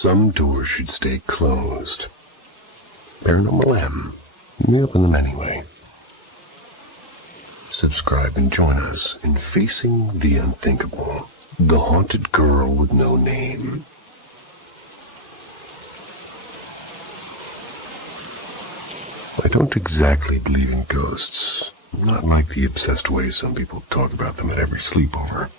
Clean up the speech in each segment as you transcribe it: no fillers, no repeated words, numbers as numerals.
Some doors should stay closed. Paranormal M. We open them anyway. Subscribe and join us in facing the unthinkable. The haunted girl with no name. I don't exactly believe in ghosts. Not like the obsessed way some people talk about them at every sleepover.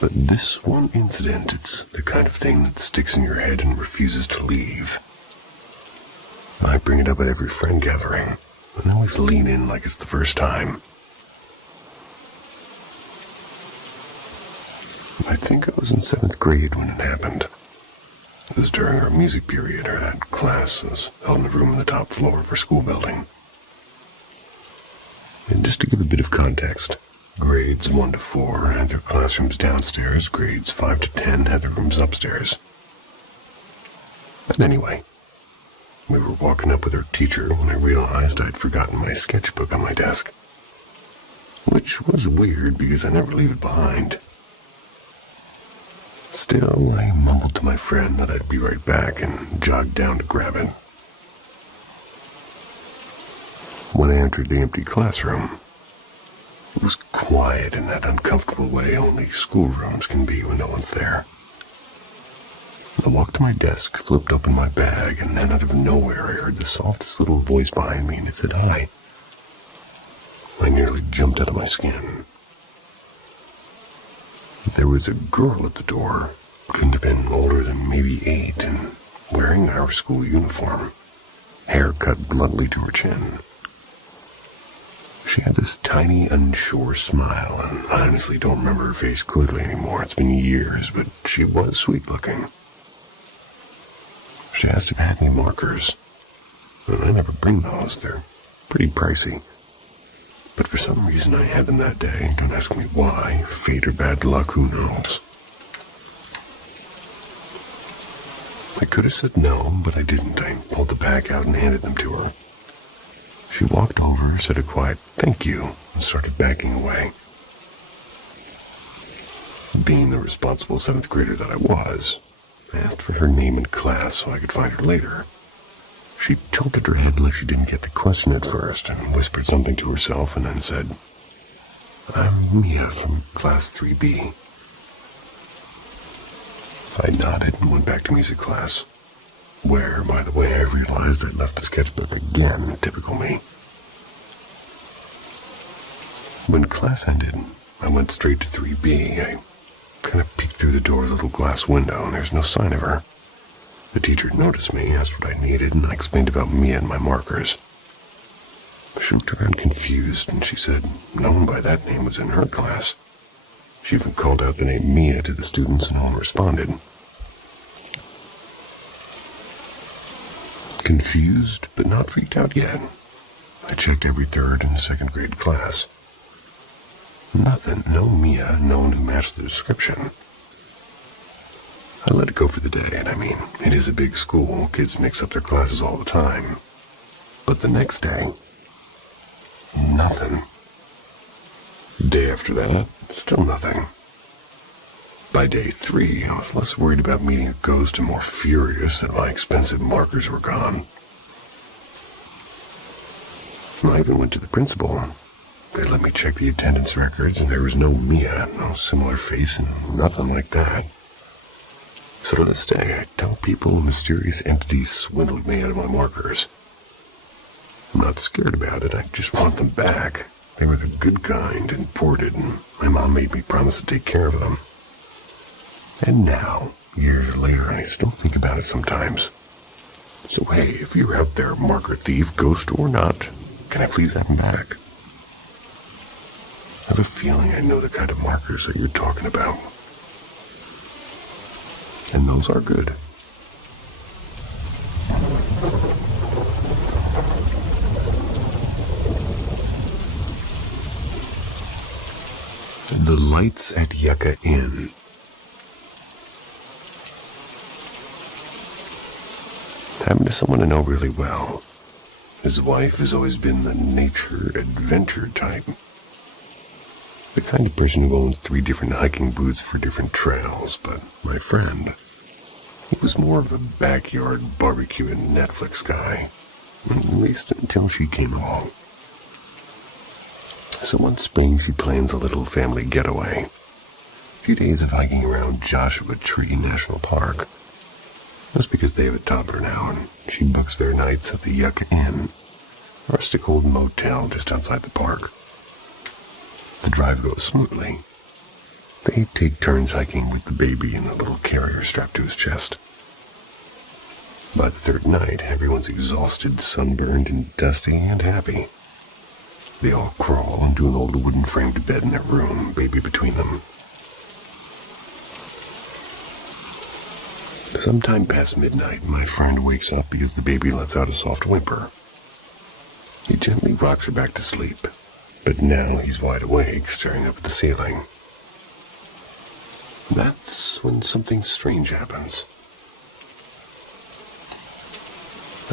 But this one incident, it's the kind of thing that sticks in your head and refuses to leave. I bring it up at every friend gathering, and always lean in like it's the first time. I think I was in 7th grade when it happened. It was during our music period, or that class was held in a room on the top floor of our school building. And just to give a bit of context, grades 1 to 4 had their classrooms downstairs, grades 5 to 10 had their rooms upstairs. But anyway, we were walking up with our teacher when I realized I'd forgotten my sketchbook on my desk. Which was weird because I never leave it behind. Still, I mumbled to my friend that I'd be right back and jogged down to grab it. When I entered the empty classroom, it was quiet in that uncomfortable way only schoolrooms can be when no one's there. I walked to my desk, flipped open my bag, and then out of nowhere I heard the softest little voice behind me, and it said, "Hi." I nearly jumped out of my skin. There was a girl at the door, couldn't have been older than maybe 8, and wearing our school uniform, hair cut bluntly to her chin. She had this tiny, unsure smile, and I honestly don't remember her face clearly anymore. It's been years, but she was sweet-looking. She asked if I had any markers, and I never bring those. They're pretty pricey. But for some reason I had them that day. Don't ask me why. Fate or bad luck, who knows? I could have said no, but I didn't. I pulled the bag out and handed them to her. She walked over, said a quiet "thank you," and started backing away. Being the responsible 7th grader that I was, I asked for her name in class so I could find her later. She tilted her head like she didn't get the question at first and whispered something to herself and then said, "I'm Mia from class 3B. I nodded and went back to music class, where, by the way, I realized I'd left the sketchbook again, typical me. When class ended, I went straight to 3B. I kind of peeked through the door's little glass window, and there's no sign of her. The teacher noticed me, asked what I needed, and I explained about Mia and my markers. She looked around confused, and she said no one by that name was in her class. She even called out the name Mia to the students, and no one responded. Confused, but not freaked out yet. I checked every 3rd and 2nd grade class. Nothing, no Mia, no one who matched the description. I let it go for the day, and I mean, it is a big school, kids mix up their classes all the time. But the next day, nothing. The day after that, still nothing. By day 3, I was less worried about meeting a ghost and more furious that my expensive markers were gone. I even went to the principal. They let me check the attendance records, and there was no Mia, no similar face, and nothing like that. So to this day, I tell people mysterious entities swindled me out of my markers. I'm not scared about it, I just want them back. They were the good kind, imported, and my mom made me promise to take care of them. And now, years later, I still think about it sometimes. So hey, if you're out there, marker thief, ghost or not, can I please have them back? I have a feeling I know the kind of markers that you're talking about. And those are good. The lights at Yucca Inn. Happened to someone I know really well. His wife has always been the nature adventure type. The kind of person who owns 3 different hiking boots for different trails, but my friend, He was more of a backyard barbecue and Netflix guy, at least until she came along. So one spring she plans a little family getaway. A few days of hiking around Joshua Tree National Park. That's because they have a toddler now, and she books their nights at the Yucca Inn, a rustic old motel just outside the park. The drive goes smoothly. They take turns hiking with the baby in a little carrier strapped to his chest. By the third night, everyone's exhausted, sunburned, and dusty, and happy. They all crawl into an old wooden-framed bed in their room, baby between them. Sometime past midnight, my friend wakes up because the baby lets out a soft whimper. He gently rocks her back to sleep, but now he's wide awake, staring up at the ceiling. That's when something strange happens.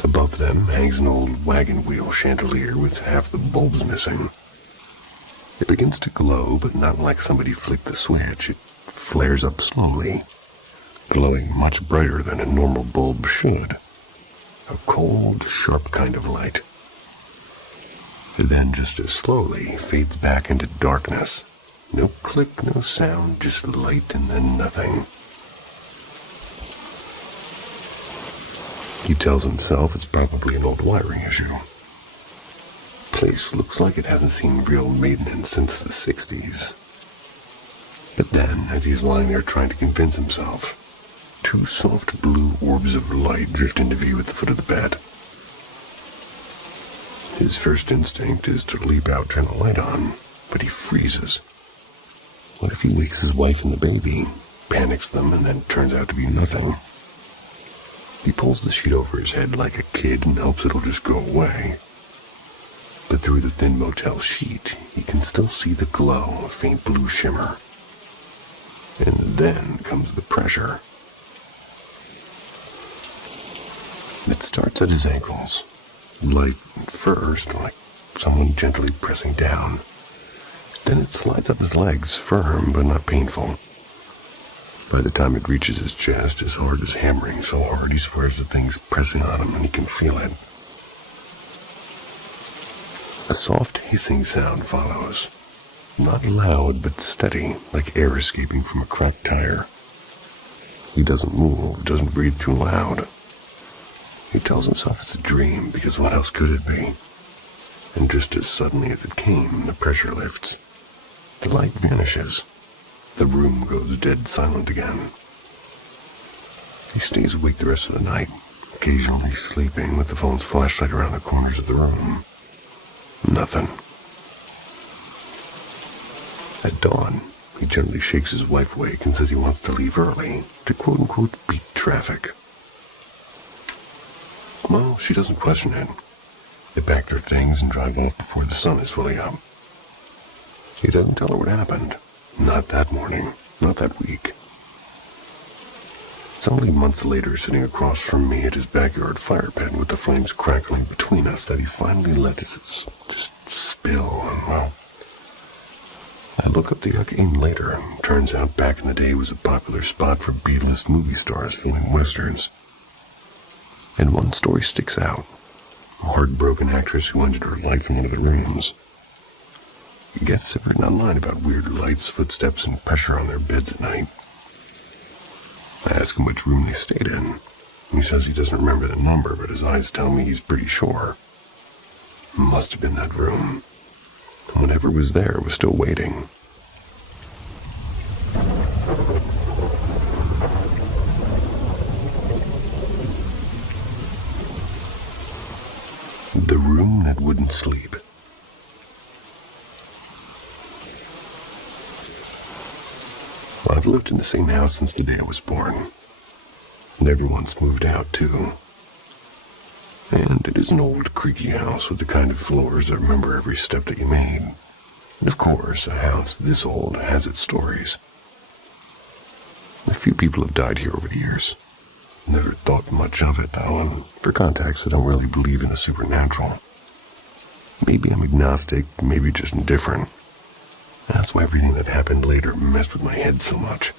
Above them hangs an old wagon wheel chandelier with half the bulbs missing. It begins to glow, but not like somebody flicked the switch. It flares up slowly, glowing much brighter than a normal bulb should. A cold, sharp kind of light. It then just as slowly fades back into darkness. No click, no sound, just light and then nothing. He tells himself it's probably an old wiring issue. Place looks like it hasn't seen real maintenance since the 60s. But then, as he's lying there trying to convince himself, two soft blue orbs of light drift into view at the foot of the bed. His first instinct is to leap out, turn the light on, but he freezes. What if he wakes his wife and the baby, panics them, and then turns out to be nothing? He pulls the sheet over his head like a kid and hopes it'll just go away. But through the thin motel sheet, he can still see the glow, a faint blue shimmer. And then comes the pressure. It starts at his ankles. Light at first, like someone gently pressing down. Then it slides up his legs, firm but not painful. By the time it reaches his chest, his heart is hammering so hard he swears the thing's pressing on him and he can feel it. A soft hissing sound follows. Not loud, but steady, like air escaping from a cracked tire. He doesn't move, doesn't breathe too loud. He tells himself it's a dream, because what else could it be? And just as suddenly as it came, the pressure lifts. The light vanishes. The room goes dead silent again. He stays awake the rest of the night, occasionally sleeping with the phone's flashlight around the corners of the room. Nothing. At dawn, he gently shakes his wife awake and says he wants to leave early to quote-unquote beat traffic. Well, she doesn't question it. They pack their things and drive off before the sun is fully up. He doesn't tell her what happened. Not that morning. Not that week. It's only months later, sitting across from me at his backyard fire pit with the flames crackling between us, that he finally let his just spill. And, well, I look up the Yucca Inn later, and turns out back in the day it was a popular spot for B-list movie stars filming westerns. And one story sticks out. A heartbroken actress who ended her life in one of the rooms. Guests have written online about weird lights, footsteps, and pressure on their beds at night. I ask him which room they stayed in. He says he doesn't remember the number, but his eyes tell me he's pretty sure. Must have been that room. Whatever was there was still waiting. The room that wouldn't sleep. I've lived in the same house since the day I was born. And everyone's moved out, too. And it is an old, creaky house with the kind of floors that remember every step that you made. And of course, a house this old has its stories. A few people have died here over the years. Never thought much of it, though, and for context, I don't really believe in the supernatural. Maybe I'm agnostic, maybe just indifferent. That's why everything that happened later messed with my head so much.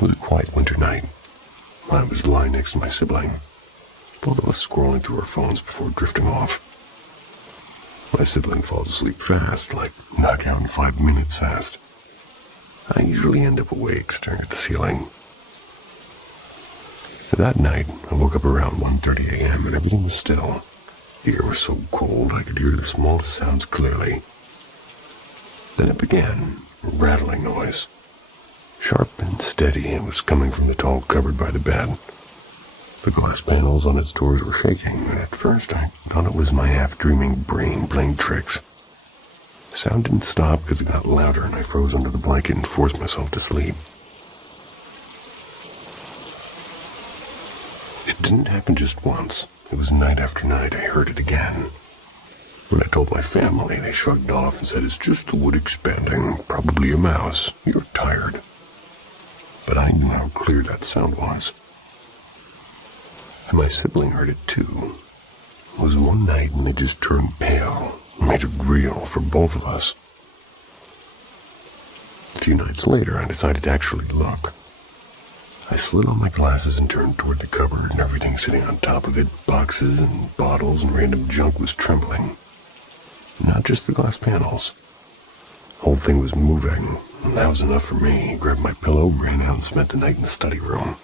It was a quiet winter night. I was lying next to my sibling, both of us scrolling through our phones before drifting off. My sibling falls asleep fast, like knockout in 5 minutes fast. I usually end up awake staring at the ceiling. That night, I woke up around 1:30 a.m. and everything was still. The air was so cold I could hear the smallest sounds clearly. Then it began, a rattling noise. Sharp and steady, it was coming from the tall cupboard by the bed. The glass panels on its doors were shaking, and at first I thought it was my half-dreaming brain playing tricks. The sound didn't stop because it got louder, and I froze under the blanket and forced myself to sleep. It didn't happen just once. It was night after night I heard it again. When I told my family, they shrugged off and said, "It's just the wood expanding, probably a mouse. You're tired." But I knew how clear that sound was. And my sibling heard it too. It was one night when they just turned pale and made it real for both of us. A few nights later, I decided to actually look. I slid on my glasses and turned toward the cupboard, and everything sitting on top of it, boxes and bottles and random junk, was trembling. Not just the glass panels. The whole thing was moving, and that was enough for me. I grabbed my pillow, ran out, and spent the night in the study room.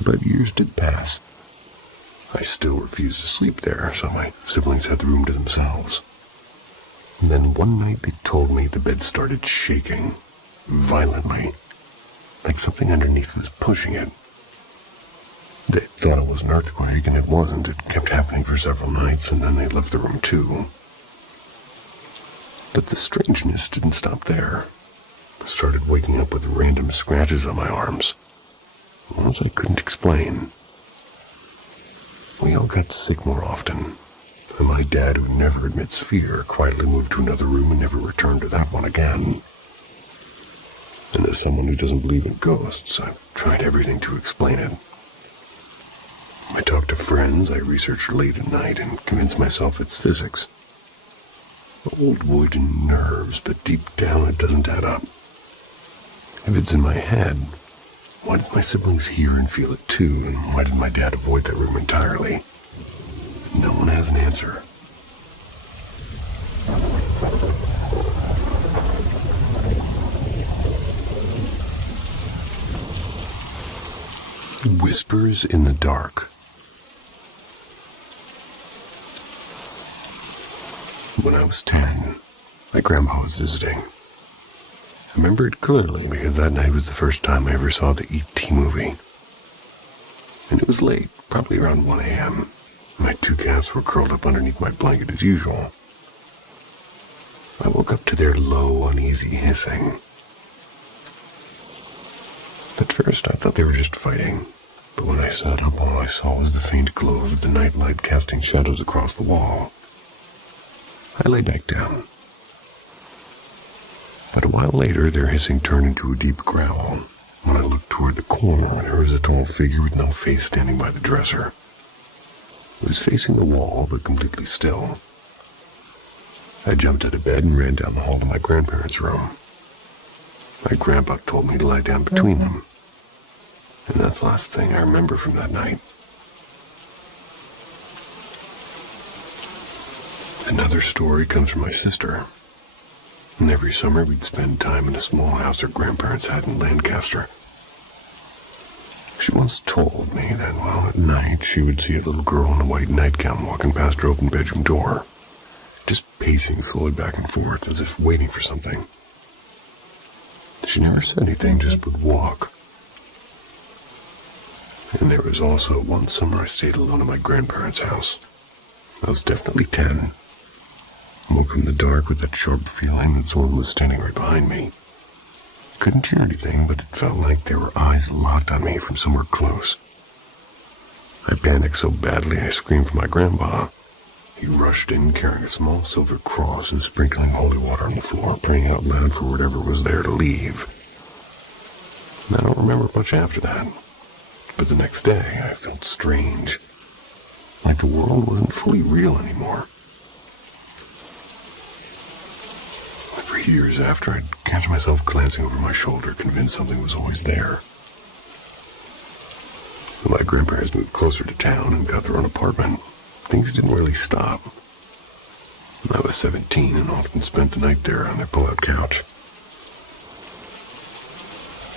But years did pass. I still refused to sleep there, so my siblings had the room to themselves. And then one night they told me the bed started shaking, violently, like something underneath was pushing it. They thought it was an earthquake, and it wasn't. It kept happening for several nights, and then they left the room too. But the strangeness didn't stop there. I started waking up with random scratches on my arms, ones I couldn't explain. We all got sick more often, and my dad, who never admits fear, quietly moved to another room and never returned to that one again. And as someone who doesn't believe in ghosts, I've tried everything to explain it. I talked to friends, I researched late at night, and convinced myself it's physics. Old wood and nerves, but deep down it doesn't add up. If it's in my head, why did my siblings hear and feel it too, and why did my dad avoid that room entirely? No one has an answer. Whispers in the dark. When I was 10, my grandpa was visiting. I remember it clearly because that night was the first time I ever saw the E.T. movie. And it was late, probably around 1 a.m. My 2 cats were curled up underneath my blanket as usual. I woke up to their low, uneasy hissing. At first, I thought they were just fighting, but when I sat up, all I saw was the faint glow of the nightlight casting shadows across the wall. I lay back down. But a while later, their hissing turned into a deep growl. When I looked toward the corner, there was a tall figure with no face standing by the dresser. It was facing the wall, but completely still. I jumped out of bed and ran down the hall to my grandparents' room. My grandpa told me to lie down between them. And that's the last thing I remember from that night. Another story comes from my sister. And every summer we'd spend time in a small house her grandparents had in Lancaster. She once told me that, well, at night she would see a little girl in a white nightgown walking past her open bedroom door, just pacing slowly back and forth as if waiting for something. She never said anything, just would walk. And there was also one summer I stayed alone at my grandparents' house. I was definitely 10. I woke in the dark with that sharp feeling that someone was standing right behind me. Couldn't hear anything, but it felt like there were eyes locked on me from somewhere close. I panicked so badly I screamed for my grandpa. He rushed in carrying a small silver cross and sprinkling holy water on the floor, praying out loud for whatever was there to leave. And I don't remember much after that. But the next day, I felt strange. Like the world wasn't fully real anymore. For years after, I'd catch myself glancing over my shoulder, convinced something was always there. When my grandparents moved closer to town and got their own apartment, things didn't really stop. I was 17 and often spent the night there on their pull-out couch.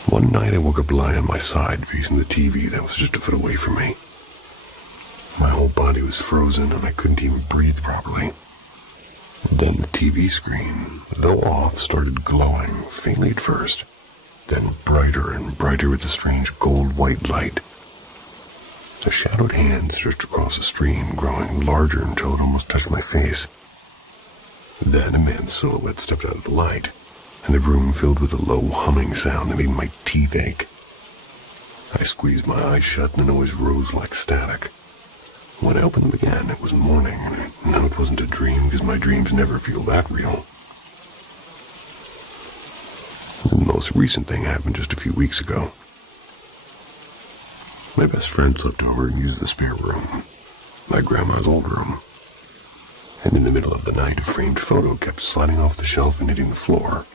One night I woke up lying on my side facing the TV that was just a foot away from me. My whole body was frozen and I couldn't even breathe properly. Then the TV screen, though off, started glowing, faintly at first, then brighter and brighter with a strange gold-white light. A shadowed hand stretched across the screen, growing larger until it almost touched my face. Then a man's silhouette stepped out of the light, and the room filled with a low humming sound that made my teeth ache. I squeezed my eyes shut and the noise rose like static. When I opened them again, it was morning, and I know it wasn't a dream because my dreams never feel that real. The most recent thing happened just a few weeks ago. My best friend slept over and used the spare room, my grandma's old room. And in the middle of the night, a framed photo kept sliding off the shelf and hitting the floor.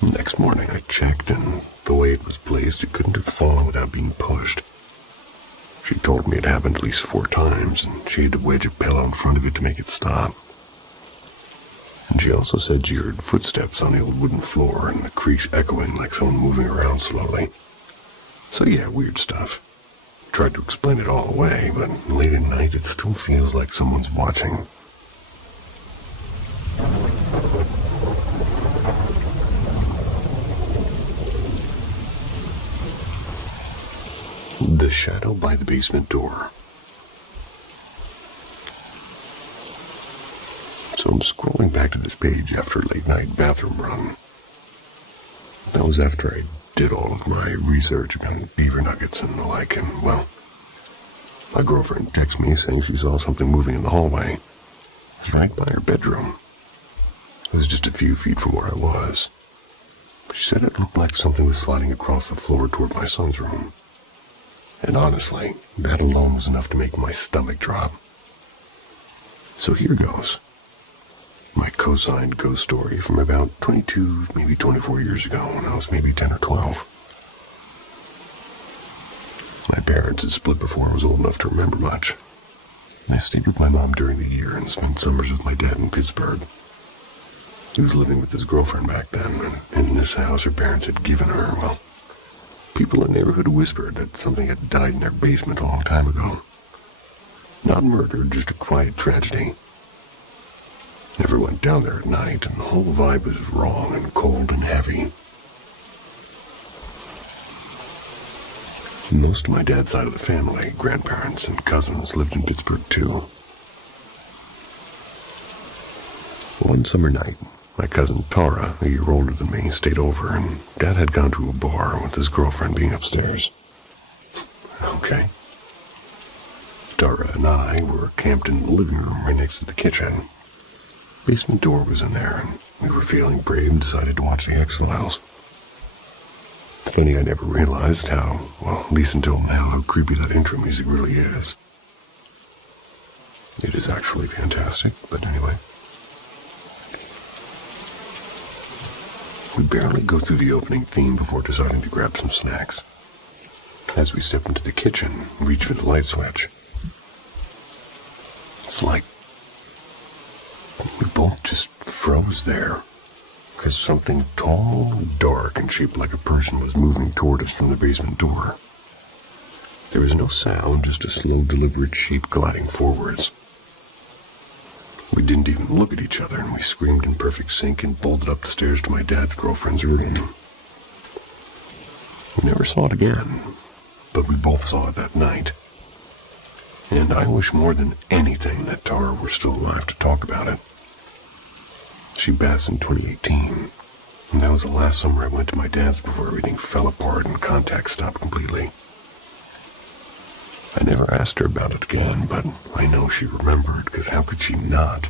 The next morning, I checked, and the way it was placed, it couldn't have fallen without being pushed. She told me it happened at least 4 times, and she had to wedge a pillow in front of it to make it stop. And she also said she heard footsteps on the old wooden floor and the creaks echoing like someone moving around slowly. So yeah, weird stuff. Tried to explain it all away, but late at night it still feels like someone's watching. The shadow by the basement door. So I'm scrolling back to this page after a late-night bathroom run. That was after I did all of my research about beaver nuggets and the like, and, well, my girlfriend texted me saying she saw something moving in the hallway. It was right by her bedroom. It was just a few feet from where I was. She said it looked like something was sliding across the floor toward my son's room. And honestly, that alone was enough to make my stomach drop. So here goes. My co-signed ghost story from about 22, maybe 24 years ago when I was maybe 10 or 12. My parents had split before I was old enough to remember much. I stayed with my mom during the year and spent summers with my dad in Pittsburgh. He was living with his girlfriend back then, and in this house her parents had given her, well, people in the neighborhood whispered that something had died in their basement a long time ago. Not murder, just a quiet tragedy. Never went down there at night, and the whole vibe was wrong and cold and heavy. Most of my dad's side of the family, grandparents and cousins, lived in Pittsburgh too. One summer night, my cousin Tara, a year older than me, stayed over, and Dad had gone to a bar with his girlfriend being upstairs. Okay. Tara and I were camped in the living room right next to the kitchen. Basement door was in there, and we were feeling brave and decided to watch the X-Files. Funny, I never realized how, well, at least until now, how creepy that intro music really is. It is actually fantastic, but anyway. We barely go through the opening theme before deciding to grab some snacks. As we step into the kitchen, reach for the light switch. It's like we both just froze there, because something tall, dark, and shaped like a person was moving toward us from the basement door. There was no sound, just a slow, deliberate shape gliding forwards. We didn't even look at each other, and we screamed in perfect sync and bolted up the stairs to my dad's girlfriend's room. We never saw it again, but we both saw it that night. And I wish more than anything that Tara were still alive to talk about it. She passed in 2018, and that was the last summer I went to my dad's before everything fell apart and contact stopped completely. I never asked her about it again, but I know she remembered, because how could she not?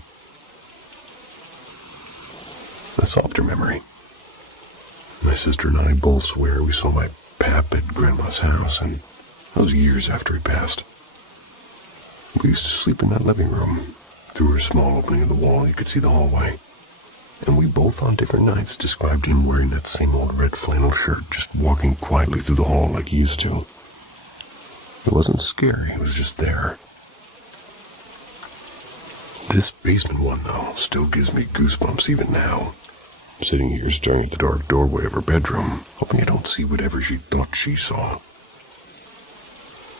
A softer memory. My sister and I both swear we saw my pap at Grandma's house, and that was years after he passed. We used to sleep in that living room. Through a small opening in the wall, you could see the hallway. And we both on different nights described him wearing that same old red flannel shirt, just walking quietly through the hall like he used to. It wasn't scary, it was just there. This basement one, though, still gives me goosebumps even now. I'm sitting here staring at the dark doorway of her bedroom, hoping I don't see whatever she thought she saw.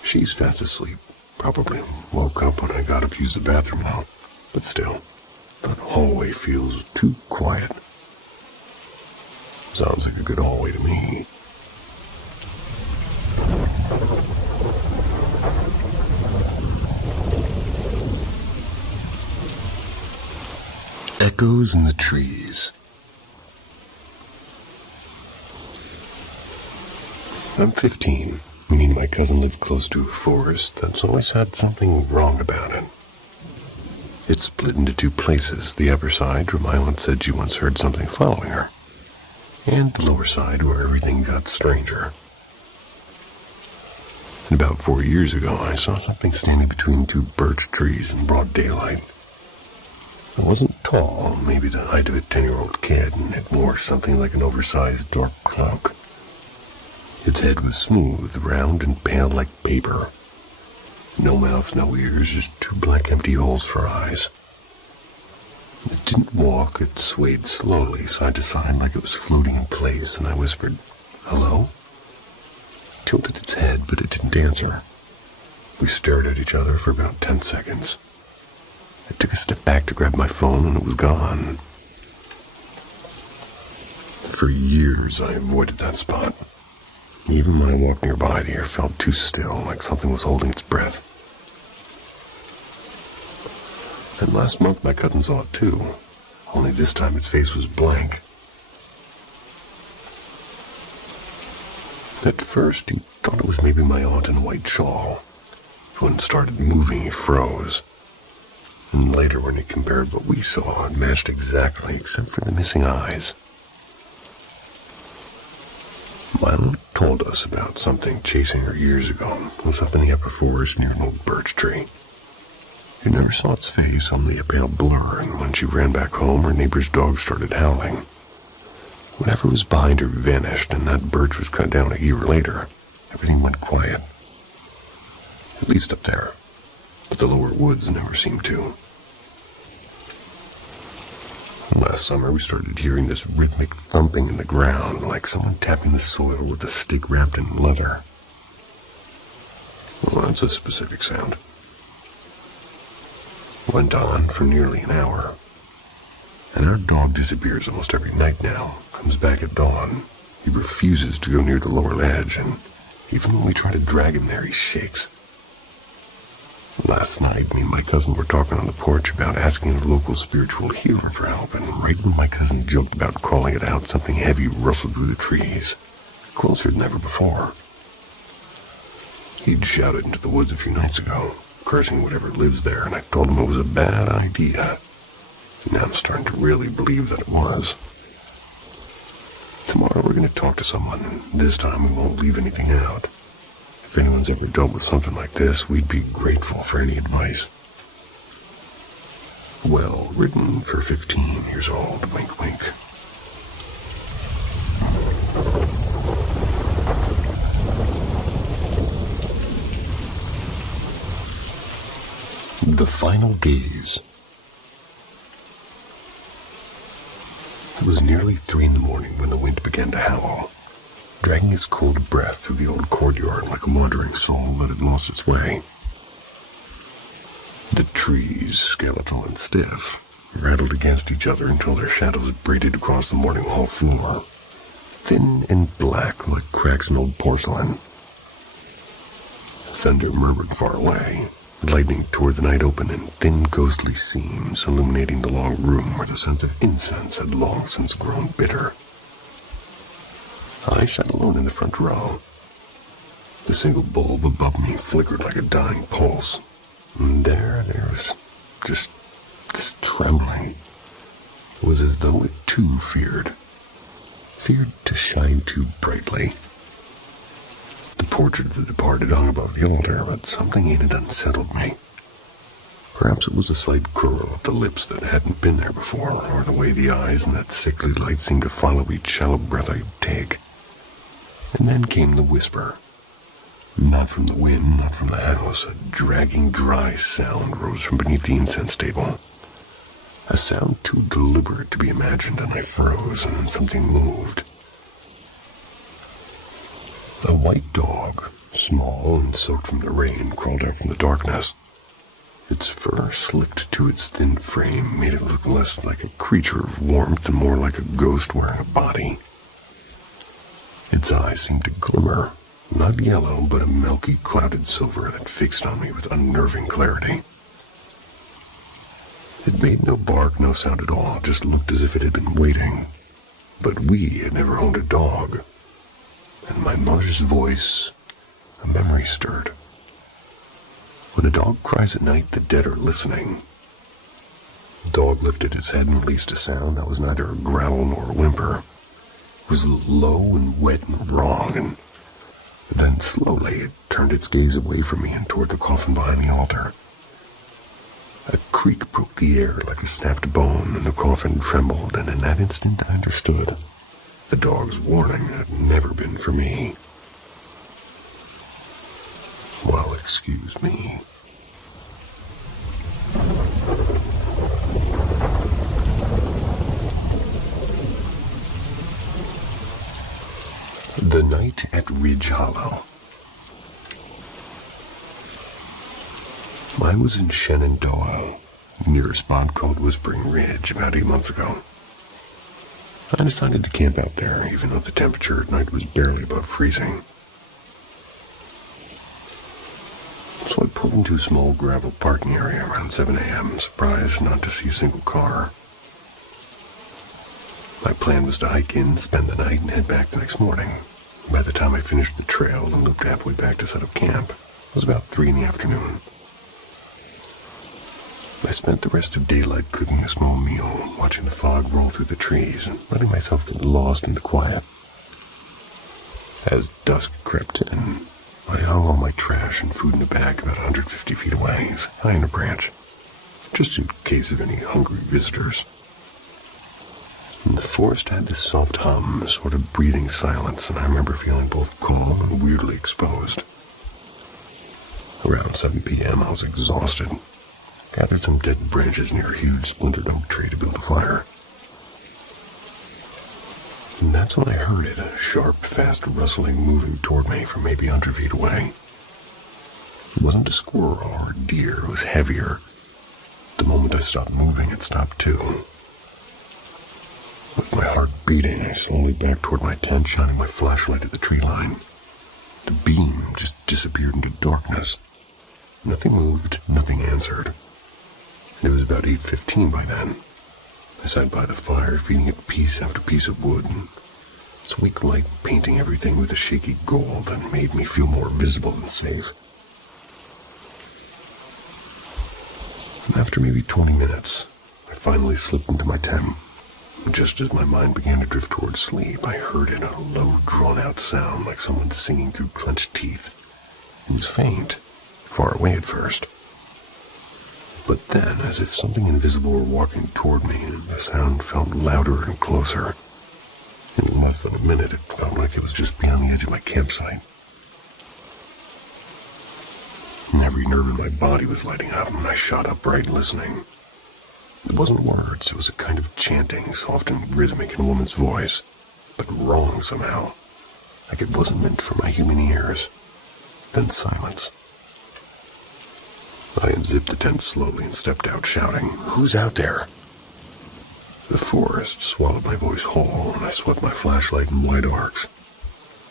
She's fast asleep. Probably woke up when I got up to use the bathroom now. But still, that hallway feels too quiet. Sounds like a good hallway to me. Echoes in the trees. I'm 15, meaning my cousin lived close to a forest that's always had something wrong about it. It's split into two places, the upper side where my aunt said she once heard something following her, and the lower side where everything got stranger. And about 4 years ago, I saw something standing between two birch trees in broad daylight. It wasn't tall, maybe the height of a 10-year-old kid, and it wore something like an oversized dark cloak. Its head was smooth, round, and pale like paper. No mouth, no ears, just two black empty holes for eyes. It didn't walk, it swayed slowly, side to side, like it was floating in place, and I whispered, "Hello?" It tilted its head, but it didn't answer. We stared at each other for about 10 seconds. I took a step back to grab my phone, and it was gone. For years, I avoided that spot. Even when I walked nearby, the air felt too still, like something was holding its breath. And last month, my cousin saw it too, only this time its face was blank. At first, he thought it was maybe my aunt in a white shawl. When it started moving, he froze. And later, when he compared what we saw, it matched exactly, except for the missing eyes. My aunt told us about something chasing her years ago. It was up in the upper forest near an old birch tree. She never saw its face, only a pale blur, and when she ran back home, her neighbor's dog started howling. Whatever was behind her vanished, and that birch was cut down a year later. Everything went quiet. At least up there. But the lower woods never seemed to. Last summer, we started hearing this rhythmic thumping in the ground, like someone tapping the soil with a stick wrapped in leather. Well, that's a specific sound. Went on for nearly an hour. And our dog disappears almost every night now, comes back at dawn. He refuses to go near the lower ledge, and even when we try to drag him there, he shakes. Last night, me and my cousin were talking on the porch about asking a local spiritual healer for help, and right when my cousin joked about calling it out, something heavy rustled through the trees, closer than ever before. He'd shouted into the woods a few nights ago, cursing whatever lives there, and I told him it was a bad idea. Now I'm starting to really believe that it was. Tomorrow we're going to talk to someone, and this time we won't leave anything out. If anyone's ever dealt with something like this, we'd be grateful for any advice. Well, written for 15 years old, wink wink. The Final Gaze. It was nearly 3 in the morning when the wind began to howl, dragging its cold breath through the old courtyard like a wandering soul that had lost its way. The trees, skeletal and stiff, rattled against each other until their shadows braided across the morning hall floor, thin and black like cracks in old porcelain. Thunder murmured far away, lightning tore the night open in thin ghostly seams, illuminating the long room where the scent of incense had long since grown bitter. I sat alone in the front row. The single bulb above me flickered like a dying pulse. And there was just this trembling. It was as though it too feared to shine too brightly. The portrait of the departed hung above the altar, but something in it unsettled me. Perhaps it was a slight curl of the lips that hadn't been there before, or the way the eyes and that sickly light seemed to follow each shallow breath I would take. And then came the whisper. Not from the wind, not from the house. A dragging, dry sound rose from beneath the incense table. A sound too deliberate to be imagined, and I froze, and then something moved. A white dog, small and soaked from the rain, crawled out from the darkness. Its fur slicked to its thin frame made it look less like a creature of warmth and more like a ghost wearing a body. Its eyes seemed to glimmer, not yellow, but a milky, clouded silver that fixed on me with unnerving clarity. It made no bark, no sound at all, just looked as if it had been waiting. But we had never owned a dog. And my mother's voice, a memory stirred. When a dog cries at night, the dead are listening. The dog lifted its head and released a sound that was neither a growl nor a whimper. It was low and wet and wrong, and then slowly it turned its gaze away from me and toward the coffin behind the altar. A creak broke the air like a snapped bone, and the coffin trembled, and in that instant I understood. The dog's warning had never been for me. Well, excuse me. The Night at Ridge Hollow. I was in Shenandoah, near a spot called Whispering Ridge, about 8 months ago. I decided to camp out there, even though the temperature at night was barely above freezing. So I pulled into a small gravel parking area around 7 a.m., surprised not to see a single car. My plan was to hike in, spend the night, and head back the next morning. By the time I finished the trail and looped halfway back to set up camp, it was about 3 in the afternoon. I spent the rest of daylight cooking a small meal, watching the fog roll through the trees, and letting myself get lost in the quiet. As dusk crept in, I hung all my trash and food in a bag about 150 feet away, high in a branch, just in case of any hungry visitors. And the forest had this soft hum, a sort of breathing silence, and I remember feeling both calm and weirdly exposed. Around 7 p.m., I was exhausted. Gathered some dead branches near a huge splintered oak tree to build a fire. And that's when I heard it, a sharp, fast rustling moving toward me from maybe 100 feet away. It wasn't a squirrel or a deer, it was heavier. The moment I stopped moving, it stopped too. With my heart beating, I slowly backed toward my tent, shining my flashlight at the tree line. The beam just disappeared into darkness. Nothing moved, nothing answered. It was about 8:15 by then. I sat by the fire, feeding it piece after piece of wood, and its weak light painting everything with a shaky gold that made me feel more visible and safe. After maybe 20 minutes, I finally slipped into my tent. Just as my mind began to drift towards sleep, I heard it, a low, drawn-out sound like someone singing through clenched teeth. It was faint, far away at first. But then, as if something invisible were walking toward me, and the sound felt louder and closer. In less than a minute, it felt like it was just beyond the edge of my campsite. And every nerve in my body was lighting up, and I shot upright, listening. It wasn't words, it was a kind of chanting, soft and rhythmic in a woman's voice, but wrong somehow, like it wasn't meant for my human ears. Then silence. I unzipped the tent slowly and stepped out, shouting, "Who's out there?" The forest swallowed my voice whole, and I swept my flashlight in wide arcs.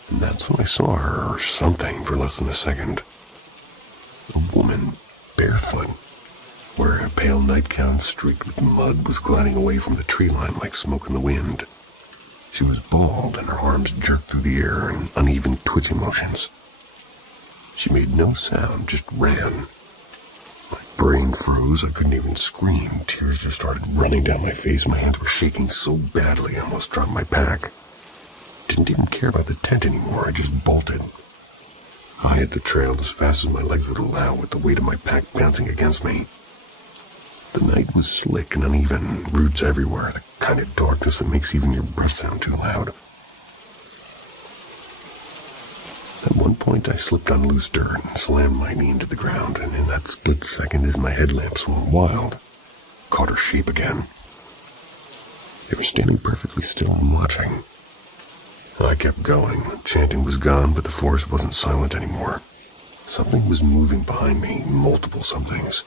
And that's when I saw her, or something, for less than a second. A woman, barefoot, wearing a pale nightgown streaked with mud, was gliding away from the tree line like smoke in the wind. She was bald, and her arms jerked through the air in uneven twitching motions. She made no sound, just ran. My brain froze, I couldn't even scream. Tears just started running down my face. My hands were shaking so badly I almost dropped my pack. Didn't even care about the tent anymore, I just bolted. I hit the trail as fast as my legs would allow, with the weight of my pack bouncing against me. The night was slick and uneven, roots everywhere, the kind of darkness that makes even your breath sound too loud. At one point, I slipped on loose dirt and slammed my knee into the ground, and in that split second, as my headlamp swung wild, caught her shape again. They were standing perfectly still and watching. I kept going. The chanting was gone, but the forest wasn't silent anymore. Something was moving behind me, multiple somethings.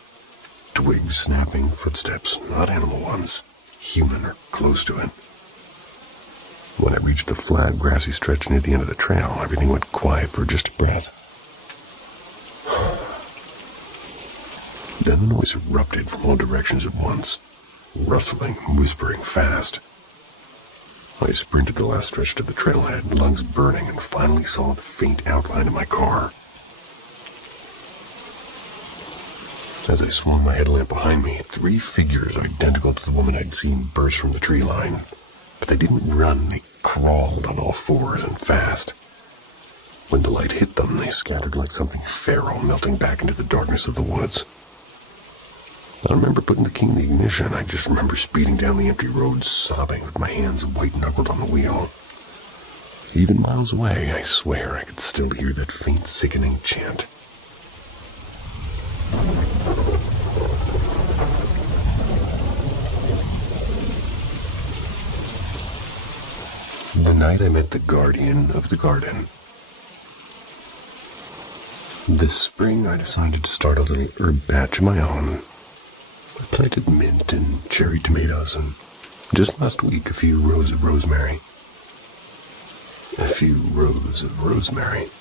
Twigs snapping, footsteps, not animal ones, human or close to it. When I reached a flat, grassy stretch near the end of the trail, everything went quiet for just a breath. Then the noise erupted from all directions at once, rustling, whispering fast. I sprinted the last stretch to the trailhead, lungs burning, and finally saw the faint outline of my car. As I swung my headlamp behind me, 3 figures identical to the woman I'd seen burst from the tree line. But they didn't run, they crawled on all fours and fast. When the light hit them, they scattered like something feral, melting back into the darkness of the woods. I don't remember putting the key in the ignition. I just remember speeding down the empty road, sobbing with my hands white-knuckled on the wheel. Even miles away, I swear I could still hear that faint, sickening chant. The night I met the guardian of the garden. This spring I decided to start a little herb patch of my own. I planted mint and cherry tomatoes and just last week a few rows of rosemary.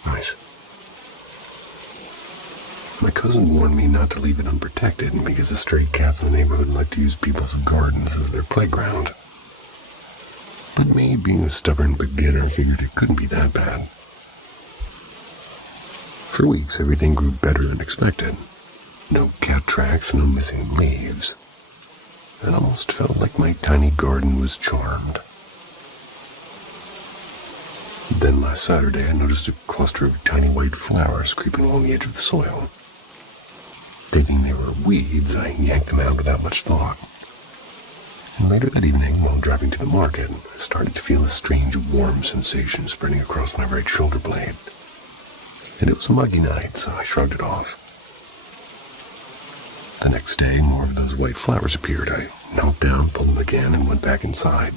Nice. My cousin warned me not to leave it unprotected because the stray cats in the neighborhood like to use people's gardens as their playground. But me, being a stubborn beginner, figured it couldn't be that bad. For weeks, everything grew better than expected. No cat tracks, no missing leaves. It almost felt like my tiny garden was charmed. Then last Saturday, I noticed a cluster of tiny white flowers creeping along the edge of the soil. Thinking they were weeds, I yanked them out without much thought. And later that evening, while driving to the market, I started to feel a strange warm sensation spreading across my right shoulder blade. And it was a muggy night, so I shrugged it off. The next day, more of those white flowers appeared. I knelt down, pulled them again, and went back inside.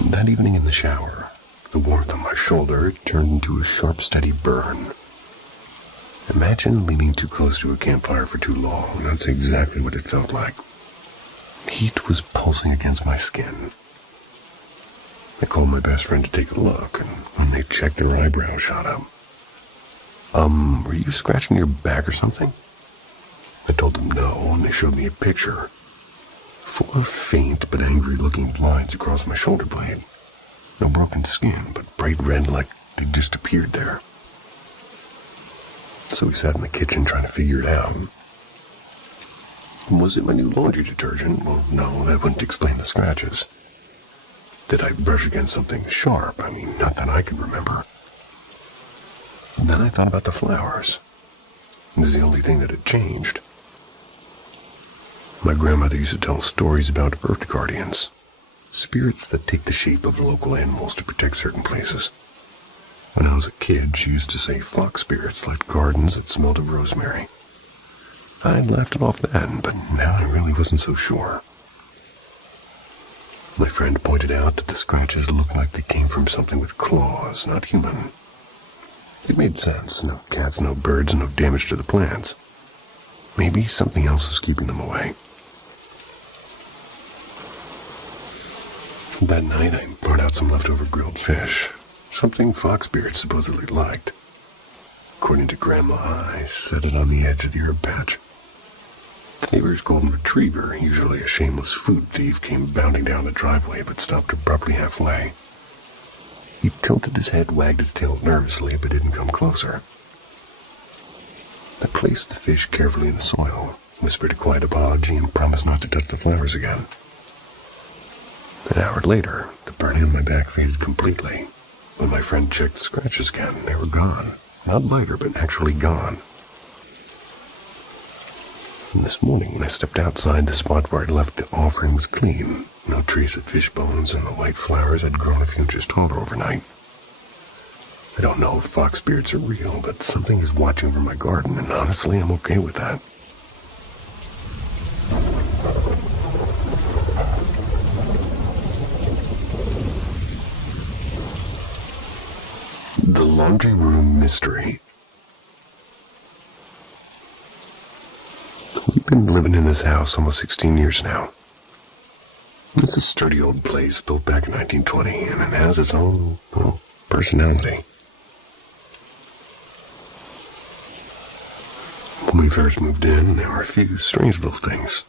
That evening in the shower, the warmth on my shoulder turned into a sharp, steady burn. Imagine leaning too close to a campfire for too long. That's exactly what it felt like. Heat was pulsing against my skin. I called my best friend to take a look, and when they checked, their eyebrows shot up. Were you scratching your back or something? I told them no, and they showed me a picture. 4 faint but angry-looking lines across my shoulder blade. No broken skin, but bright red like they just appeared there. So we sat in the kitchen trying to figure it out. Was it my new laundry detergent? Well, no, that wouldn't explain the scratches. Did I brush against something sharp? I mean, not that I could remember. And then I thought about the flowers. It was the only thing that had changed. My grandmother used to tell stories about earth guardians, spirits that take the shape of local animals to protect certain places. When I was a kid, she used to say fox spirits liked gardens that smelled of rosemary. I laughed it off then, but now I really wasn't so sure. My friend pointed out that the scratches looked like they came from something with claws, not human. It made sense. No cats, no birds, no damage to the plants. Maybe something else was keeping them away. That night, I brought out some leftover grilled fish. Something fox spirits supposedly liked. According to Grandma, I set it on the edge of the herb patch. The neighbor's golden retriever, usually a shameless food thief, came bounding down the driveway but stopped abruptly halfway. He tilted his head, wagged his tail nervously, but didn't come closer. I placed the fish carefully in the soil, whispered a quiet apology, and promised not to touch the flowers again. An hour later, the burning on my back faded completely. When my friend checked the scratches again, they were gone. Not lighter, but actually gone. And this morning when I stepped outside, the spot where I'd left the offering was clean. No trace of fish bones, and the white flowers had grown a few inches taller overnight. I don't know if fox spirits are real, but something is watching over my garden, and honestly, I'm okay with that. The laundry room mystery. We've been living in this house almost 16 years now. It's a sturdy old place built back in 1920, and it has its own, personality. When we first moved in, there were a few strange little things.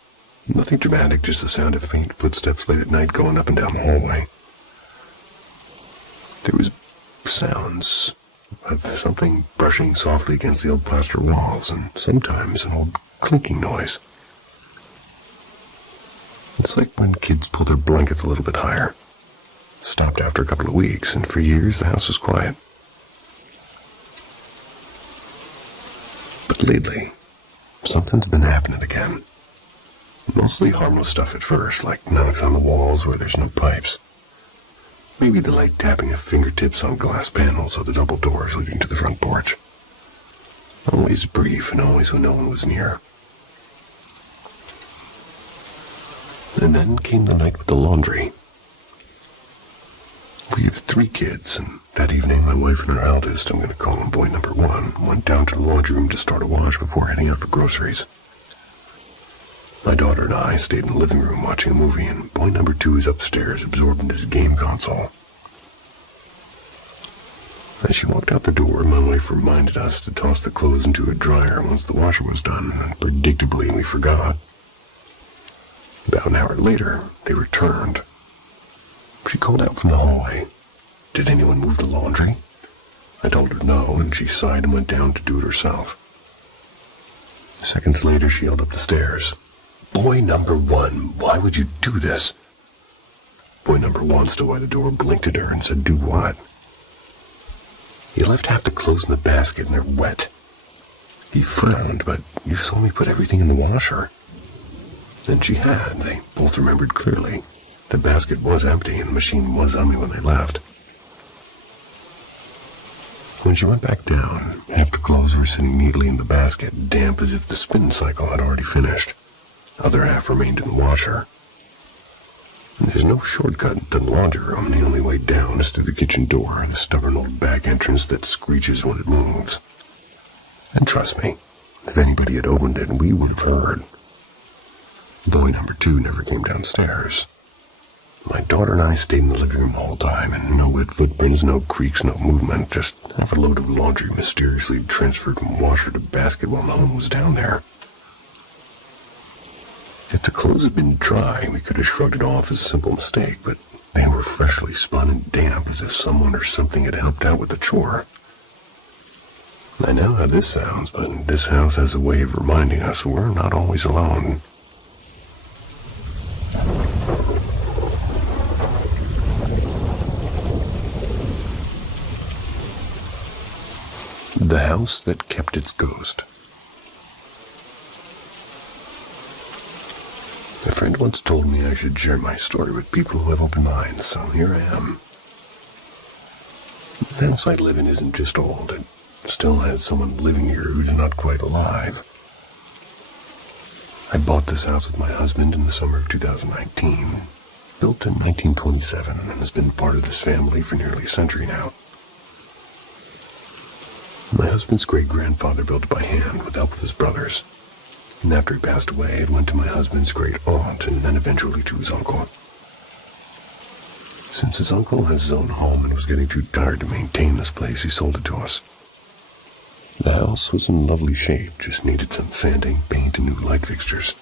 Nothing dramatic, just the sound of faint footsteps late at night going up and down the hallway. There was sounds of something brushing softly against the old plaster walls, and sometimes an old clinking noise. It's like when kids pull their blankets a little bit higher. It stopped after a couple of weeks, and for years the house was quiet. But lately, something's been happening again. Mostly harmless stuff at first, like knocks on the walls where there's no pipes. Maybe the light tapping of fingertips on glass panels or the double doors leading to the front porch. Always brief and always when no one was near. And then came the night with the laundry. We have 3 kids, and that evening my wife and our eldest, I'm going to call him boy number 1, went down to the laundry room to start a wash before heading out for groceries. My daughter and I stayed in the living room watching a movie, and boy number 2 is upstairs absorbed in his game console. As she walked out the door, my wife reminded us to toss the clothes into a dryer once the washer was done, and predictably we forgot. About an hour later, they returned. She called out from the hallway. "Did anyone move the laundry?" I told her no, and she sighed and went down to do it herself. Seconds later, she yelled up the stairs. "Boy number 1, why would you do this?" Boy number 1 stood by the door, blinked at her, and said, "Do what?" "You left half the clothes in the basket, and they're wet." He frowned, but "You saw me put everything in the washer." Then she had. They both remembered clearly. The basket was empty, and the machine was humming when they left. When she went back down, half the clothes were sitting neatly in the basket, damp as if the spin cycle had already finished. Other half remained in the washer. And there's no shortcut to the laundry room. The only way down is through the kitchen door, the stubborn old back entrance that screeches when it moves. And trust me, if anybody had opened it, we would have heard. Boy number 2 never came downstairs. My daughter and I stayed in the living room the whole time, and no wet footprints, no creaks, no movement, just half a load of laundry mysteriously transferred from washer to basket while no one was down there. If the clothes had been dry, we could have shrugged it off as a simple mistake, but they were freshly spun and damp as if someone or something had helped out with the chore. I know how this sounds, but this house has a way of reminding us we're not always alone. The house that kept its ghost. A friend once told me I should share my story with people who have open minds, so here I am. The house I live in isn't just old, it still has someone living here who's not quite alive. I bought this house with my husband in the summer of 2019, built in 1927, and has been part of this family for nearly a century now. My husband's great-grandfather built it by hand with help of his brothers. And after he passed away, it went to my husband's great-aunt and then eventually to his uncle. Since his uncle has his own home and was getting too tired to maintain this place, he sold it to us. The house was in lovely shape, just needed some sanding, paint, and new light fixtures.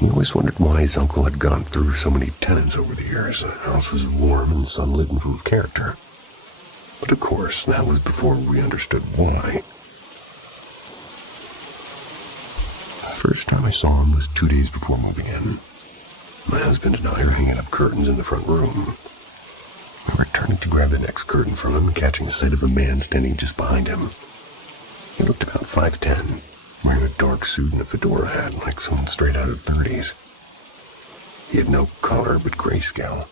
He always wondered why his uncle had gone through so many tenants over the years. The house was warm and sunlit and full of character. But of course, that was before we understood why. The first time I saw him was 2 days before moving in. My husband and I were hanging up curtains in the front room. We were turning to grab the next curtain from him, catching sight of a man standing just behind him. He looked about 5'10", wearing a dark suit and a fedora hat like someone straight out of the 30s. He had no color but grayscale,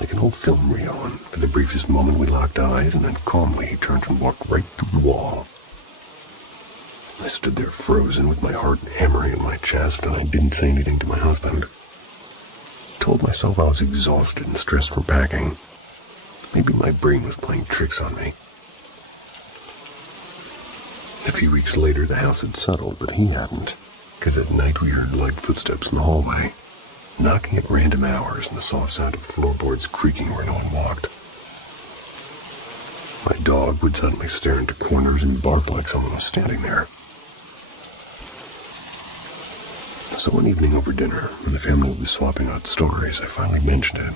like an old film reel, and for the briefest moment we locked eyes, and then calmly he turned and walked right through the wall. I stood there frozen with my heart hammering in my chest, and I didn't say anything to my husband. I told myself I was exhausted and stressed from packing. Maybe my brain was playing tricks on me. A few weeks later, the house had settled, but he hadn't, because at night we heard light footsteps in the hallway, knocking at random hours and the soft sound of floorboards creaking where no one walked. My dog would suddenly stare into corners and bark like someone was standing there. So one evening over dinner, when the family was swapping out stories, I finally mentioned it.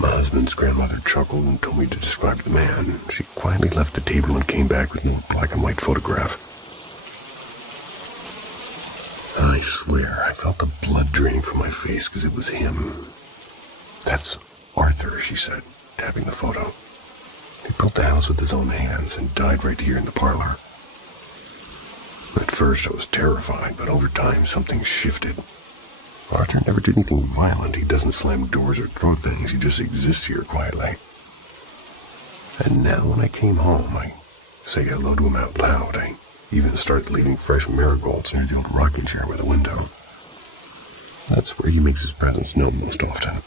My husband's grandmother chuckled and told me to describe the man. She quietly left the table and came back with a black and white photograph. I swear, I felt the blood draining from my face because it was him. That's Arthur, she said, tapping the photo. He built the house with his own hands and died right here in the parlor. At first I was terrified, but over time something shifted. Arthur never did anything violent. He doesn't slam doors or throw things. He just exists here quietly. And now when I came home, I say hello to him out loud. I even started leaving fresh marigolds near the old rocking chair by the window. That's where he makes his presence known most often.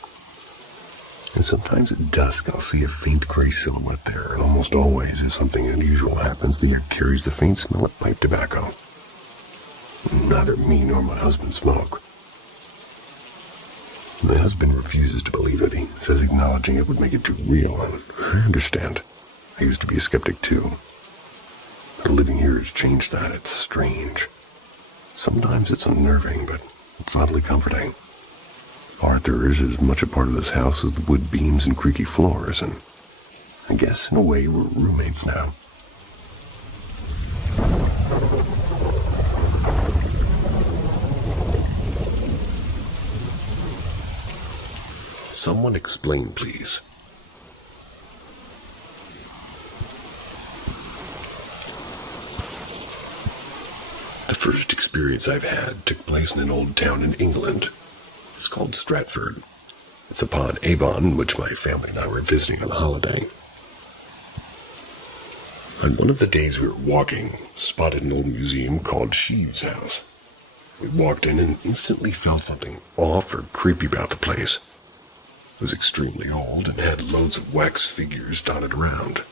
And sometimes at dusk I'll see a faint gray silhouette there, and almost always if something unusual happens, the air carries the faint smell of pipe tobacco. Neither me nor my husband smoke. My husband refuses to believe it. He says acknowledging it would make it too real, and I understand. I used to be a skeptic too. But living here has changed that. It's strange. Sometimes it's unnerving, but it's oddly comforting. Arthur is as much a part of this house as the wood beams and creaky floors, and I guess in a way we're roommates now. Someone explain, please. The first experience I've had took place in an old town in England. It's called Stratford. It's upon Avon, which my family and I were visiting on holiday. On one of the days we were walking, spotted an old museum called Sheev's House. We walked in and instantly felt something off or creepy about the place. It was extremely old and had loads of wax figures dotted around.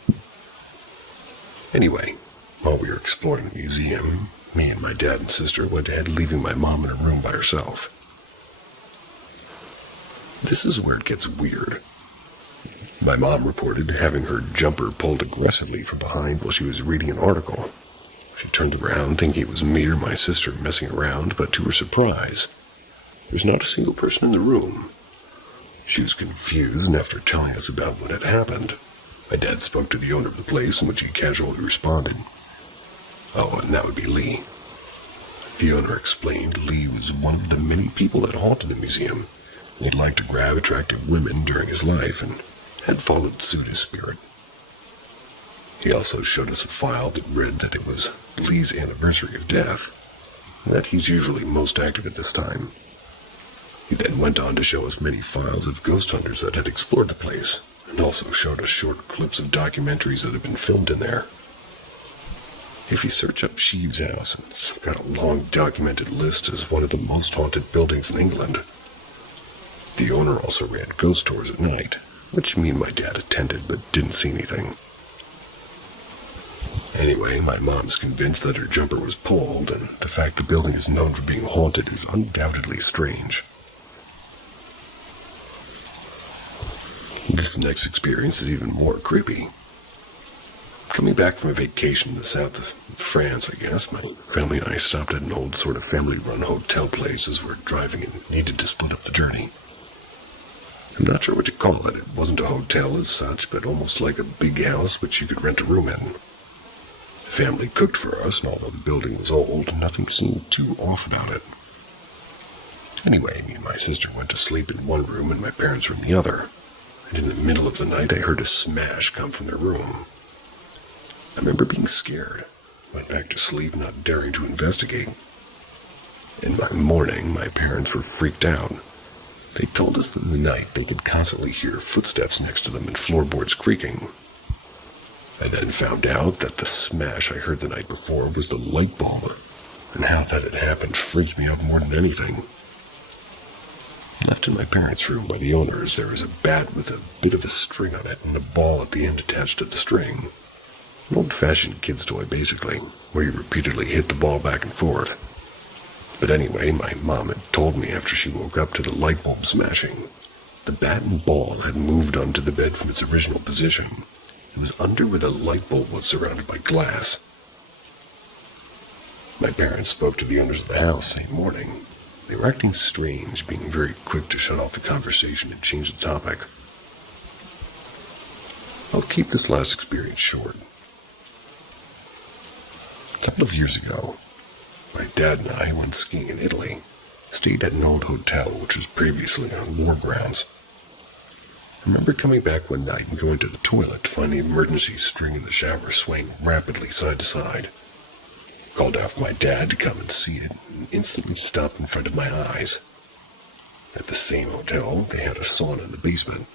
Anyway, while we were exploring the museum, me and my dad and sister went ahead, leaving my mom in her room by herself. This is where it gets weird. My mom reported having her jumper pulled aggressively from behind while she was reading an article. She turned around thinking it was me or my sister messing around, but to her surprise, there was not a single person in the room. She was confused, and after telling us about what had happened, my dad spoke to the owner of the place, in which he casually responded. Oh, and that would be Lee. The owner explained Lee was one of the many people that haunted the museum. He had liked to grab attractive women during his life and had followed suit his spirit. He also showed us a file that read that it was Lee's anniversary of death, and that he's usually most active at this time. He then went on to show us many files of ghost hunters that had explored the place, and also showed us short clips of documentaries that had been filmed in there. If you search up Sheev's House, it's got a long documented list as one of the most haunted buildings in England. The owner also ran ghost tours at night, which me and my dad attended but didn't see anything. Anyway, my mom's convinced that her jumper was pulled, and the fact the building is known for being haunted is undoubtedly strange. This next experience is even more creepy. Coming back from a vacation in the south of France, I guess, my family and I stopped at an old sort of family-run hotel place as we're driving and needed to split up the journey. I'm not sure what to call it. It wasn't a hotel as such, but almost like a big house which you could rent a room in. The family cooked for us, and although the building was old, nothing seemed too off about it. Anyway, me and my sister went to sleep in one room and my parents were in the other. And in the middle of the night, I heard a smash come from their room. I remember being scared. went back to sleep, not daring to investigate. In my morning, my parents were freaked out. They told us that in the night they could constantly hear footsteps next to them and floorboards creaking. I then found out that the smash I heard the night before was the light bulb, and how that had happened freaked me out more than anything. Left in my parents' room by the owners, there was a bat with a bit of a string on it and a ball at the end attached to the string. An old-fashioned kid's toy, basically, where you repeatedly hit the ball back and forth. But anyway, my mom had told me after she woke up to the light bulb smashing. The bat and ball had moved onto the bed from its original position. It was under where the light bulb was, surrounded by glass. My parents spoke to the owners of the house same morning. They were acting strange, being very quick to shut off the conversation and change the topic. I'll keep this last experience short. A couple of years ago, my dad and I went skiing in Italy, stayed at an old hotel which was previously on war grounds. I remember coming back one night and going to the toilet to find the emergency string in the shower swaying rapidly side to side. Called out for my dad to come and see it, and instantly stopped in front of my eyes. At the same hotel, they had a sauna in the basement.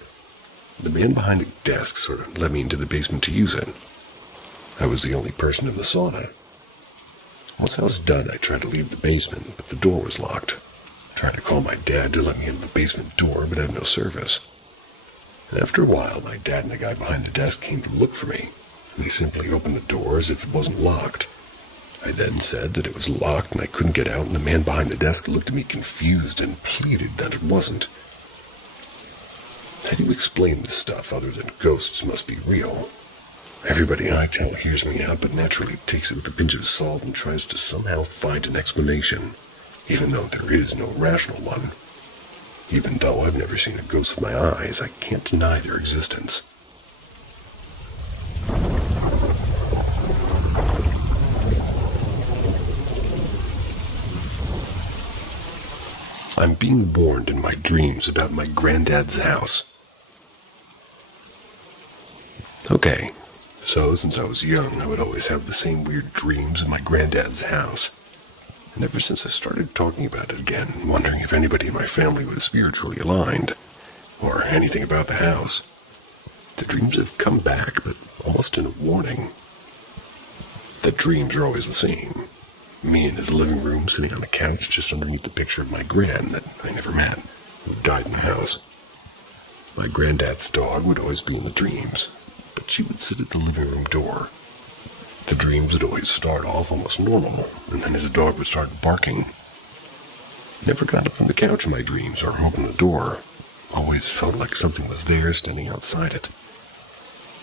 The man behind the desk sort of led me into the basement to use it. I was the only person in the sauna. Once I was done, I tried to leave the basement, but the door was locked. I tried to call my dad to let me into the basement door, but had no service. And after a while, my dad and the guy behind the desk came to look for me, and they simply opened the door as if it wasn't locked. I then said that it was locked and I couldn't get out, and the man behind the desk looked at me confused and pleaded that it wasn't. How do you explain this stuff other than ghosts must be real? Everybody I tell hears me out, but naturally takes it with a pinch of salt and tries to somehow find an explanation, even though there is no rational one. Even though I've never seen a ghost with my eyes, I can't deny their existence. I'm being warned in my dreams about my granddad's house. Okay, so since I was young, I would always have the same weird dreams in my granddad's house. And ever since I started talking about it again, wondering if anybody in my family was spiritually aligned, or anything about the house, the dreams have come back, but almost in a warning. The dreams are always the same. Me in his living room, sitting on the couch just underneath the picture of my gran that I never met, who died in the house. My granddad's dog would always be in the dreams, but she would sit at the living room door. The dreams would always start off almost normal, and then his dog would start barking. Never got up from the couch in my dreams or opened the door. Always felt like something was there standing outside it.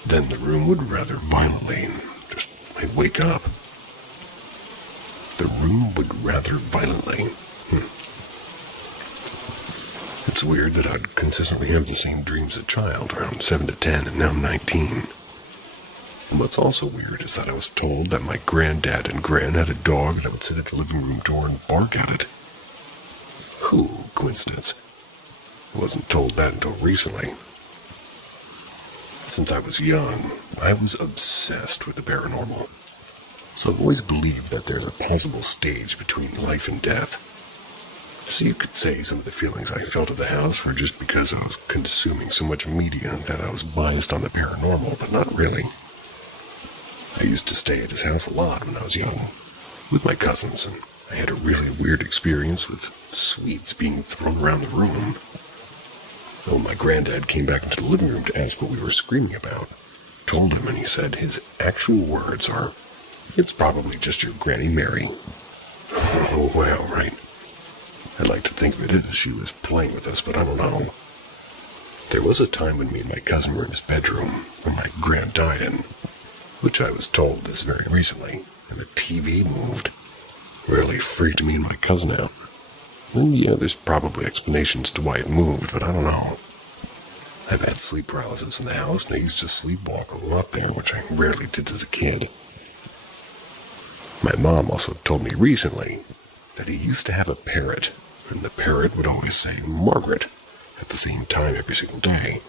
Then the room would rather violently, and just I'd wake up. The room would rather violently. It's weird that I'd consistently have the same dreams as a child, around 7 to 10, and now I'm 19. And what's also weird is that I was told that my granddad and gran had a dog that would sit at the living room door and bark at it. Who, coincidence? I wasn't told that until recently. Since I was young, I was obsessed with the paranormal. So I've always believed that there's a possible stage between life and death. So you could say some of the feelings I felt of the house were just because I was consuming so much media that I was biased on the paranormal, but not really. I used to stay at his house a lot when I was young, with my cousins, and I had a really weird experience with sweets being thrown around the room. When my granddad came back into the living room to ask what we were screaming about, told him, and he said his actual words are, "It's probably just your Granny Mary." Oh, well, right. I'd like to think of it as she was playing with us, but I don't know. There was a time when me and my cousin were in his bedroom, when my gran died in, which I was told this very recently, and the TV moved. Really freaked me and my cousin out. And yeah, there's probably explanations to why it moved, but I don't know. I've had sleep paralysis in the house, and I used to sleepwalk a lot there, which I rarely did as a kid. My mom also told me recently that he used to have a parrot, and the parrot would always say, "Margaret," at the same time every single day.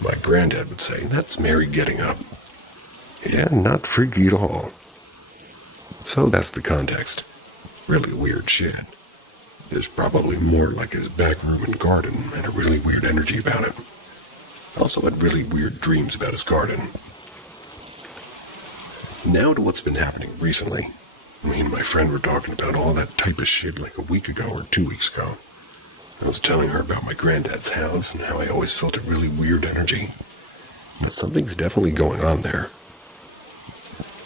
My granddad would say, "That's Mary getting up." Yeah, not freaky at all. So that's the context. Really weird shit. There's probably more like his back room and garden and a really weird energy about it. Also had really weird dreams about his garden. Now to what's been happening recently. Me and my friend were talking about all that type of shit like a week ago or 2 weeks ago. I was telling her about my granddad's house and how I always felt a really weird energy. But something's definitely going on there.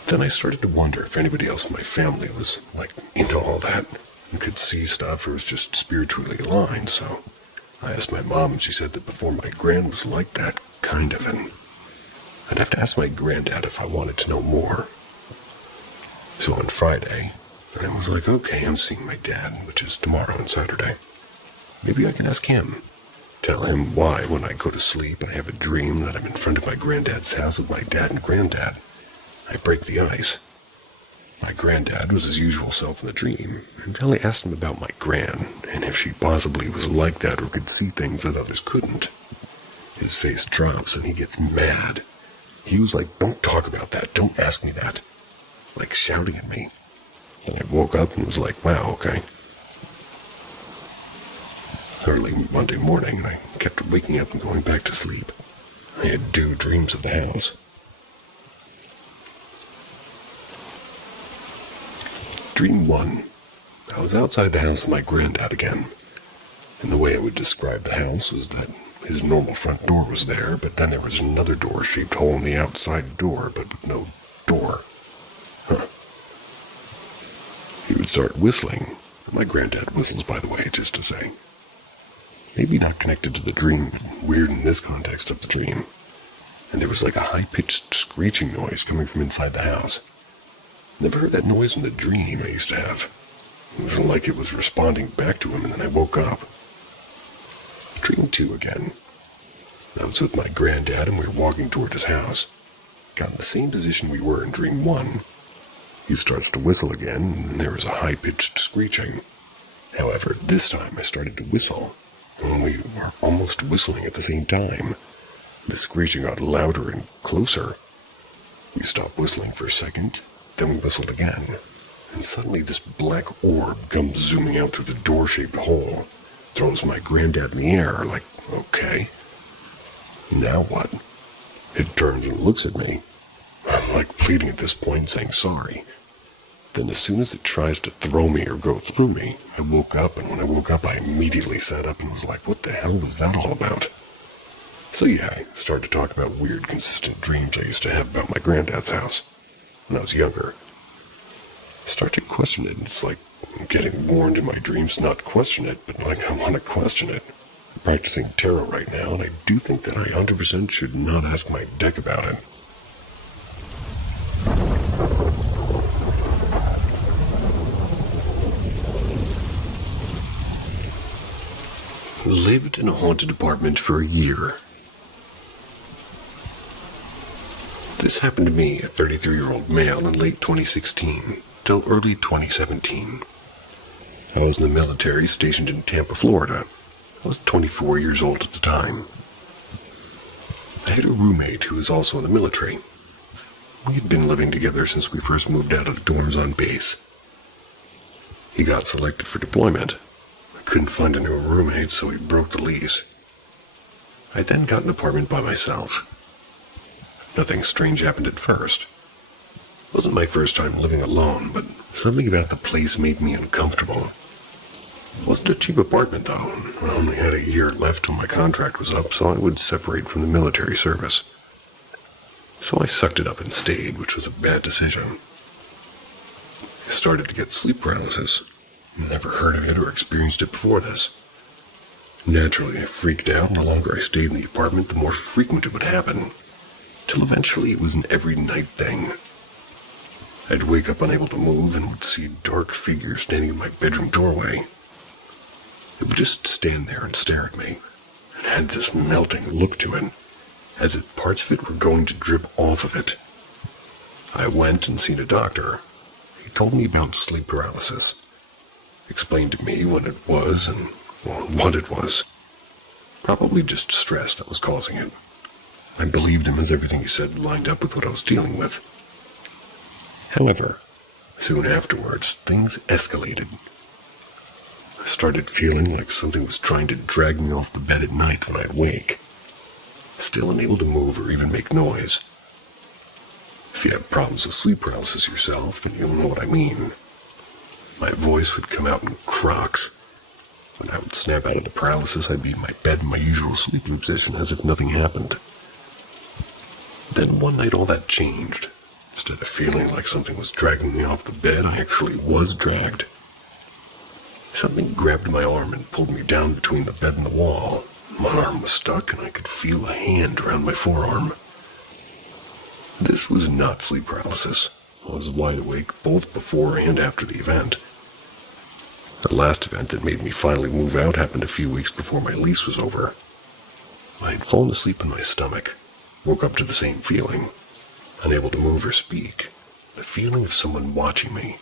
Then I started to wonder if anybody else in my family was, like, into all that and could see stuff or was just spiritually aligned, so I asked my mom and she said that before my grand was like that, kind of, and I'd have to ask my granddad if I wanted to know more. So on Friday, I was like, okay, I'm seeing my dad, which is tomorrow and Saturday. Maybe I can ask him. Tell him why when I go to sleep I have a dream that I'm in front of my granddad's house with my dad and granddad. I break the ice. My granddad was his usual self in the dream, until I asked him about my gran, and if she possibly was like that or could see things that others couldn't. His face drops and he gets mad. He was like, don't talk about that, don't ask me that. Like shouting at me. Then I woke up and was like, wow, okay. Early Monday morning, I kept waking up and going back to sleep. I had 2 dreams of the house. Dream 1. I was outside the house with my granddad again. And the way I would describe the house was that his normal front door was there, but then there was another door-shaped hole in the outside door, but with no door. He would start whistling. My granddad whistles, by the way, just to say. Maybe not connected to the dream, but weird in this context of the dream. And there was like a high-pitched screeching noise coming from inside the house. Never heard that noise in the dream I used to have. It wasn't like it was responding back to him, and then I woke up. Dream 2 again. I was with my granddad and we were walking toward his house. Got in the same position we were in dream 1. He starts to whistle again, and there was a high-pitched screeching. However, this time I started to whistle, and we were almost whistling at the same time. The screeching got louder and closer. We stopped whistling for a second, then we whistled again, and suddenly this black orb comes zooming out through the door-shaped hole, throws my granddad in the air, like, okay. Now what? It turns and looks at me. I'm like pleading at this point, saying sorry. Then as soon as it tries to throw me or go through me, I woke up, and when I woke up I immediately sat up and was like, what the hell was that all about? So yeah, I started to talk about weird, consistent dreams I used to have about my granddad's house when I was younger. I start to question it, and it's like I'm getting warned in my dreams not question it, but like I want to question it. I'm practicing tarot right now, and I do think that I 100% should not ask my deck about it. Lived in a haunted apartment for a year. This happened to me, a 33-year-old male, in late 2016 till early 2017. I was in the military stationed in Tampa, Florida. I was 24 years old at the time. I had a roommate who was also in the military. We had been living together since we first moved out of the dorms on base. He got selected for deployment. I couldn't find a new roommate, so he broke the lease. I then got an apartment by myself. Nothing strange happened at first. It wasn't my first time living alone, but something about the place made me uncomfortable. It wasn't a cheap apartment, though. I only had a year left till my contract was up, so I would separate from the military service. So I sucked it up and stayed, which was a bad decision. I started to get sleep paralysis. I never heard of it or experienced it before this. Naturally, I freaked out, and the longer I stayed in the apartment, the more frequent it would happen. Till eventually it was an every night thing. I'd wake up unable to move and would see a dark figure standing in my bedroom doorway. It would just stand there and stare at me. It had this melting look to it, as if parts of it were going to drip off of it. I went and seen a doctor. He told me about sleep paralysis. Explained to me what it was and what it was. Probably just stress that was causing it. I believed him as everything he said lined up with what I was dealing with. However, Soon afterwards, things escalated. I started feeling like something was trying to drag me off the bed at night when I'd wake, still unable to move or even make noise. If you have problems with sleep paralysis yourself, then you'll know what I mean. My voice would come out in croaks. When I would snap out of the paralysis, I'd be in my bed in my usual sleeping position as if nothing happened. Then one night all that changed. Instead of feeling like something was dragging me off the bed, I actually was dragged. Something grabbed my arm and pulled me down between the bed and the wall. My arm was stuck and I could feel a hand around my forearm. This was not sleep paralysis. I was wide awake both before and after the event. The last event that made me finally move out happened a few weeks before my lease was over. I had fallen asleep in my stomach, woke up to the same feeling, unable to move or speak, the feeling of someone watching me,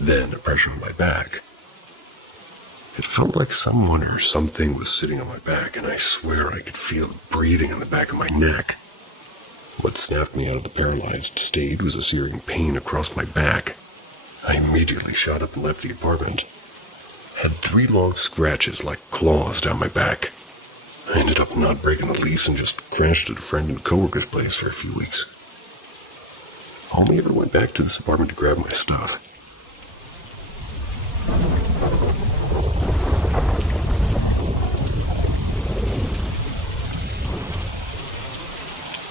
then a pressure on my back. It felt like someone or something was sitting on my back, and I swear I could feel it breathing on the back of my neck. What snapped me out of the paralyzed state was a searing pain across my back. I immediately shot up and left the apartment. Had 3 long scratches like claws down my back. I ended up not breaking the lease and just crashed at a friend and coworker's place for a few weeks. I only ever went back to this apartment to grab my stuff.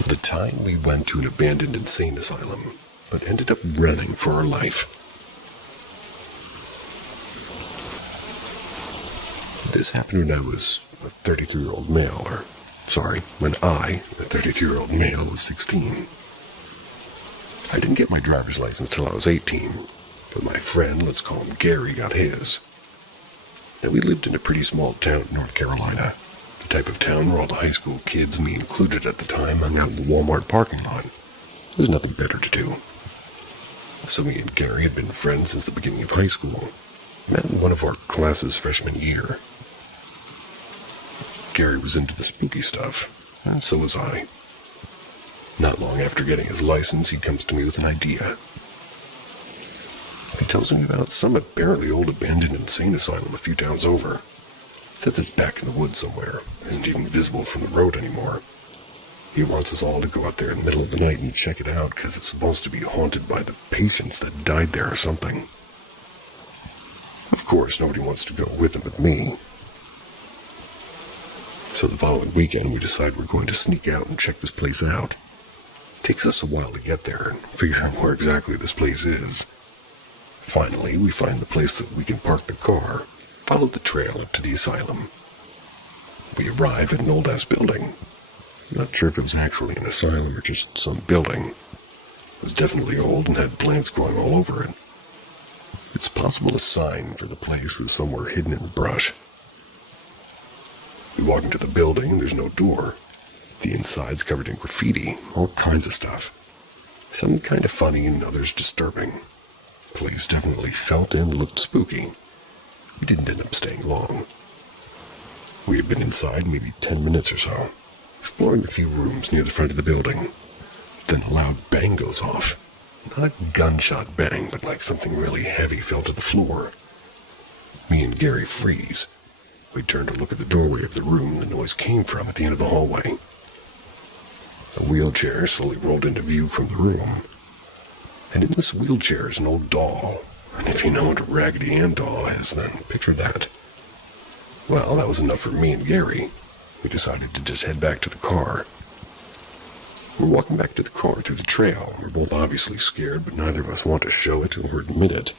At the time, we went to an abandoned insane asylum, but ended up running for our life. This happened when I was a 33-year-old male, when I, a 33-year-old male, was 16. I didn't get my driver's license till I was 18, but my friend, let's call him Gary, got his. Now, we lived in a pretty small town in North Carolina, the type of town where all the high school kids, me included at the time, hung out in the Walmart parking lot. There's nothing better to do. So me and Gary had been friends since the beginning of high school. Met in one of our classes freshman year. Gary was into the spooky stuff, and so was I. Not long after getting his license, he comes to me with an idea. He tells me about some apparently old abandoned insane asylum a few towns over. Says it's back in the woods somewhere, isn't even visible from the road anymore. He wants us all to go out there in the middle of the night and check it out, because it's supposed to be haunted by the patients that died there or something. Of course, nobody wants to go with him but me. So the following weekend, we decide we're going to sneak out and check this place out. It takes us a while to get there and figure out where exactly this place is. Finally, we find the place that we can park the car, follow the trail up to the asylum. We arrive at an old-ass building. Not sure if it was actually an asylum or just some building. It was definitely old and had plants growing all over it. It's possible a sign for the place was somewhere hidden in the brush. We walk into the building and there's no door. The inside's covered in graffiti, all kinds of stuff. Some kind of funny and others disturbing. The place definitely felt and looked spooky. We didn't end up staying long. We had been inside maybe 10 minutes or so, exploring a few rooms near the front of the building. Then a loud bang goes off. Not a gunshot bang, but like something really heavy fell to the floor. Me and Gary freeze. We turn to look at the doorway of the room the noise came from at the end of the hallway. A wheelchair slowly rolled into view from the room. And in this wheelchair is an old doll. And if you know what a Raggedy Ann doll is, then picture that. Well, that was enough for me and Gary. We decided to just head back to the car. We're walking back to the car through the trail. We're both obviously scared, but neither of us want to show it or admit it.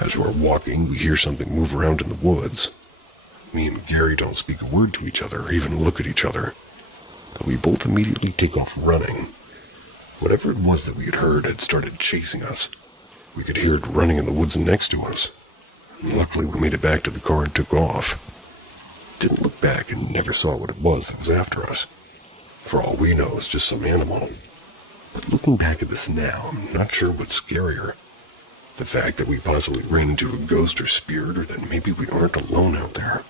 As we're walking, we hear something move around in the woods. Me and Gary don't speak a word to each other or even look at each other. But we both immediately take off running. Whatever it was that we had heard had started chasing us. We could hear it running in the woods next to us. And luckily, we made it back to the car and took off. Didn't look back and never saw what it was that was after us. For all we know, it's just some animal. But looking back at this now, I'm not sure what's scarier. The fact that we possibly ran into a ghost or spirit, or that maybe we aren't alone out there.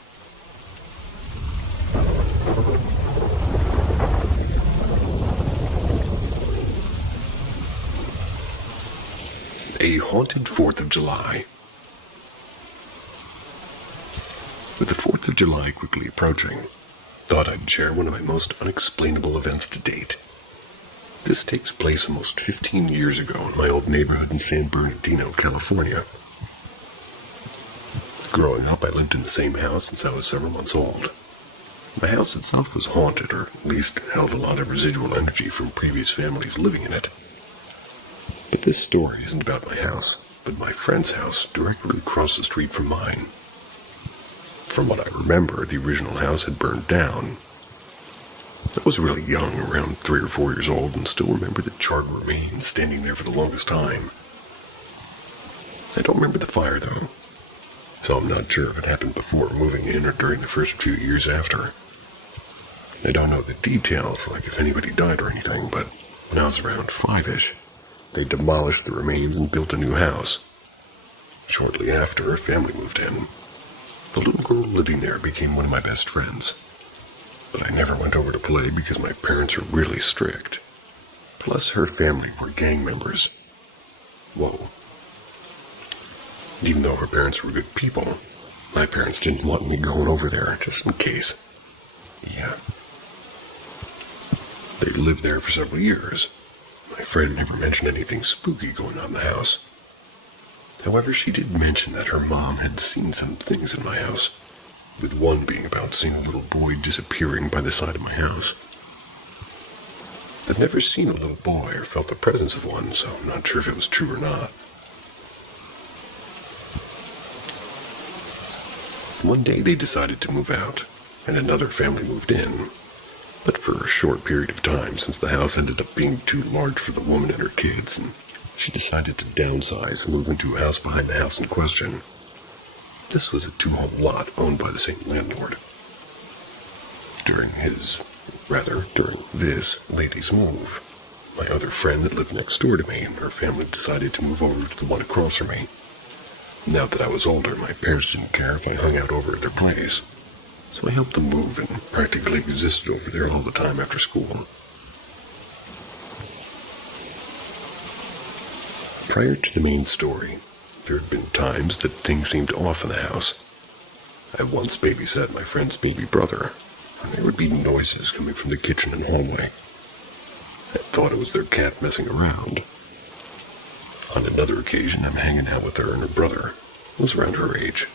A haunted 4th of July. With the 4th of July quickly approaching, thought I'd share one of my most unexplainable events to date. This takes place almost 15 years ago in my old neighborhood in San Bernardino, California. Growing up, I lived in the same house since I was several months old. The house itself was haunted, or at least held a lot of residual energy from previous families living in it. But this story isn't about my house, but my friend's house directly across the street from mine. From what I remember, the original house had burned down. I was really young, around 3 or 4 years old, and still remember the charred remains standing there for the longest time. I don't remember the fire, though, so I'm not sure if it happened before moving in or during the first few years after. I don't know the details, like if anybody died or anything, but when I was around 5-ish, they demolished the remains and built a new house. Shortly after, a family moved in. The little girl living there became one of my best friends. But I never went over to play because my parents are really strict. Plus, her family were gang members. Whoa. Even though her parents were good people, my parents didn't want me going over there, just in case. Yeah. They lived there for several years. My friend never mentioned anything spooky going on in the house. However, she did mention that her mom had seen some things in my house, with one being about seeing a little boy disappearing by the side of my house. I've never seen a little boy or felt the presence of one, so I'm not sure if it was true or not. One day they decided to move out, and another family moved in, but for a short period of time since the house ended up being too large for the woman and her kids, and she decided to downsize and move into a house behind the house in question. This was a 2-home lot owned by the same landlord. During this lady's move, my other friend that lived next door to me and her family decided to move over to the one across from me. Now that I was older, my parents didn't care if I hung out over at their place, so I helped them move and practically existed over there all the time after school. Prior to the main story, there had been times that things seemed off in the house. I once babysat my friend's baby brother, and there would be noises coming from the kitchen and hallway. I thought it was their cat messing around. On another occasion, I'm hanging out with her and her brother, who was around her age.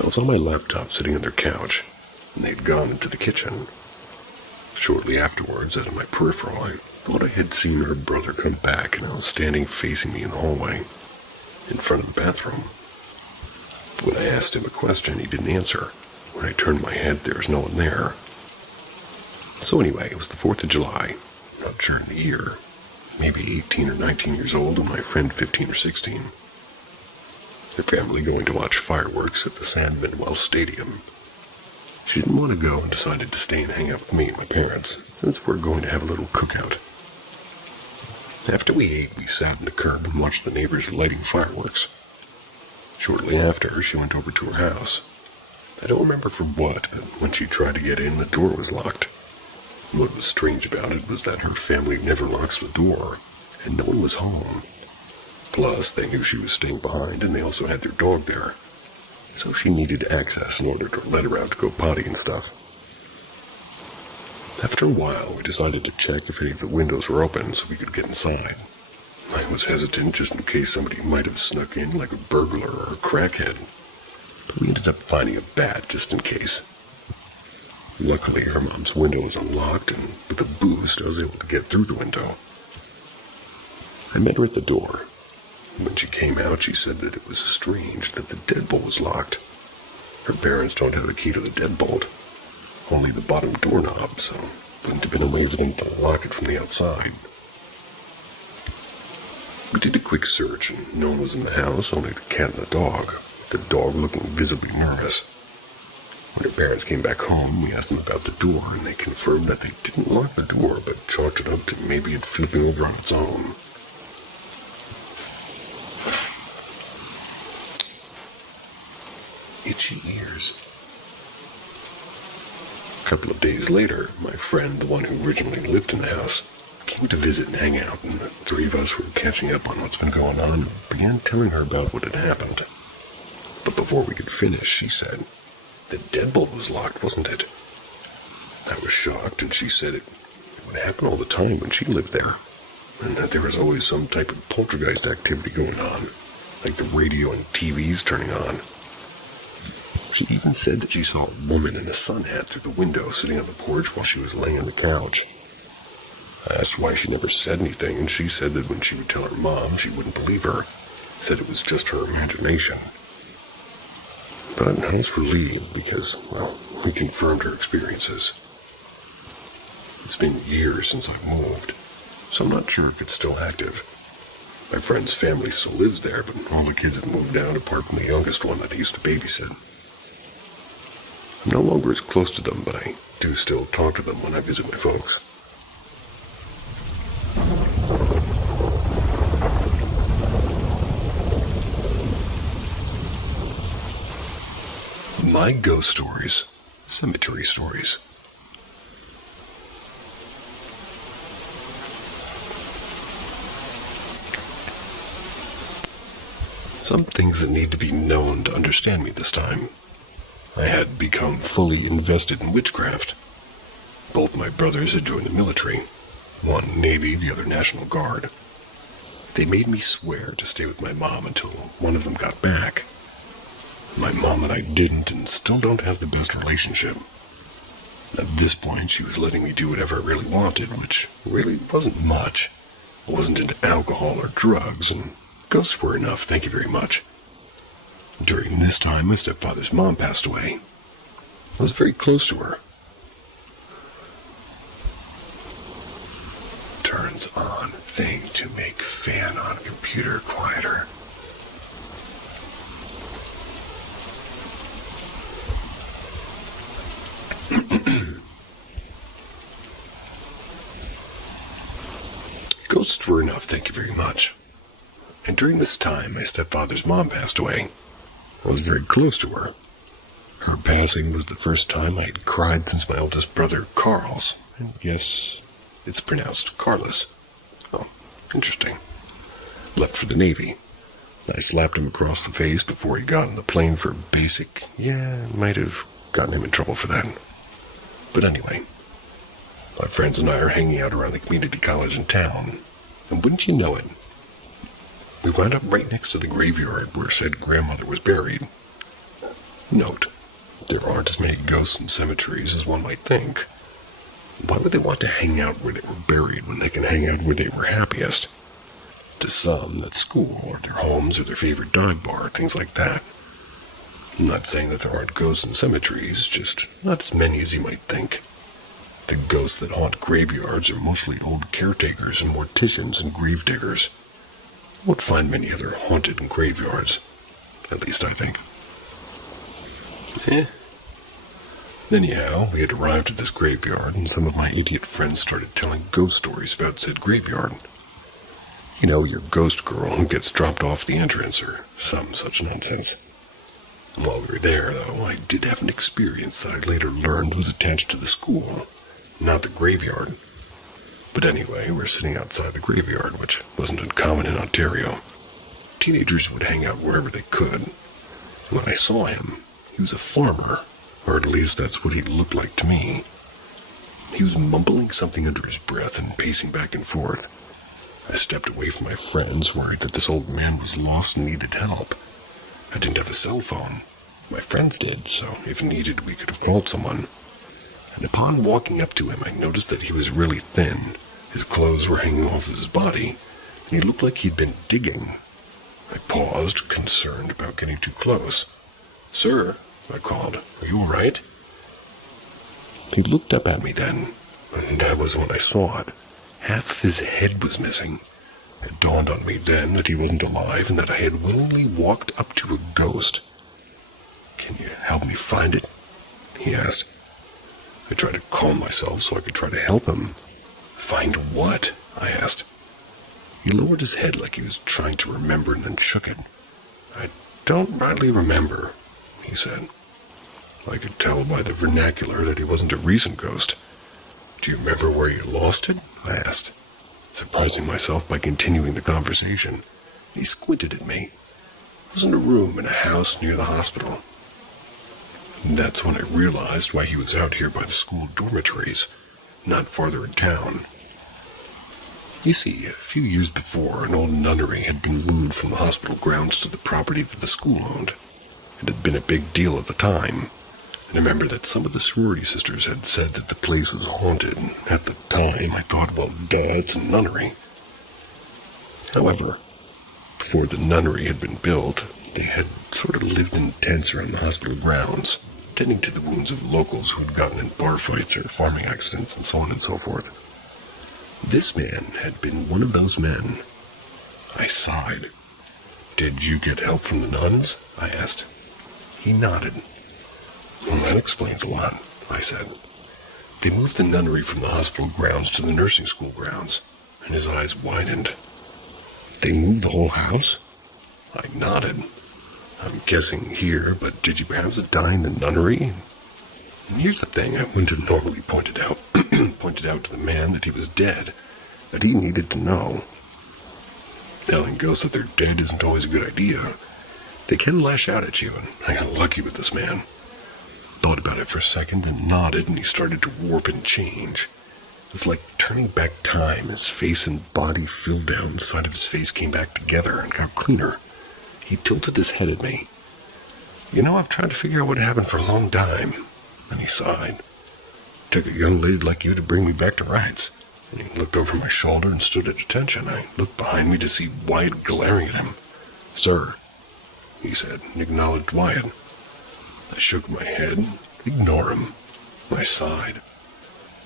I was on my laptop sitting on their couch, and they'd gone into the kitchen. Shortly afterwards, out of my peripheral, I thought I had seen her brother come back, and I was standing facing me in the hallway, in front of the bathroom. But when I asked him a question, he didn't answer. When I turned my head, there was no one there. So anyway, it was the 4th of July, not sure in the year, maybe 18 or 19 years old, and my friend 15 or 16. Their family going to watch fireworks at the San Manuel Stadium. She didn't want to go and decided to stay and hang out with me and my parents, since we're going to have a little cookout. After we ate, we sat on the curb and watched the neighbors lighting fireworks. Shortly after, she went over to her house. I don't remember for what, but when she tried to get in, the door was locked. What was strange about it was that her family never locks the door, and no one was home. Plus, they knew she was staying behind, and they also had their dog there. So she needed access in order to let her out to go potty and stuff. After a while, we decided to check if any of the windows were open so we could get inside. I was hesitant just in case somebody might have snuck in like a burglar or a crackhead, but we ended up finding a bat just in case. Luckily, her mom's window was unlocked, and with a boost, I was able to get through the window. I met her at the door. When she came out, she said that it was strange that the deadbolt was locked. Her parents don't have a key to the deadbolt, only the bottom doorknob, so there wouldn't have been a way for them to lock it from the outside. We did a quick search, and no one was in the house, only the cat and the dog looking visibly nervous. When her parents came back home, we asked them about the door, and they confirmed that they didn't lock the door, but chalked it up to maybe it flipping over on its own. Itchy ears. A couple of days later, my friend, the one who originally lived in the house, came to visit and hang out, and the three of us were catching up on what's been going on and began telling her about what had happened. But before we could finish, she said, "The deadbolt was locked, wasn't it?" I was shocked, and she said it would happen all the time when she lived there, and that there was always some type of poltergeist activity going on, like the radio and TVs turning on. She even said that she saw a woman in a sun hat through the window sitting on the porch while she was laying on the couch. I asked why she never said anything, and she said that when she would tell her mom, she wouldn't believe her, said it was just her imagination. But I was relieved because, well, we confirmed her experiences. It's been years since I've moved, so I'm not sure if it's still active. My friend's family still lives there, but all the kids have moved out apart from the youngest one that I used to babysit. I'm no longer as close to them, but I do still talk to them when I visit my folks. My ghost stories, cemetery stories. Some things that need to be known to understand me this time. I had become fully invested in witchcraft. Both my brothers had joined the military, one Navy, the other National Guard. They made me swear to stay with my mom until one of them got back. My mom and I didn't and still don't have the best relationship. At this point, she was letting me do whatever I really wanted, which really wasn't much. I wasn't into alcohol or drugs, and ghosts were enough, thank you very much. During this time, my stepfather's mom passed away. I was very close to her. Turns on thing to make fan on computer quieter. Ghosts were enough, thank you very much. And during this time, my stepfather's mom passed away. I was very close to her. Her passing was the first time I had cried since my oldest brother, Carl's. And yes, it's pronounced Carlos. Oh, interesting. Left for the Navy. I slapped him across the face before he got on the plane for basic. Yeah, might have gotten him in trouble for that. But anyway, my friends and I are hanging out around the community college in town. And wouldn't you know it, we wound up right next to the graveyard where said grandmother was buried. Note, there aren't as many ghosts in cemeteries as one might think. Why would they want to hang out where they were buried when they can hang out where they were happiest? To some, that's school, or their homes, or their favorite dive bar, things like that. I'm not saying that there aren't ghosts in cemeteries, just not as many as you might think. The ghosts that haunt graveyards are mostly old caretakers and morticians and grave diggers. You won't find many other haunted graveyards, at least I think. Anyhow, we had arrived at this graveyard, and some of my idiot friends started telling ghost stories about said graveyard. You know, your ghost girl who gets dropped off the entrance, or some such nonsense. While we were there, though, I did have an experience that I later learned was attached to the school, not the graveyard. But anyway, we're sitting outside the graveyard, which wasn't uncommon in Ontario. Teenagers would hang out wherever they could. When I saw him, he was a farmer, or at least that's what he looked like to me. He was mumbling something under his breath and pacing back and forth. I stepped away from my friends, worried that this old man was lost and needed help. I didn't have a cell phone. My friends did, so if needed, we could have called someone. And upon walking up to him, I noticed that he was really thin. His clothes were hanging off his body, and he looked like he'd been digging. I paused, concerned about getting too close. "Sir," I called, "are you all right?" He looked up at me then, and that was when I saw it. Half of his head was missing. It dawned on me then that he wasn't alive and that I had willingly walked up to a ghost. "Can you help me find it?" he asked. I tried to calm myself so I could try to help him. "Find what?" I asked. He lowered his head like he was trying to remember and then shook it. "I don't rightly remember," he said. I could tell by the vernacular that he wasn't a recent ghost. "Do you remember where you lost it?" I asked. surprising myself by continuing the conversation. He squinted at me. It was in a room in a house near the hospital. And that's when I realized why he was out here by the school dormitories, not farther in town. You see, a few years before, an old nunnery had been moved from the hospital grounds to the property that the school owned. It had been a big deal at the time. And I remember that some of the sorority sisters had said that the place was haunted, and at the time I thought, well, duh, it's a nunnery. However, before the nunnery had been built, they had sort of lived in tents around the hospital grounds, tending to the wounds of locals who had gotten in bar fights or farming accidents and so on and so forth. This man had been one of those men. I sighed. "Did you get help from the nuns?" I asked. He nodded. "Well, that explains a lot," I said. "They moved the nunnery from the hospital grounds to the nursing school grounds," and his eyes widened. "They moved the whole house?" I nodded. "I'm guessing here, but did you perhaps die in the nunnery?" And here's the thing I wouldn't have normally pointed out to the man that he was dead, that he needed to know. Telling ghosts that they're dead isn't always a good idea. They can lash out at you, and I got lucky with this man. Thought about it for a second and nodded, and he started to warp and change. It was like turning back time. His face and body filled down, the side of his face came back together and got cleaner. He tilted his head at me. "I've tried to figure out what happened for a long time." And he sighed. "Took a young lady like you to bring me back to rights." And he looked over my shoulder and stood at attention. I looked behind me to see Wyatt glaring at him. "Sir," he said, and acknowledged Wyatt. I shook my head. "Ignore him." I sighed.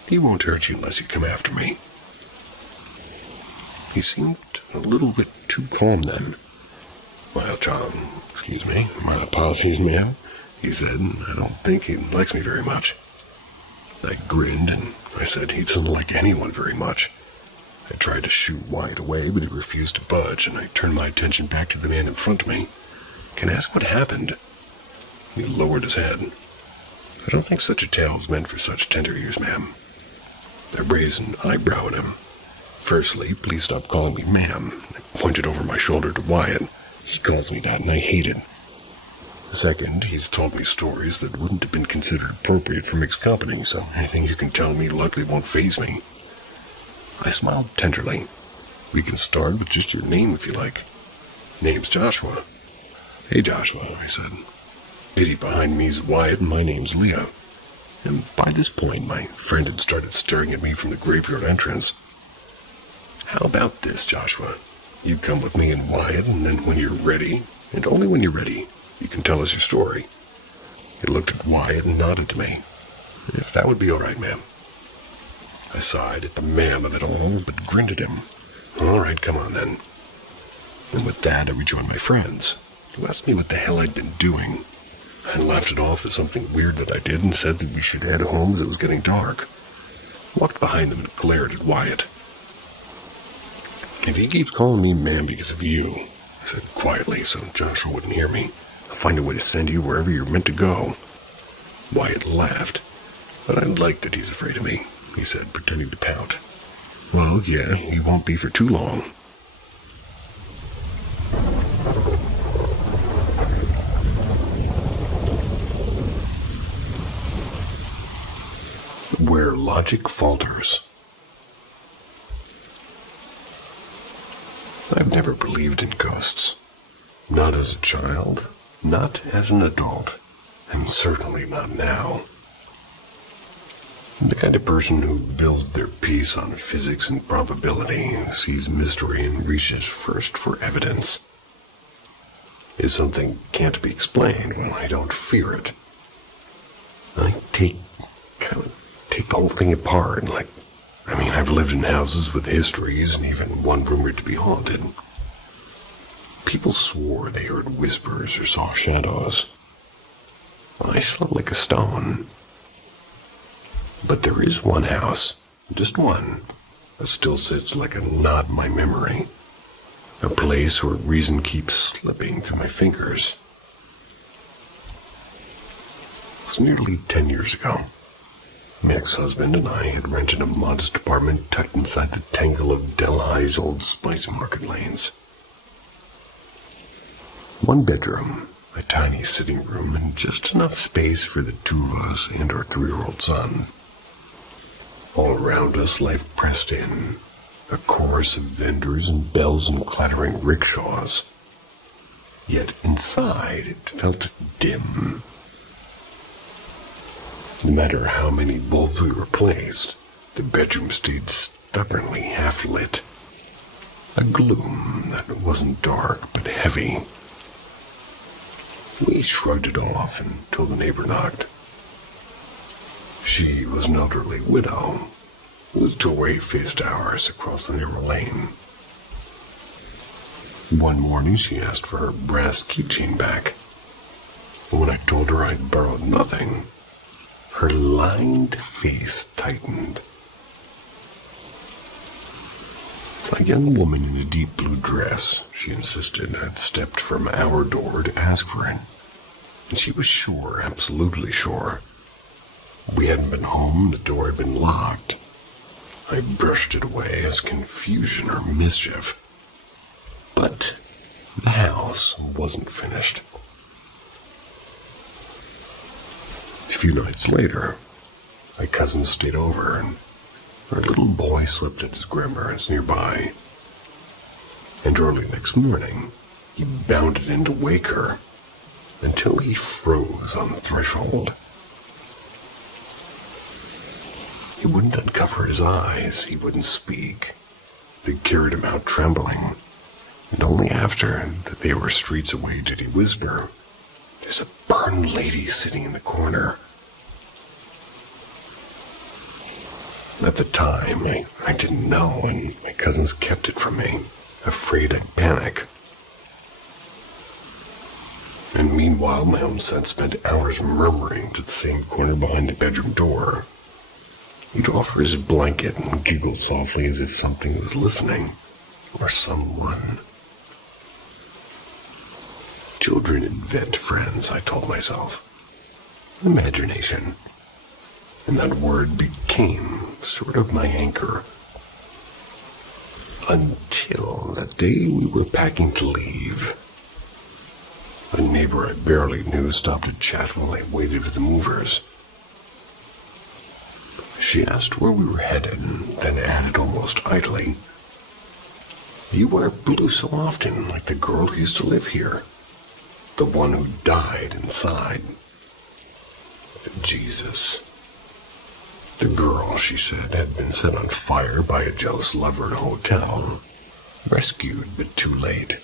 "He won't hurt you unless you come after me." He seemed a little bit too calm then. "Well, John, my apologies, ma'am," he said. "I don't think he likes me very much." I grinned, and I said he doesn't like anyone very much. I tried to shoo Wyatt away, but he refused to budge, and I turned my attention back to the man in front of me. "Can I ask what happened?" He lowered his head. "I don't think such a tale is meant for such tender ears, ma'am." I raised an eyebrow at him. "Firstly, please stop calling me ma'am." I pointed over my shoulder to Wyatt. "He calls me that, and I hate it. Second, he's told me stories that wouldn't have been considered appropriate for mixed company, so anything you can tell me likely won't faze me." I smiled tenderly. "We can start with just your name if you like." "Name's Joshua." "Hey, Joshua," I said. "Lady behind me's Wyatt, and my name's Leah." And by this point, my friend had started staring at me from the graveyard entrance. "How about this, Joshua? You come with me and Wyatt, and then when you're ready, and only when you're ready, you can tell us your story." He looked at Wyatt and nodded to me. "If that would be all right, ma'am." I sighed at the ma'am of it all, but grinned at him. "All right, come on then." And with that, I rejoined my friends, who asked me what the hell I'd been doing. I laughed it off as something weird that I did and said that we should head home as it was getting dark. Walked behind them and glared at Wyatt. "If he keeps calling me ma'am because of you," I said quietly so Joshua wouldn't hear me, "I'll find a way to send you wherever you're meant to go." Wyatt laughed. "But I like that he's afraid of me," he said, pretending to pout. "Well, yeah, he won't be for too long." Where logic falters. I've never believed in ghosts. Not as a child, not as an adult, and certainly not now. I'm the kind of person who builds their piece on physics and probability, sees mystery and reaches first for evidence. If something can't be explained, well, I don't fear it. I take the whole thing apart, I've lived in houses with histories and even one rumored to be haunted. People swore they heard whispers or saw shadows. I slept like a stone. But there is one house, just one, that still sits like a knot in my memory. A place where reason keeps slipping through my fingers. It was nearly 10 years ago. My ex-husband and I had rented a modest apartment tucked inside the tangle of Delhi's old spice market lanes. One bedroom, a tiny sitting room, and just enough space for the two of us and our 3-year-old son. All around us, life pressed in, a chorus of vendors and bells and clattering rickshaws. Yet inside, it felt dim. No matter how many bulbs we replaced, the bedroom stayed stubbornly half-lit. A gloom that wasn't dark but heavy. We shrugged it off until the neighbor knocked. She was an elderly widow whose doorway faced ours across the narrow lane. One morning she asked for her brass keychain back. And when I told her I'd borrowed nothing, her lined face tightened. A young woman in a deep blue dress, she insisted, had stepped from our door to ask for it. And she was sure, absolutely sure. We hadn't been home, the door had been locked. I brushed it away as confusion or mischief. But the house wasn't finished. A few nights later, my cousin stayed over, and our little boy slept at his grandparents' nearby. And early next morning, he bounded in to wake her until he froze on the threshold. He wouldn't uncover his eyes, he wouldn't speak. They carried him out trembling, and only after that they were streets away did he whisper, "There's a burned lady sitting in the corner." At the time, I didn't know, and my cousins kept it from me, afraid I'd panic. And meanwhile, my own son spent hours murmuring to the same corner behind the bedroom door. He'd offer his blanket and giggle softly as if something was listening, or someone. Children invent friends, I told myself. Imagination. And that word became sort of my anchor. Until that day we were packing to leave. A neighbor I barely knew stopped to chat while I waited for the movers. She asked where we were headed, and then added almost idly, "You wear blue so often, like the girl who used to live here. The one who died inside." Jesus. The girl, she said, had been set on fire by a jealous lover in a hotel. Rescued, but too late.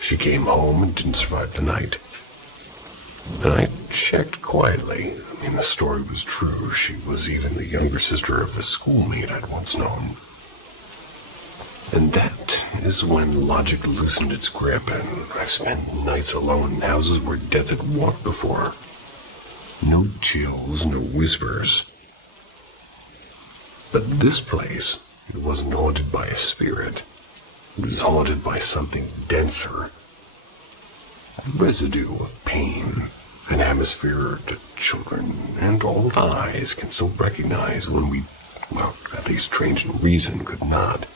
She came home and didn't survive the night. And I checked quietly. The story was true. She was even the younger sister of a schoolmate I'd once known. And that is when logic loosened its grip, and I spent nights alone in houses where death had walked before. No chills, no whispers. But this place, it wasn't haunted by a spirit. It was haunted by something denser. A residue of pain, an atmosphere that children and old eyes can still recognize when we, well, at least trained in reason, could not.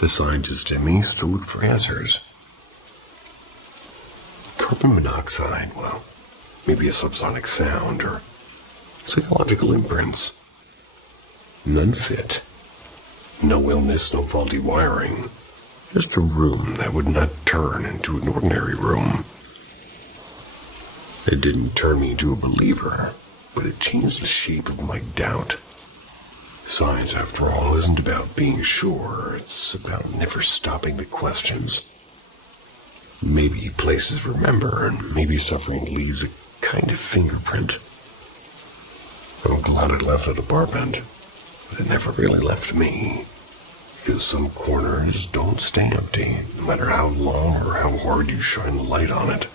The scientist in me still looked for answers. Carbon monoxide, well, maybe a subsonic sound or psychological imprints. None fit. No illness, no faulty wiring. Just a room that would not turn into an ordinary room. It didn't turn me into a believer, but it changed the shape of my doubt. Science, after all, isn't about being sure. It's about never stopping the questions. Maybe places remember, and maybe suffering leaves a kind of fingerprint. I'm glad I left the apartment, but it never really left me. Because some corners don't stay empty, no matter how long or how hard you shine the light on it.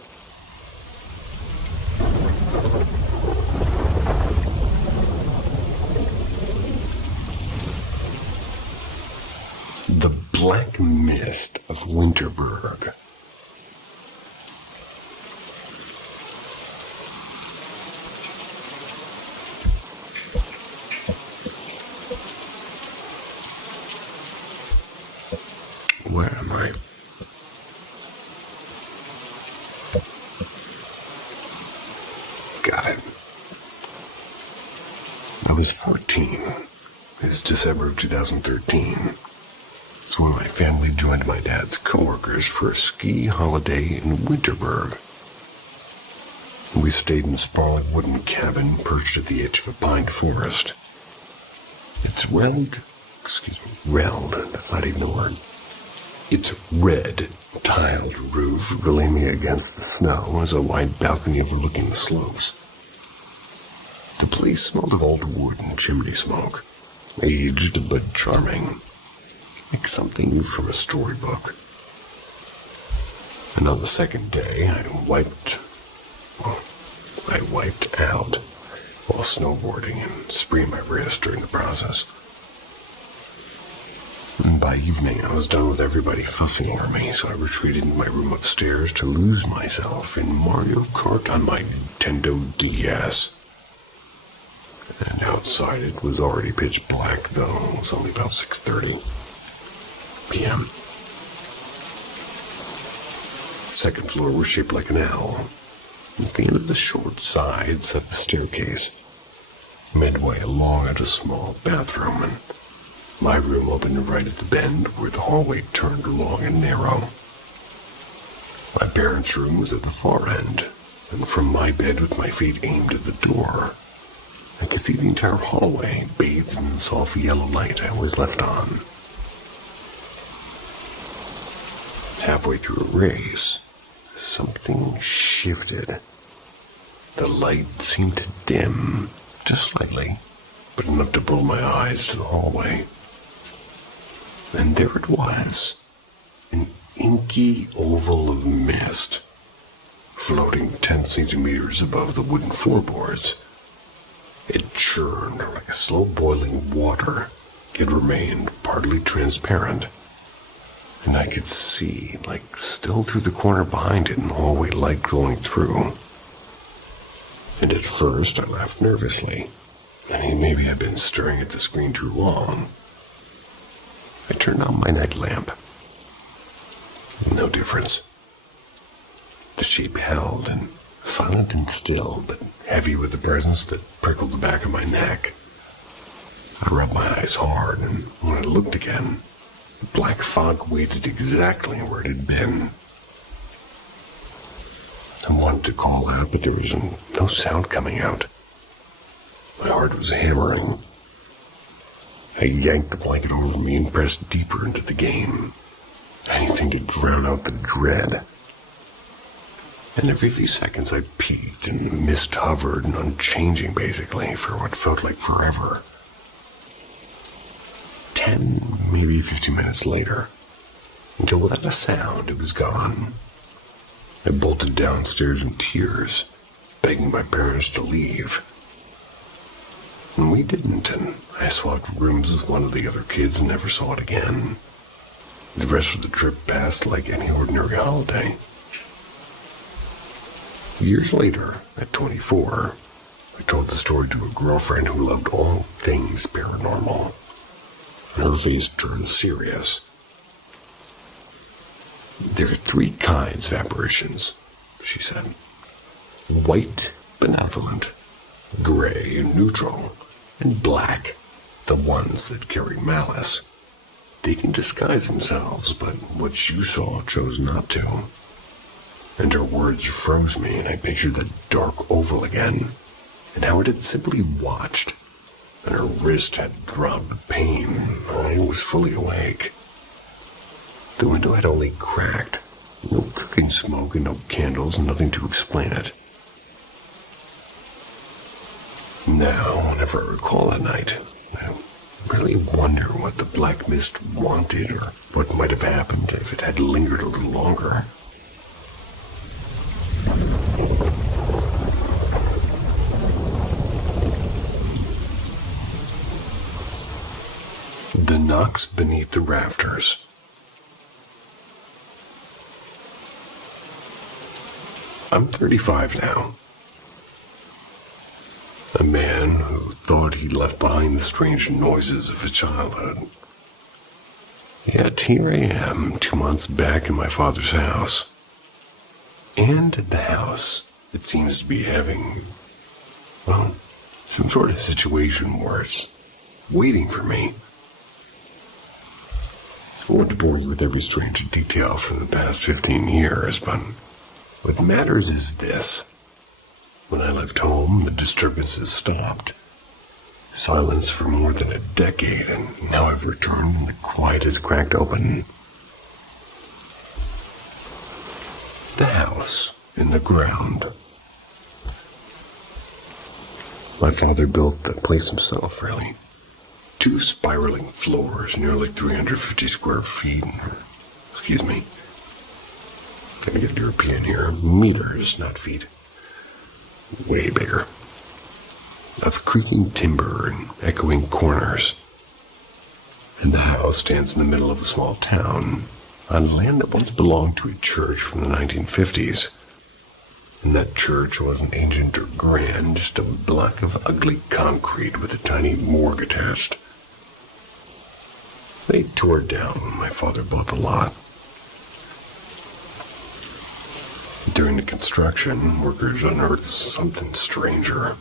The Black Mist of Winterberg. Got it. I was 14. It's December of 2013. It's when my family joined my dad's coworkers for a ski holiday in Winterberg. We stayed in a sprawling wooden cabin perched at the edge of a pine forest. Its that's not even a word. Its red, tiled roof gleaming against the snow was a wide balcony overlooking the slopes. The place smelled of old wood and chimney smoke, aged but charming, like something from a storybook. And on the second day, I wiped out while snowboarding and sprained my wrist during the process. And by evening, I was done with everybody fussing over me, so I retreated into my room upstairs to lose myself in Mario Kart on my Nintendo DS. And outside it was already pitch black, though it was only about 6:30 p.m. The second floor was shaped like an L. At the end of the short side sat the staircase. Midway along at a small bathroom, and my room opened right at the bend where the hallway turned long and narrow. My parents' room was at the far end, and from my bed with my feet aimed at the door, I could see the entire hallway bathed in the soft yellow light I always left on. Halfway through a race, something shifted. The light seemed to dim, just slightly, but enough to pull my eyes to the hallway. And there it was, an inky oval of mist, floating 10 centimeters above the wooden floorboards. It churned like a slow-boiling water. It remained partly transparent, and I could see, like still through the corner behind it, in the hallway light glowing through. And at first I laughed nervously, thinking maybe I'd been staring at the screen too long. I turned on my night lamp. No difference. The shape held, and silent and still, but heavy with the presence that prickled the back of my neck. I rubbed my eyes hard, and when I looked again, the black fog waited exactly where it had been. I wanted to call out, but there was no sound coming out. My heart was hammering. I yanked the blanket over me and pressed deeper into the game. Anything to drown out the dread. And every few seconds I peeked, and the mist hovered, and unchanging basically, for what felt like forever. 10, maybe 15 minutes later, until without a sound it was gone. I bolted downstairs in tears, begging my parents to leave. And we didn't, and I swapped rooms with one of the other kids and never saw it again. The rest of the trip passed like any ordinary holiday. Years later, at 24, I told the story to a girlfriend who loved all things paranormal. Her face turned serious. There are 3 kinds of apparitions, she said. White, benevolent, gray and neutral, and black, the ones that carry malice. They can disguise themselves, but what you saw chose not to. And her words froze me, and I pictured that dark oval again, and how it had simply watched, and her wrist had throbbed with pain. I was fully awake. The window had only cracked. No cooking smoke and no candles, nothing to explain it. Now, whenever I recall that night, I really wonder what the black mist wanted, or what might have happened if it had lingered a little longer. The knocks beneath the rafters. I'm 35 now. A man who thought he'd left behind the strange noises of his childhood. Yet here I am, 2 months back in my father's house. And the house, it seems to be having well, some sort of situation where it's waiting for me. I won't bore you with every strange detail from the past 15 years, but what matters is this. When I left home, the disturbances stopped. Silence for more than a decade, and now I've returned and the quiet has cracked open. The house in the ground. My father built the place himself, really. 2 spiraling floors, nearly 350 square feet. Excuse me. Gotta get European here. Meters, not feet. Way bigger. Of creaking timber and echoing corners. And the house stands in the middle of a small town, on land that once belonged to a church from the 1950s. And that church wasn't ancient or grand, just a block of ugly concrete with a tiny morgue attached. They tore it down when my father bought the lot. During the construction, workers unearthed something stranger.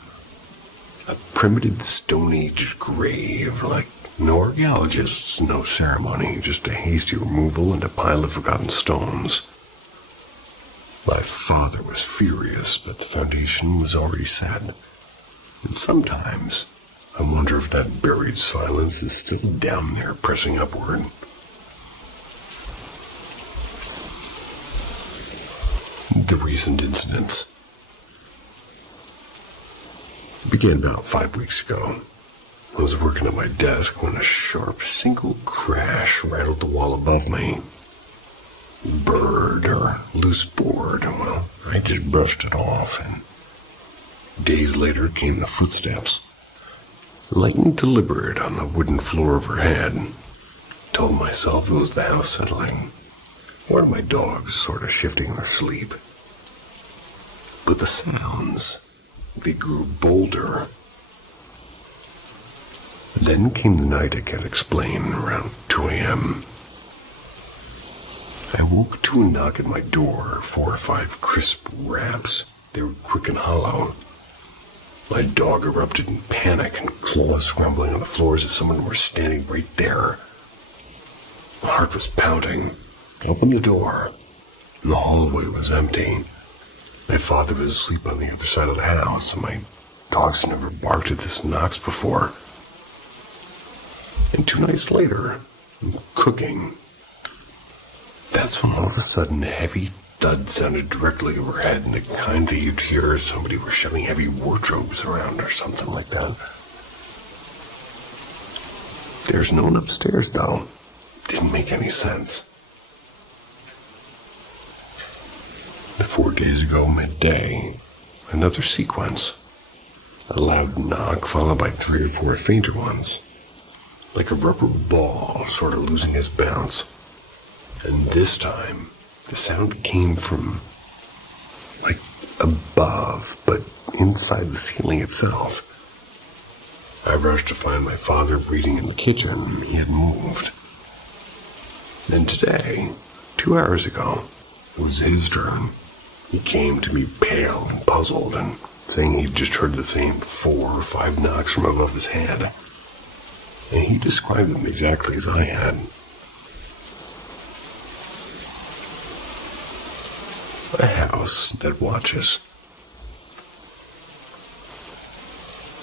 A primitive Stone Age grave, like no archaeologists, no ceremony, just a hasty removal and a pile of forgotten stones. My father was furious, but the foundation was already set. And sometimes I wonder if that buried silence is still down there pressing upward. The recent incidents began about 5 weeks ago. I was working at my desk when a sharp single crash rattled the wall above me. Bird or loose board, well, I just brushed it off, and days later came the footsteps. Light and deliberate on the wooden floor overhead. Told myself it was the house settling. One of my dogs sort of shifting their sleep. But the sounds, they grew bolder. Then came the night I can't explain, around 2 a.m. I woke to a knock at my door, 4 or 5 crisp raps. They were quick and hollow. My dog erupted in panic and claws scrambling on the floor as if someone were standing right there. My heart was pounding. I opened the door, and the hallway was empty. My father was asleep on the other side of the house, and my dogs had never barked at this knocks before. And 2 nights later, I'm cooking. That's when all of a sudden a heavy thud sounded directly overhead, and the kind that you'd hear if somebody were shoving heavy wardrobes around or something like that. There's no one upstairs, though. Didn't make any sense. 4 days ago, midday, another sequence. A loud knock followed by 3 or 4 fainter ones. Like a rubber ball sort of losing its bounce. And this time, the sound came from, like, above, but inside the ceiling itself. I rushed to find my father reading in the kitchen. He had moved. Then today, 2 hours ago, it was his turn. He came to me pale and puzzled and saying he'd just heard the same 4 or 5 knocks from above his head. And he described them exactly as I had. A house that watches.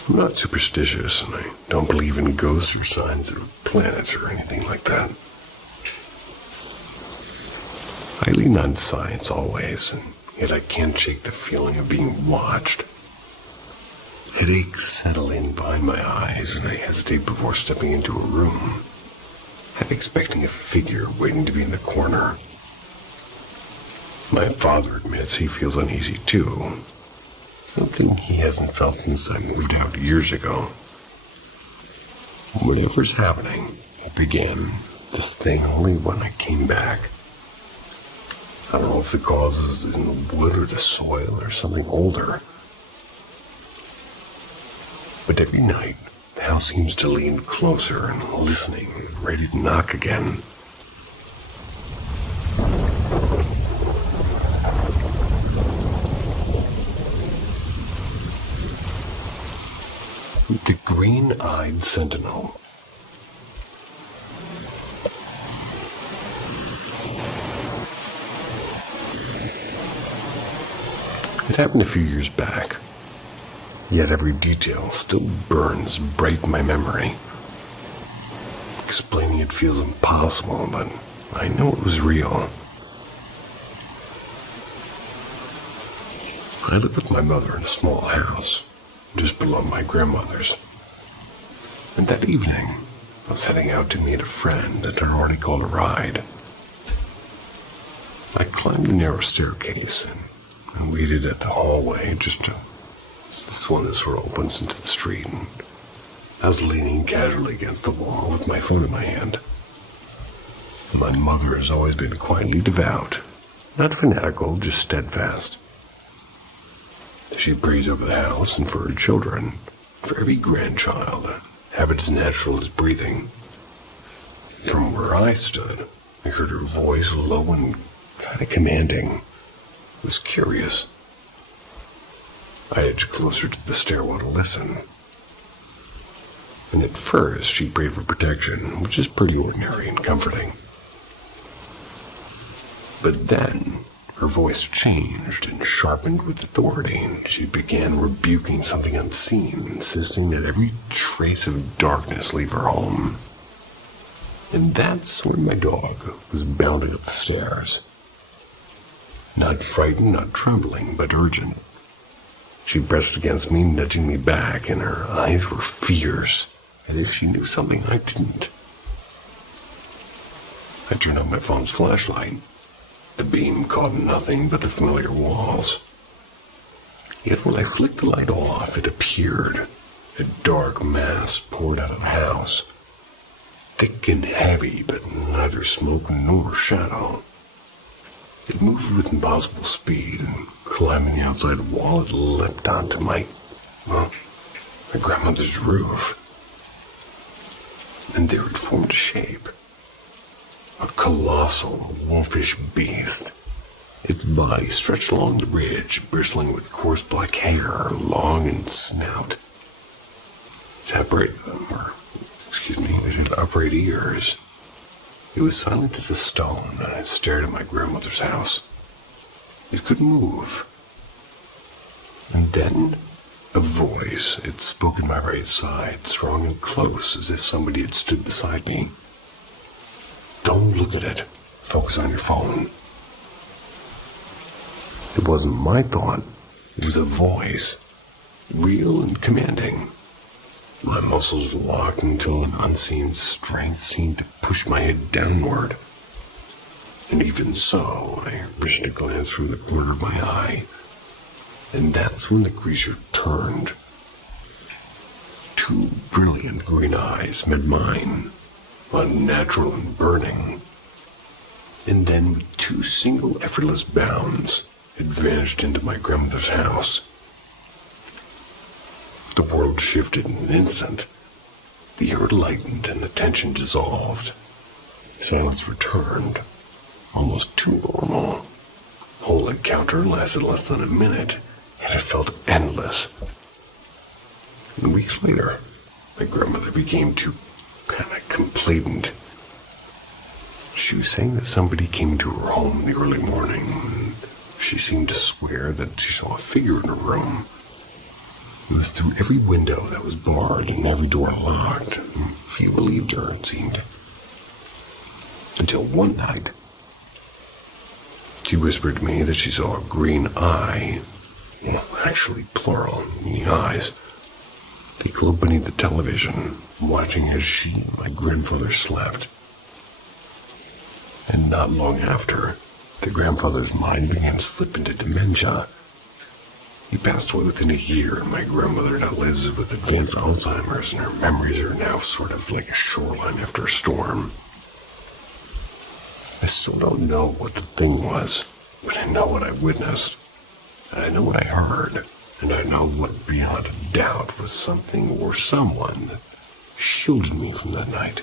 I'm not superstitious, and I don't believe in ghosts or signs of planets or anything like that. I lean on science always, and yet I can't shake the feeling of being watched. Headaches settle in behind my eyes, and I hesitate before stepping into a room, half expecting a figure waiting to be in the corner. My father admits he feels uneasy too, something he hasn't felt since I moved out years ago. Whatever's happening, it began this thing only when I came back. I don't know if the cause is in the wood or the soil or something older. But every night, the house seems to lean closer and listening, ready to knock again. The green-eyed sentinel. It happened a few years back, yet every detail still burns bright in my memory. Explaining it feels impossible, but I know it was real. I lived with my mother in a small house, just below my grandmother's. And that evening, I was heading out to meet a friend that had already called a ride. I climbed the narrow staircase and waited at the hallway just to... It's this one that sort of opens into the street, and I was leaning casually against the wall with my phone in my hand. My mother has always been quietly devout, not fanatical, just steadfast. She prays over the house and for her children, for every grandchild, a habit as natural as breathing. From where I stood, I heard her voice low and kind of commanding. It was curious. I edged closer to the stairwell to listen. And at first, she prayed for protection, which is pretty ordinary and comforting. But then, her voice changed and sharpened with authority, and she began rebuking something unseen, insisting that every trace of darkness leave her home. And that's when my dog was bounding up the stairs. Not frightened, not trembling, but urgent. She pressed against me, nudging me back, and her eyes were fierce, as if she knew something I didn't. I turned on my phone's flashlight. The beam caught nothing but the familiar walls. Yet when I flicked the light off, it appeared. A dark mass poured out of the house. Thick and heavy, but neither smoke nor shadow. It moved with impossible speed, and climbing the outside wall, it leapt onto my grandmother's roof. And there it formed a shape. A colossal, wolfish beast. Its body stretched along the ridge, bristling with coarse black hair, long and snout. It had upright ears. It was silent as a stone, and it stared at my grandmother's house. It could move. And then, a voice. It spoke at my right side, strong and close, as if somebody had stood beside me. Don't look at it. Focus on your phone. It wasn't my thought. It was a voice. Real and commanding. My muscles locked until an unseen strength seemed to push my head downward. And even so, I risked a glance from the corner of my eye. And that's when the creature turned. Two brilliant green eyes met mine. Unnatural and burning. And then with two single effortless bounds, it vanished into my grandmother's house. The world shifted in an instant. The air lightened and the tension dissolved. Silence returned, almost too normal. The whole encounter lasted less than a minute, and it felt endless. And weeks later, my grandmother became too kind of complacent. She was saying that somebody came to her home in the early morning, and she seemed to swear that she saw a figure in her room. It was through every window that was barred and every door locked. Few believed her, it seemed. Until one night, she whispered to me that she saw a green eye. Well, actually plural, in the eyes. They glowed beneath the television, watching as she and my grandfather slept. And not long after, the grandfather's mind began to slip into dementia. He passed away within a year, and my grandmother now lives with advanced Alzheimer's, and her memories are now sort of like a shoreline after a storm. I still don't know what the thing was, but I know what I witnessed, and I know what I heard, and I know what beyond a doubt was something or someone that shielded me from that night.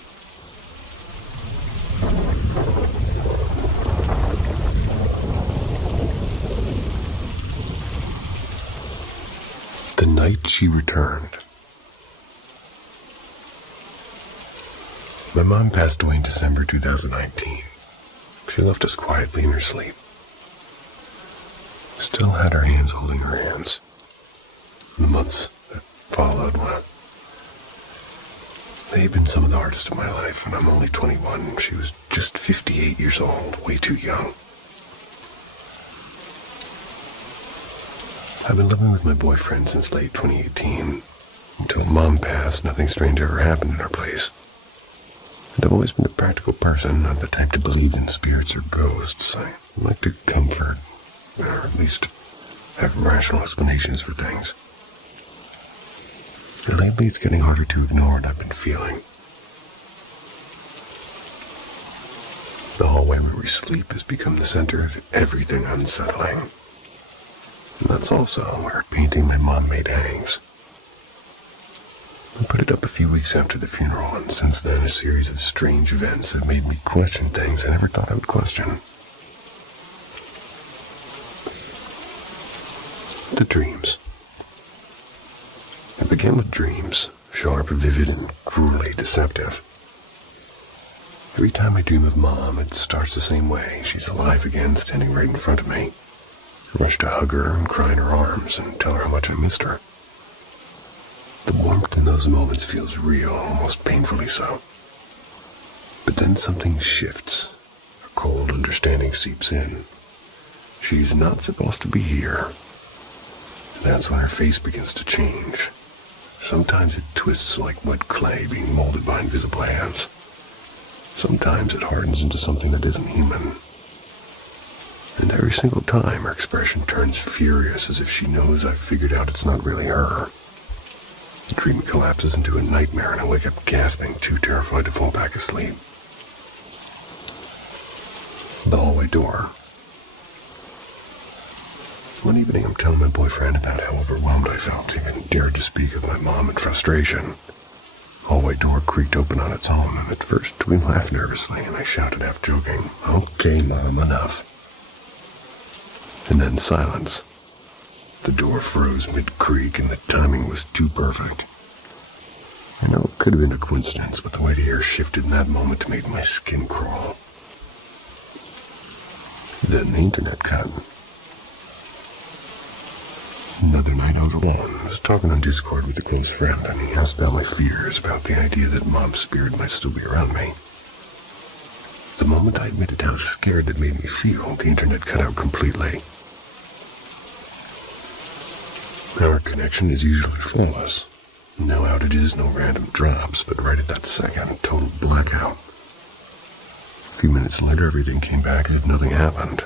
The night she returned, My mom passed away in December 2019. She left us quietly in her sleep. Still had her hands holding her hands. The months that followed, well, they've been some of the hardest of my life, and I'm only 21. She was just 58 years old, way too young. I've been living with my boyfriend since late 2018. Until Mom passed, nothing strange ever happened in our place. And I've always been a practical person, not the type to believe in spirits or ghosts. I like to comfort, or at least have rational explanations for things. And lately it's getting harder to ignore what I've been feeling. The hallway where we sleep has become the center of everything unsettling. And that's also where a painting my mom made hangs. I put it up a few weeks after the funeral, and since then a series of strange events have made me question things I never thought I would question. The dreams. It began with dreams, sharp, vivid, and cruelly deceptive. Every time I dream of Mom, it starts the same way. She's alive again, standing right in front of me. I rush to hug her and cry in her arms and tell her how much I missed her. The warmth in those moments feels real, almost painfully so. But then something shifts. A cold understanding seeps in. She's not supposed to be here. And that's when her face begins to change. Sometimes it twists like wet clay being molded by invisible hands. Sometimes it hardens into something that isn't human. And every single time her expression turns furious, as if she knows I've figured out it's not really her. The dream collapses into a nightmare and I wake up gasping, too terrified to fall back asleep. The hallway door. One evening I'm telling my boyfriend about how overwhelmed I felt, even dared to speak of my mom in frustration. The hallway door creaked open on its own, and at first we laughed nervously, and I shouted half joking, "Okay, Mom, enough." And then silence. The door froze mid-creak, and the timing was too perfect. I know it could have been a coincidence, but the way the air shifted in that moment made my skin crawl. Then the internet cut. Another night I was alone. I was talking on Discord with a close friend, and he asked about my fears, about the idea that Mom's spirit might still be around me. The moment I admitted how scared it made me feel, the internet cut out completely. Our connection is usually flawless. No outages, no random drops, but right at that second, total blackout. A few minutes later, everything came back as if nothing happened.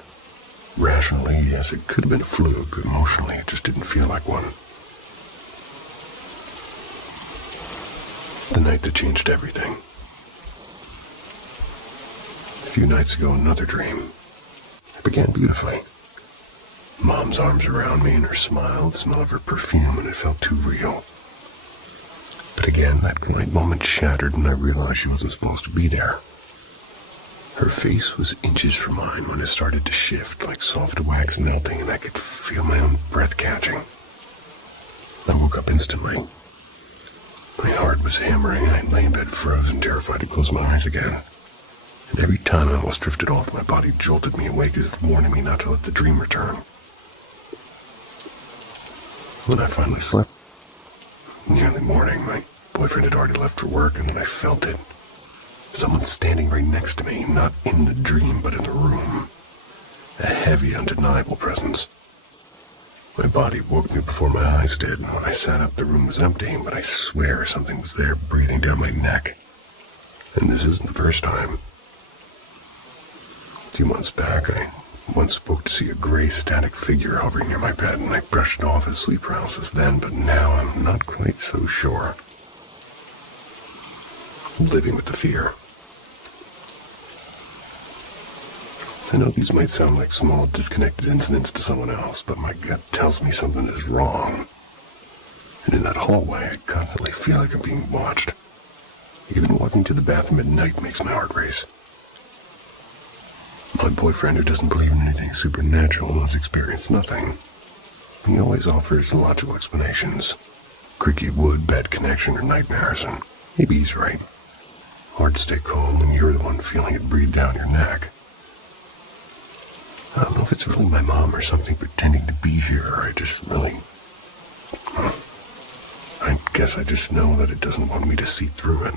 Rationally, yes, it could have been a fluke. Emotionally, it just didn't feel like one. The night that changed everything. A few nights ago, another dream. It began beautifully. Mom's arms around me and her smile, the smell of her perfume, and it felt too real. But again, that quiet moment shattered and I realized she wasn't supposed to be there. Her face was inches from mine when it started to shift, like soft wax melting, and I could feel my own breath catching. I woke up instantly. My heart was hammering, and I lay in bed frozen, terrified to close my eyes again. And every time I almost drifted off, my body jolted me awake as if warning me not to let the dream return. When I finally slept, in the early morning, my boyfriend had already left for work, and then I felt it. Someone standing right next to me, not in the dream, but in the room. A heavy, undeniable presence. My body woke me before my eyes did. When I sat up, the room was empty, but I swear something was there breathing down my neck. And this isn't the first time. A few months back, I once woke to see a gray, static figure hovering near my bed, and I brushed it off as sleep paralysis then, but now I'm not quite so sure. Living with the fear. I know these might sound like small, disconnected incidents to someone else, but my gut tells me something is wrong. And in that hallway, I constantly feel like I'm being watched. Even walking to the bathroom at night makes my heart race. My boyfriend, who doesn't believe in anything supernatural, has experienced nothing. He always offers logical explanations. Creaky wood, bad connection, or nightmares, and maybe he's right. Hard to stay calm when you're the one feeling it breathe down your neck. I don't know if it's really my mom or something pretending to be here, or I guess I just know that it doesn't want me to see through it.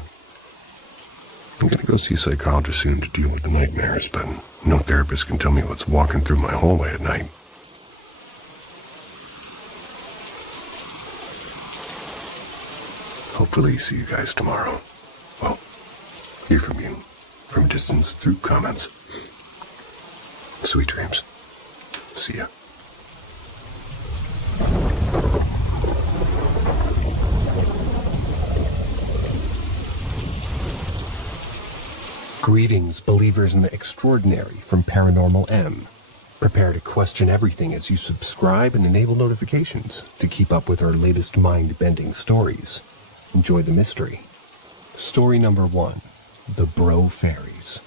I'm gonna go see a psychologist soon to deal with the nightmares, but no therapist can tell me what's walking through my hallway at night. Hopefully see you guys tomorrow. Well, hear from you from a distance through comments. Sweet dreams. See ya. Greetings, believers in the extraordinary from Paranormal M. Prepare to question everything as you subscribe and enable notifications to keep up with our latest mind-bending stories. Enjoy the mystery. Story number 1, The Bro Fairies.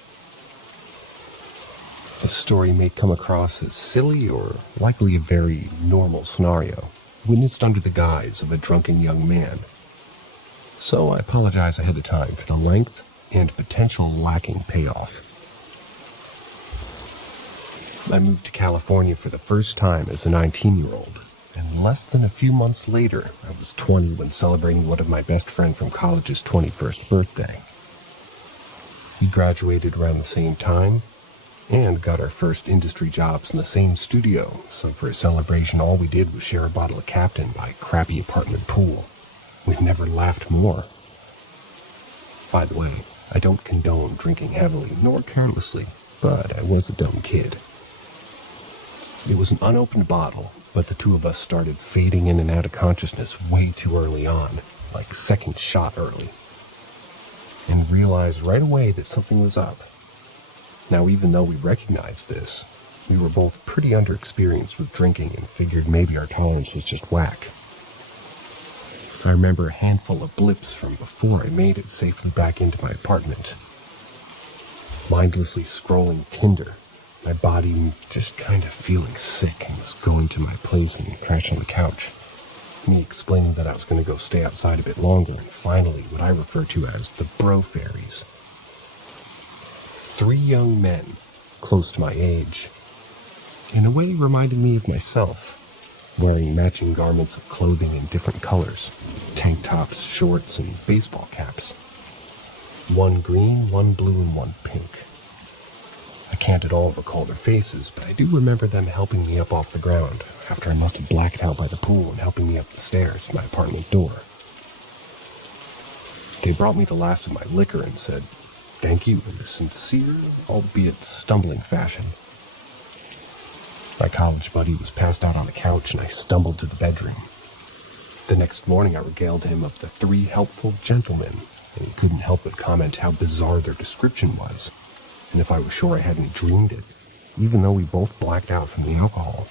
This story may come across as silly or likely a very normal scenario, witnessed under the guise of a drunken young man. So I apologize ahead of time for the length and potential lacking payoff. I moved to California for the first time as a 19-year-old, and less than a few months later, I was 20 when celebrating one of my best friend from college's 21st birthday. We graduated around the same time, and got our first industry jobs in the same studio, so for a celebration all we did was share a bottle of Captain by a crappy apartment pool. We've never laughed more. By the way, I don't condone drinking heavily, nor carelessly, but I was a dumb kid. It was an unopened bottle, but the two of us started fading in and out of consciousness way too early on, like second shot early, and realized right away that something was up. Now, even though we recognized this, we were both pretty underexperienced with drinking and figured maybe our tolerance was just whack. I remember a handful of blips from before I made it safely back into my apartment. Mindlessly scrolling Tinder, my body just kind of feeling sick, and was going to my place and crash on the couch. Me explaining that I was going to go stay outside a bit longer, and finally what I refer to as the Bro Fairies. 3 young men, close to my age, in a way reminded me of myself, wearing matching garments of clothing in different colors, tank tops, shorts, and baseball caps. 1 green, 1 blue, and 1 pink. I can't at all recall their faces, but I do remember them helping me up off the ground after I must have blacked out by the pool and helping me up the stairs to my apartment door. They brought me the last of my liquor and said, "Thank you," in a sincere, albeit stumbling fashion. My college buddy was passed out on the couch, and I stumbled to the bedroom. The next morning, I regaled him of the 3 helpful gentlemen, and he couldn't help but comment how bizarre their description was, and if I was sure I hadn't dreamed it, even though we both blacked out from the alcohol.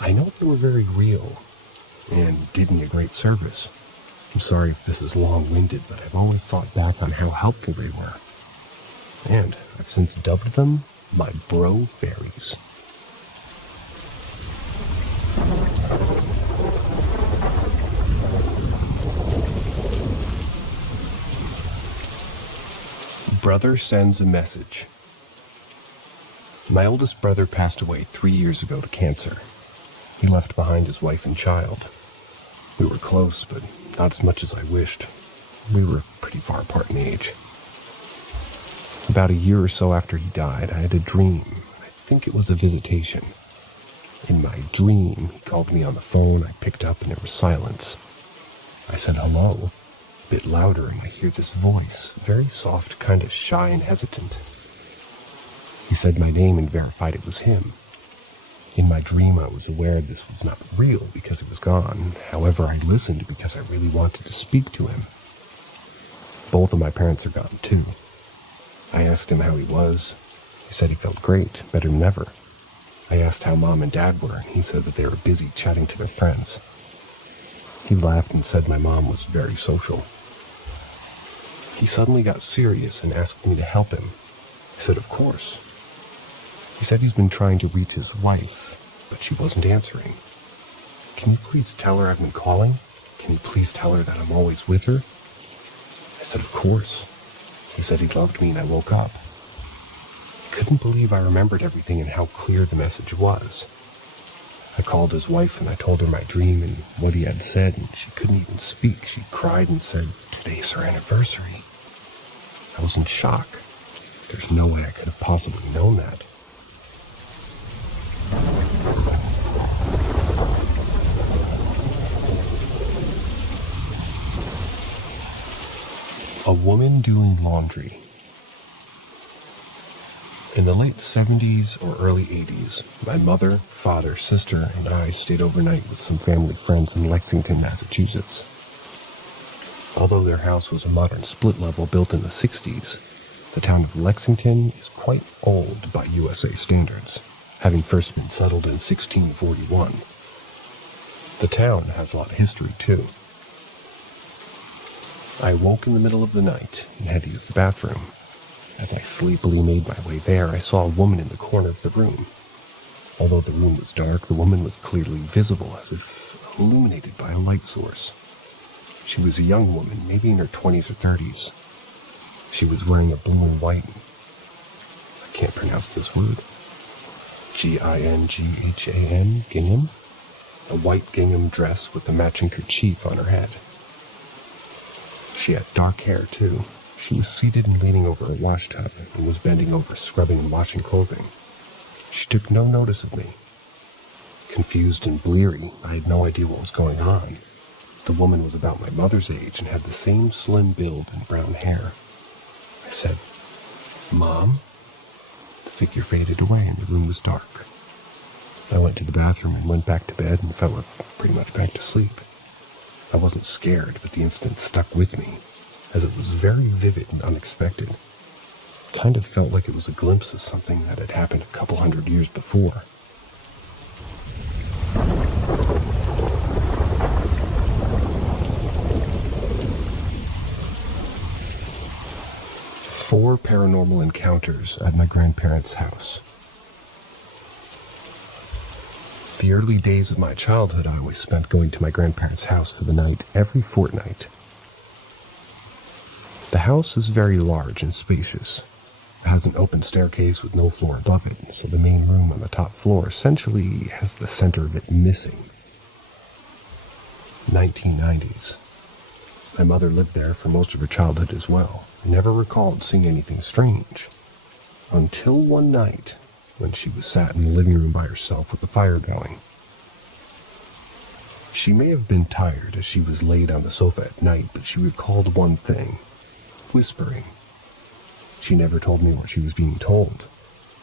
I know they were very real, and did me a great service. I'm sorry if this is long-winded, but I've always thought back on how helpful they were. And I've since dubbed them my Bro Fairies. Brother sends a message. My oldest brother passed away 3 years ago to cancer. He left behind his wife and child. We were close, but not as much as I wished. We were pretty far apart in age. About a year or so after he died, I had a dream. I think it was a visitation. In my dream, he called me on the phone. I picked up and there was silence. I said hello, a bit louder, and I hear this voice, very soft, kind of shy and hesitant. He said my name and verified it was him. In my dream, I was aware this was not real because it was gone. However, I listened because I really wanted to speak to him. Both of my parents are gone, too. I asked him how he was. He said he felt great, better than ever. I asked how Mom and Dad were, and he said that they were busy chatting to their friends. He laughed and said my mom was very social. He suddenly got serious and asked me to help him. I said, of course. He said he's been trying to reach his wife, but she wasn't answering. Can you please tell her I've been calling? Can you please tell her that I'm always with her? I said, of course. He said he loved me, and I woke up. I couldn't believe I remembered everything and how clear the message was. I called his wife and I told her my dream and what he had said, and she couldn't even speak. She cried and said, "Today's our anniversary." I was in shock. There's no way I could have possibly known that. A woman doing laundry. In the late 70s or early 80s, my mother, father, sister, and I stayed overnight with some family friends in Lexington, Massachusetts. Although their house was a modern split level built in the 60s, the town of Lexington is quite old by USA standards, having first been settled in 1641. The town has a lot of history, too. I woke in the middle of the night and had to use the bathroom. As I sleepily made my way there, I saw a woman in the corner of the room. Although the room was dark, the woman was clearly visible, as if illuminated by a light source. She was a young woman, maybe in her 20s or 30s. She was wearing a blue and white, I can't pronounce this word, Gingham, gingham? A white gingham dress with a matching kerchief on her head. She had dark hair, too. She was seated and leaning over a washtub and was bending over, scrubbing and washing clothing. She took no notice of me. Confused and bleary, I had no idea what was going on. The woman was about my mother's age and had the same slim build and brown hair. I said, "Mom?" The figure faded away and the room was dark. I went to the bathroom and went back to bed and fell pretty much back to sleep. I wasn't scared, but the incident stuck with me, as it was very vivid and unexpected. Kind of felt like it was a glimpse of something that had happened a couple hundred years before. Four paranormal encounters at my grandparents' house. The early days of my childhood I always spent going to my grandparents' house for the night every fortnight. The house is very large and spacious. It has an open staircase with no floor above it, so the main room on the top floor essentially has the center of it missing. 1990s. My mother lived there for most of her childhood as well. I never recalled seeing anything strange. Until one night, when she was sat in the living room by herself with the fire going. She may have been tired as she was laid on the sofa at night, but she recalled one thing. Whispering. She never told me what she was being told.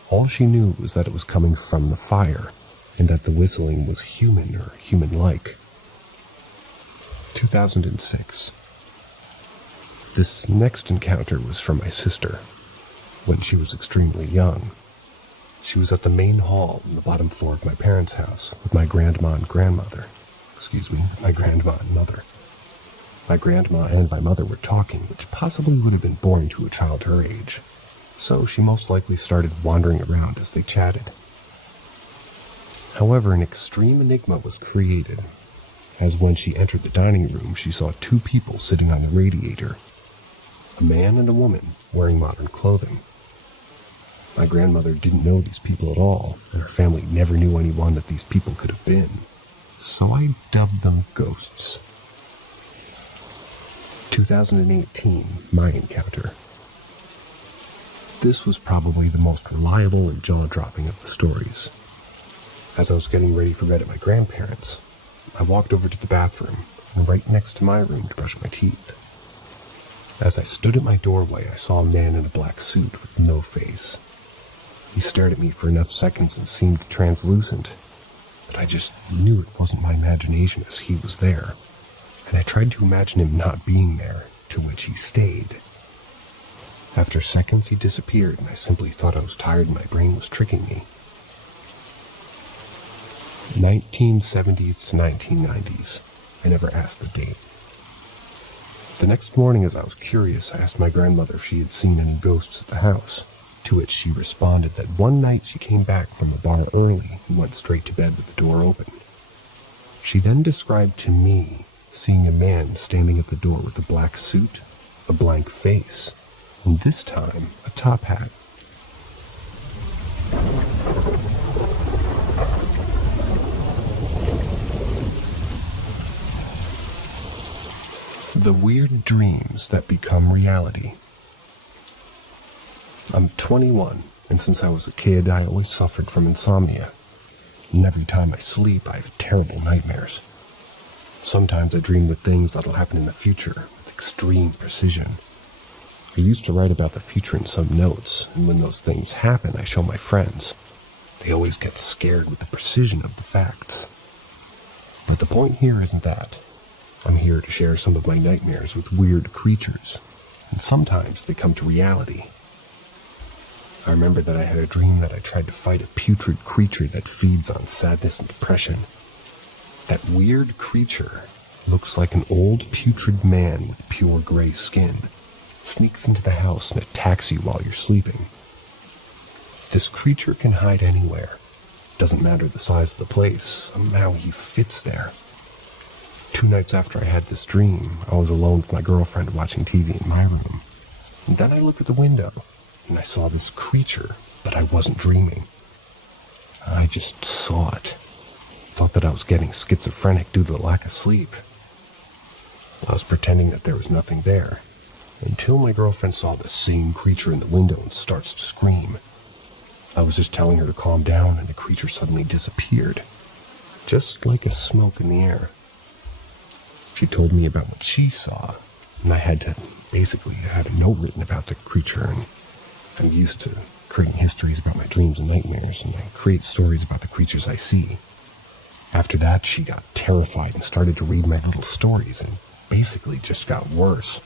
All she knew was that it was coming from the fire, and that the whistling was human or human-like. 2006. This next encounter was from my sister, when she was extremely young. She was at the main hall on the bottom floor of my parents' house with my grandma and grandmother. My grandma and mother. My grandma and my mother were talking, which possibly would have been boring to a child her age, so she most likely started wandering around as they chatted. However, an extreme enigma was created, as when she entered the dining room, she saw two people sitting on the radiator, a man and a woman wearing modern clothing. My grandmother didn't know these people at all, and her family never knew anyone that these people could have been, so I dubbed them ghosts. 2018, my encounter. This was probably the most reliable and jaw-dropping of the stories. As I was getting ready for bed at my grandparents', I walked over to the bathroom, and right next to my room to brush my teeth. As I stood at my doorway, I saw a man in a black suit with no face. He stared at me for enough seconds and seemed translucent, but I just knew it wasn't my imagination as he was there, and I tried to imagine him not being there, to which he stayed. After seconds, he disappeared, and I simply thought I was tired and my brain was tricking me. 1970s to 1990s. I never asked the date. The next morning, as I was curious, I asked my grandmother if she had seen any ghosts at the house, to which she responded that one night she came back from the bar early and went straight to bed with the door open. She then described to me seeing a man standing at the door with a black suit, a blank face, and this time, a top hat. The weird dreams that become reality. I'm 21, and since I was a kid, I always suffered from insomnia. And every time I sleep, I have terrible nightmares. Sometimes I dream of things that'll happen in the future with extreme precision. I used to write about the future in some notes, and when those things happen, I show my friends. They always get scared with the precision of the facts. But the point here isn't that. I'm here to share some of my nightmares with weird creatures, and sometimes they come to reality. I remember that I had a dream that I tried to fight a putrid creature that feeds on sadness and depression. That weird creature looks like an old putrid man with pure gray skin. Sneaks into the house and attacks you while you're sleeping. This creature can hide anywhere. Doesn't matter the size of the place, somehow he fits there. 2 nights after I had this dream, I was alone with my girlfriend watching TV in my room. And then I looked at the window, and I saw this creature, but I wasn't dreaming. I just saw it. Thought that I was getting schizophrenic due to the lack of sleep. I was pretending that there was nothing there, until my girlfriend saw the same creature in the window and starts to scream. I was just telling her to calm down, and the creature suddenly disappeared, just like a smoke in the air. She told me about what she saw, and I had to basically have a note written about the creature, and I'm used to creating histories about my dreams and nightmares, and I create stories about the creatures I see. After that, she got terrified and started to read my little stories, and basically just got worse.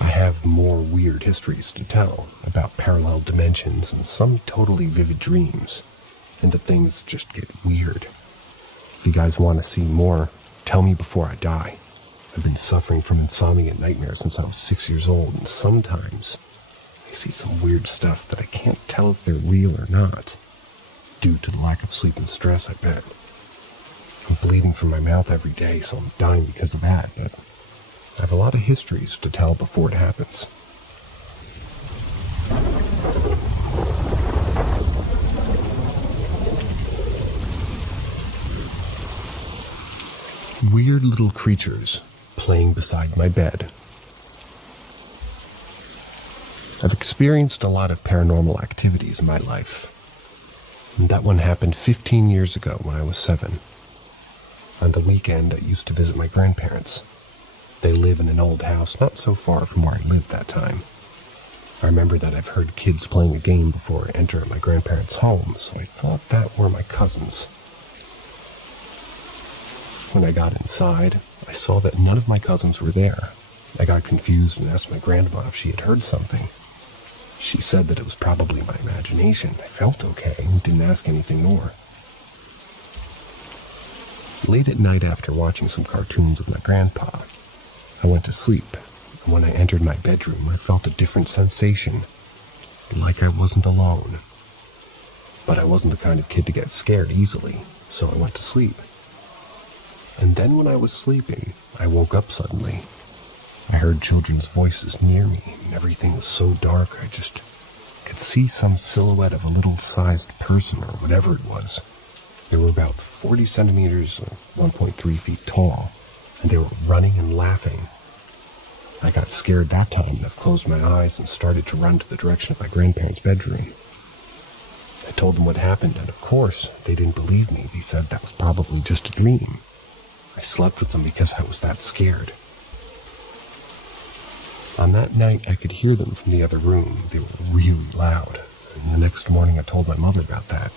I have more weird histories to tell about parallel dimensions and some totally vivid dreams, and the things just get weird. If you guys want to see more, tell me before I die. I've been suffering from insomnia and nightmares since I was 6 years old, and sometimes I see some weird stuff that I can't tell if they're real or not. Due to the lack of sleep and stress, I bet. I'm bleeding from my mouth every day, so I'm dying because of that, but I have a lot of histories to tell before it happens. Weird little creatures playing beside my bed. I've experienced a lot of paranormal activities in my life. And that one happened 15 years ago when I was 7. On the weekend, I used to visit my grandparents. They live in an old house not so far from where I lived that time. I remember that I've heard kids playing a game before I enter my grandparents' home, so I thought that were my cousins. When I got inside, I saw that none of my cousins were there. I got confused and asked my grandma if she had heard something. She said that it was probably my imagination. I felt okay and didn't ask anything more. Late at night, after watching some cartoons with my grandpa, I went to sleep, and when I entered my bedroom, I felt a different sensation, like I wasn't alone. But I wasn't the kind of kid to get scared easily, so I went to sleep. And then when I was sleeping, I woke up suddenly. I heard children's voices near me, and everything was so dark I just could see some silhouette of a little-sized person or whatever it was. They were about 40 centimeters or 1.3 feet tall, and they were running and laughing. I got scared that time and I closed my eyes and started to run to the direction of my grandparents' bedroom. I told them what happened, and of course, they didn't believe me. They said that was probably just a dream. I slept with them because I was that scared. On that night, I could hear them from the other room. They were really loud, and the next morning I told my mother about that.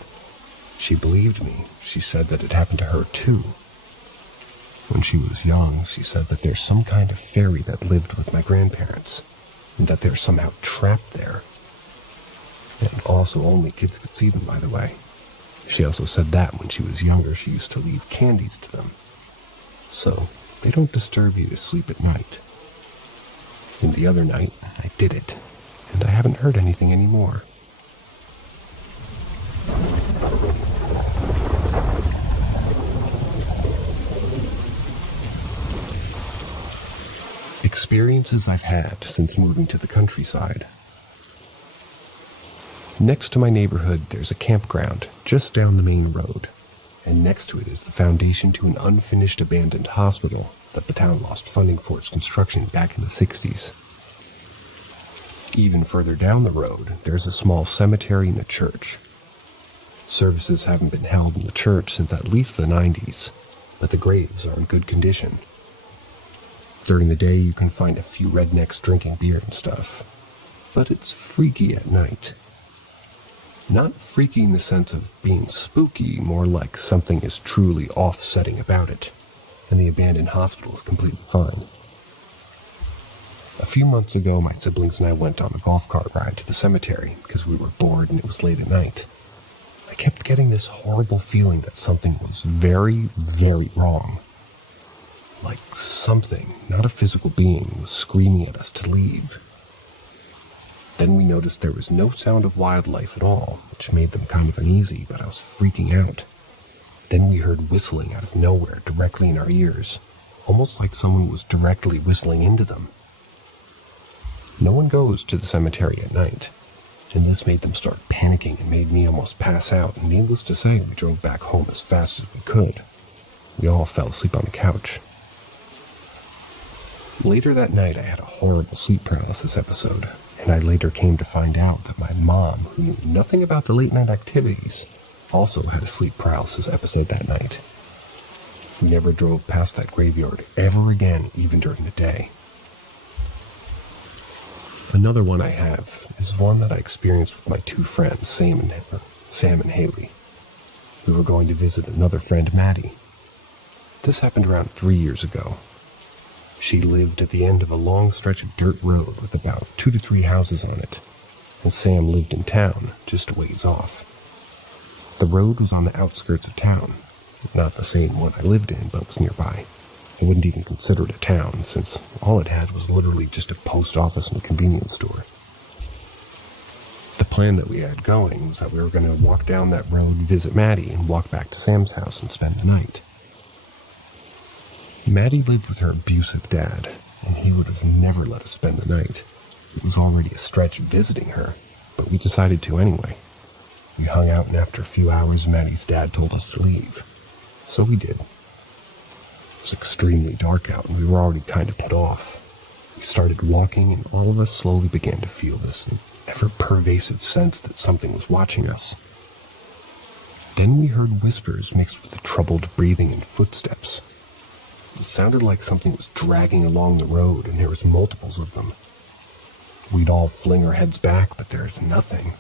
She believed me. She said that it happened to her too. When she was young, she said that there's some kind of fairy that lived with my grandparents, and that they're somehow trapped there. And also only kids could see them, by the way. She also said that when she was younger, she used to leave candies to them. So, they don't disturb you to sleep at night. And the other night, I did it, and I haven't heard anything anymore. Experiences I've had since moving to the countryside. Next to my neighborhood, there's a campground just down the main road, and next to it is the foundation to an unfinished abandoned hospital that the town lost funding for its construction back in the 60s. Even further down the road, there's a small cemetery and a church. Services haven't been held in the church since at least the 90s, but the graves are in good condition. During the day, you can find a few rednecks drinking beer and stuff, but it's freaky at night. Not freaky in the sense of being spooky, more like something is truly offsetting about it, and the abandoned hospital is completely fine. A few months ago, my siblings and I went on a golf cart ride to the cemetery because we were bored and it was late at night. I kept getting this horrible feeling that something was very, very wrong. Like something, not a physical being, was screaming at us to leave. Then we noticed there was no sound of wildlife at all, which made them kind of uneasy, but I was freaking out. Then we heard whistling out of nowhere directly in our ears, almost like someone was directly whistling into them. No one goes to the cemetery at night, and this made them start panicking and made me almost pass out, and needless to say, we drove back home as fast as we could. We all fell asleep on the couch. Later that night, I had a horrible sleep paralysis episode, and I later came to find out that my mom, who knew nothing about the late night activities, also had a sleep paralysis episode that night. We never drove past that graveyard ever again, even during the day. Another one I have is one that I experienced with my two friends, Sam and Haley. We were going to visit another friend, Maddie. This happened around 3 years ago. She lived at the end of a long stretch of dirt road with about 2 to 3 houses on it, and Sam lived in town, just a ways off. The road was on the outskirts of town, not the same one I lived in, but was nearby. I wouldn't even consider it a town, since all it had was literally just a post office and a convenience store. The plan that we had going was that we were going to walk down that road, visit Maddie, and walk back to Sam's house and spend the night. Maddie lived with her abusive dad, and he would have never let us spend the night. It was already a stretch visiting her, but we decided to anyway. We hung out, and after a few hours, Maddie's dad told us to leave. So we did. It was extremely dark out, and we were already kind of put off. We started walking, and all of us slowly began to feel this ever-pervasive sense that something was watching us. Then we heard whispers mixed with the troubled breathing and footsteps. It sounded like something was dragging along the road, and there was multiples of them. We'd all fling our heads back, but there was nothing,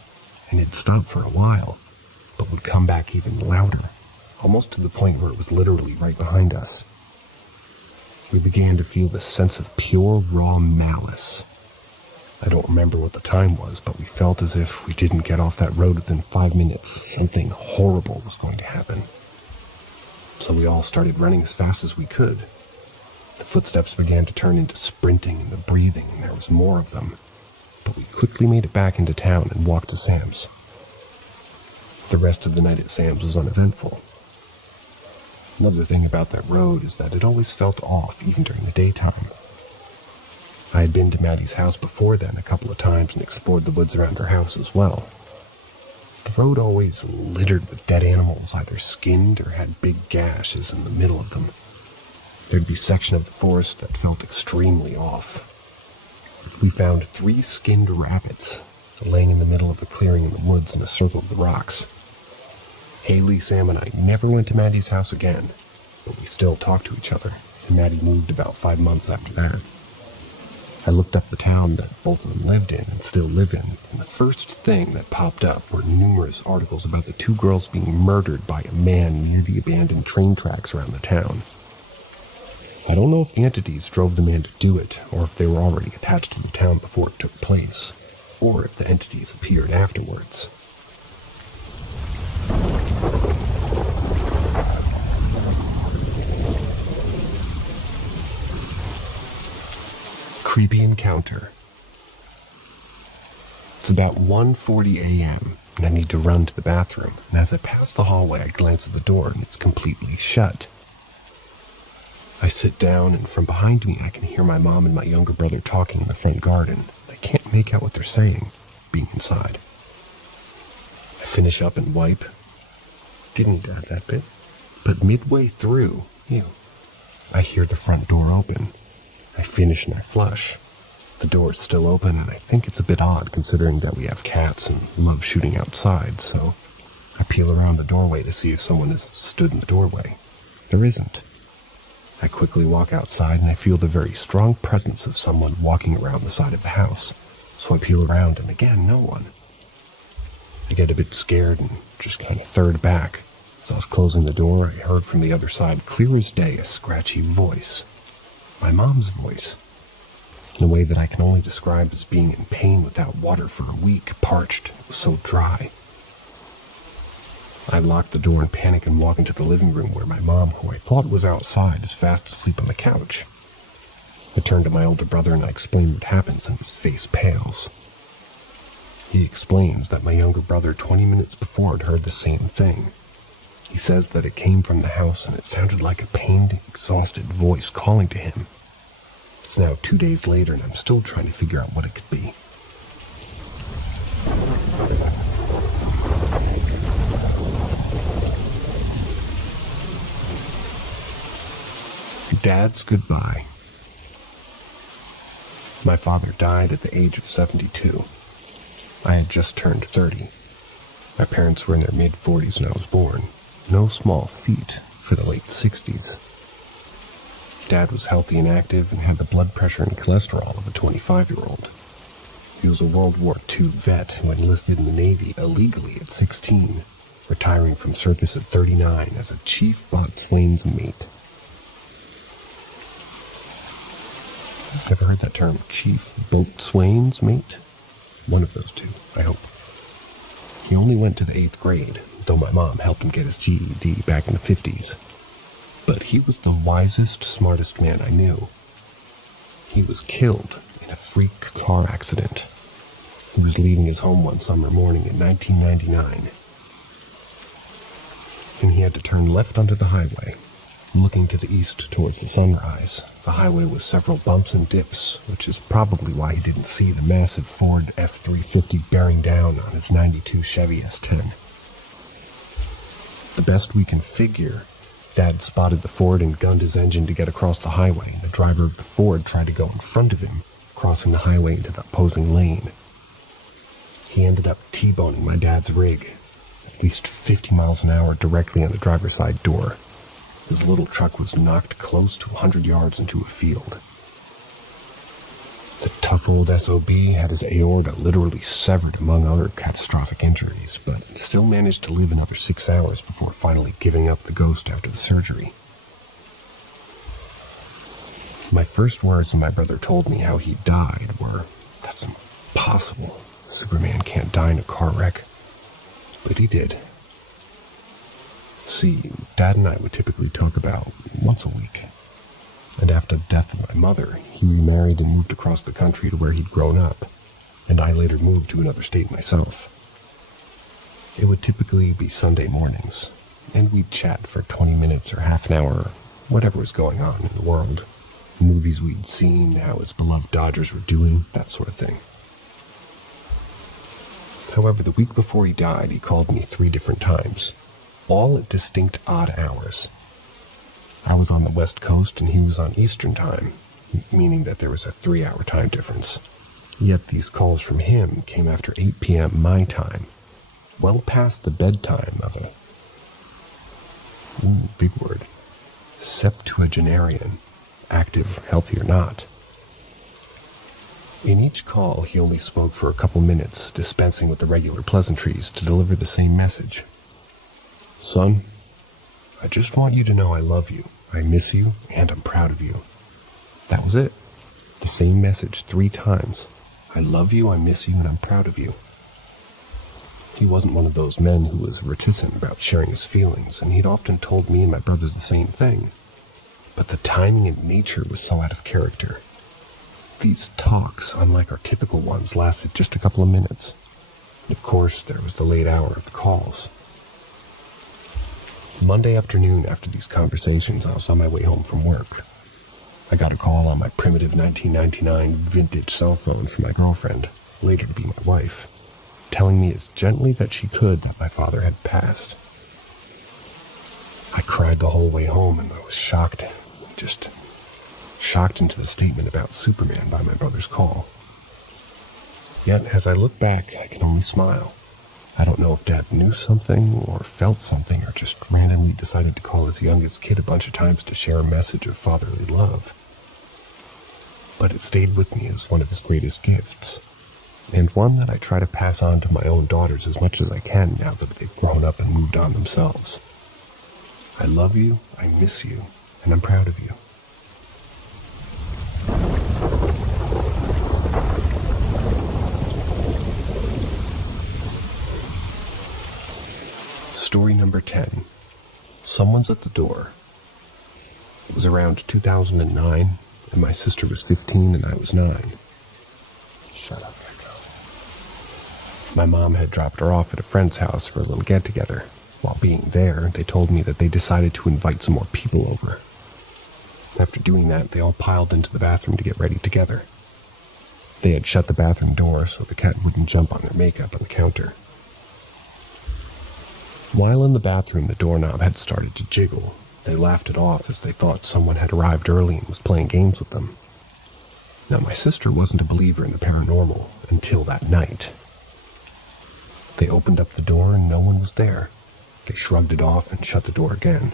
and it'd stop for a while, but would come back even louder, almost to the point where it was literally right behind us. We began to feel this sense of pure, raw malice. I don't remember what the time was, but we felt as if we didn't get off that road within 5 minutes, something horrible was going to happen. So we all started running as fast as we could. The footsteps began to turn into sprinting, and the breathing, and there was more of them. But we quickly made it back into town and walked to Sam's. The rest of the night at Sam's was uneventful. Another thing about that road is that it always felt off, even during the daytime. I had been to Maddie's house before then a couple of times and explored the woods around her house as well. The road always littered with dead animals, either skinned or had big gashes in the middle of them. There'd be a section of the forest that felt extremely off. We found 3 skinned rabbits laying in the middle of a clearing in the woods in a circle of the rocks. Haley, Sam, and I never went to Maddie's house again, but we still talked to each other, and Maddie moved about 5 months after that. I looked up the town that both of them lived in and still live in, and the first thing that popped up were numerous articles about the 2 girls being murdered by a man near the abandoned train tracks around the town. I don't know if the entities drove the man to do it, or if they were already attached to the town before it took place, or if the entities appeared afterwards. Creepy encounter. It's about 1:40 a.m., and I need to run to the bathroom, and as I pass the hallway, I glance at the door, and it's completely shut. I sit down, and from behind me I can hear my mom and my younger brother talking in the front garden. I can't make out what they're saying, being inside. I finish up and wipe. Didn't add that bit. But midway through, I hear the front door open. I finish and I flush. The door's still open, and I think it's a bit odd considering that we have cats and love shooting outside, so I peel around the doorway to see if someone has stood in the doorway. There isn't. I quickly walk outside, and I feel the very strong presence of someone walking around the side of the house. So I peel around, and again, no one. I get a bit scared and just kind of third back. As I was closing the door, I heard from the other side, clear as day, a scratchy voice. My mom's voice. In a way that I can only describe as being in pain without water for a week, parched. It was so dry. I locked the door in panic and walk into the living room where my mom, who I thought was outside, is fast asleep on the couch. I turn to my older brother and I explain what happens, and his face pales. He explains that my younger brother 20 minutes before had heard the same thing. He says that it came from the house and it sounded like a pained, exhausted voice calling to him. It's now 2 days later and I'm still trying to figure out what it could be. Dad's goodbye. My father died at the age of 72. I had just turned 30. My parents were in their mid-40s when I was born. No small feat for the late 60s. Dad was healthy and active and had the blood pressure and cholesterol of a 25-year-old. He was a World War II vet who enlisted in the Navy illegally at 16, retiring from service at 39 as a chief boatswain's mate. Ever heard that term, chief boatswain's mate? One of those two, I hope. He only went to the 8th grade, though my mom helped him get his GED back in the 50s. But he was the wisest, smartest man I knew. He was killed in a freak car accident. He was leaving his home one summer morning in 1999. And he had to turn left onto the highway, looking to the east towards the sunrise. The highway was several bumps and dips, which is probably why he didn't see the massive Ford F-350 bearing down on his 92 Chevy S10. The best we can figure, Dad spotted the Ford and gunned his engine to get across the highway, and the driver of the Ford tried to go in front of him, crossing the highway into the opposing lane. He ended up T-boning my dad's rig, at least 50 miles an hour directly on the driver's side door. His little truck was knocked close to 100 yards into a field. The tough old SOB had his aorta literally severed among other catastrophic injuries, but still managed to live another 6 hours before finally giving up the ghost after the surgery. My first words when my brother told me how he died were, "That's impossible. Superman can't die in a car wreck." But he did. See, Dad and I would typically talk about once a week. And after the death of my mother, he remarried and moved across the country to where he'd grown up, and I later moved to another state myself. It would typically be Sunday mornings, and we'd chat for 20 minutes or half an hour, whatever was going on in the world. Movies we'd seen, how his beloved Dodgers were doing, that sort of thing. However, the week before he died, he called me 3 different times, all at distinct odd hours. I was on the West Coast and he was on Eastern Time, meaning that there was a 3-hour time difference. Yet these calls from him came after 8 p.m. my time, well past the bedtime of a, big word, septuagenarian, active, healthy or not. In each call, he only spoke for a couple minutes, dispensing with the regular pleasantries to deliver the same message. "Son, I just want you to know I love you, I miss you, and I'm proud of you." That was it. The same message 3 times. I love you, I miss you, and I'm proud of you. He wasn't one of those men who was reticent about sharing his feelings, and he'd often told me and my brothers the same thing. But the timing and nature was so out of character. These talks, unlike our typical ones, lasted just a couple of minutes. And of course, there was the late hour of the calls. Monday afternoon, after these conversations, I was on my way home from work. I got a call on my primitive 1999 vintage cell phone from my girlfriend, later to be my wife, telling me as gently that she could that my father had passed. I cried the whole way home, and I was shocked, just shocked into the statement about Superman by my brother's call. Yet, as I look back, I can only smile. I don't know if Dad knew something, or felt something, or just randomly decided to call his youngest kid a bunch of times to share a message of fatherly love. But it stayed with me as one of his greatest gifts, and one that I try to pass on to my own daughters as much as I can now that they've grown up and moved on themselves. I love you, I miss you, and I'm proud of you. Story number 10. Someone's at the door. It was around 2009, and my sister was 15 and I was 9. Shut up, Echo. My mom had dropped her off at a friend's house for a little get-together. While being there, they told me that they decided to invite some more people over. After doing that, they all piled into the bathroom to get ready together. They had shut the bathroom door so the cat wouldn't jump on their makeup on the counter. While in the bathroom, the doorknob had started to jiggle. They laughed it off as they thought someone had arrived early and was playing games with them. Now, my sister wasn't a believer in the paranormal until that night. They opened up the door and no one was there. They shrugged it off and shut the door again.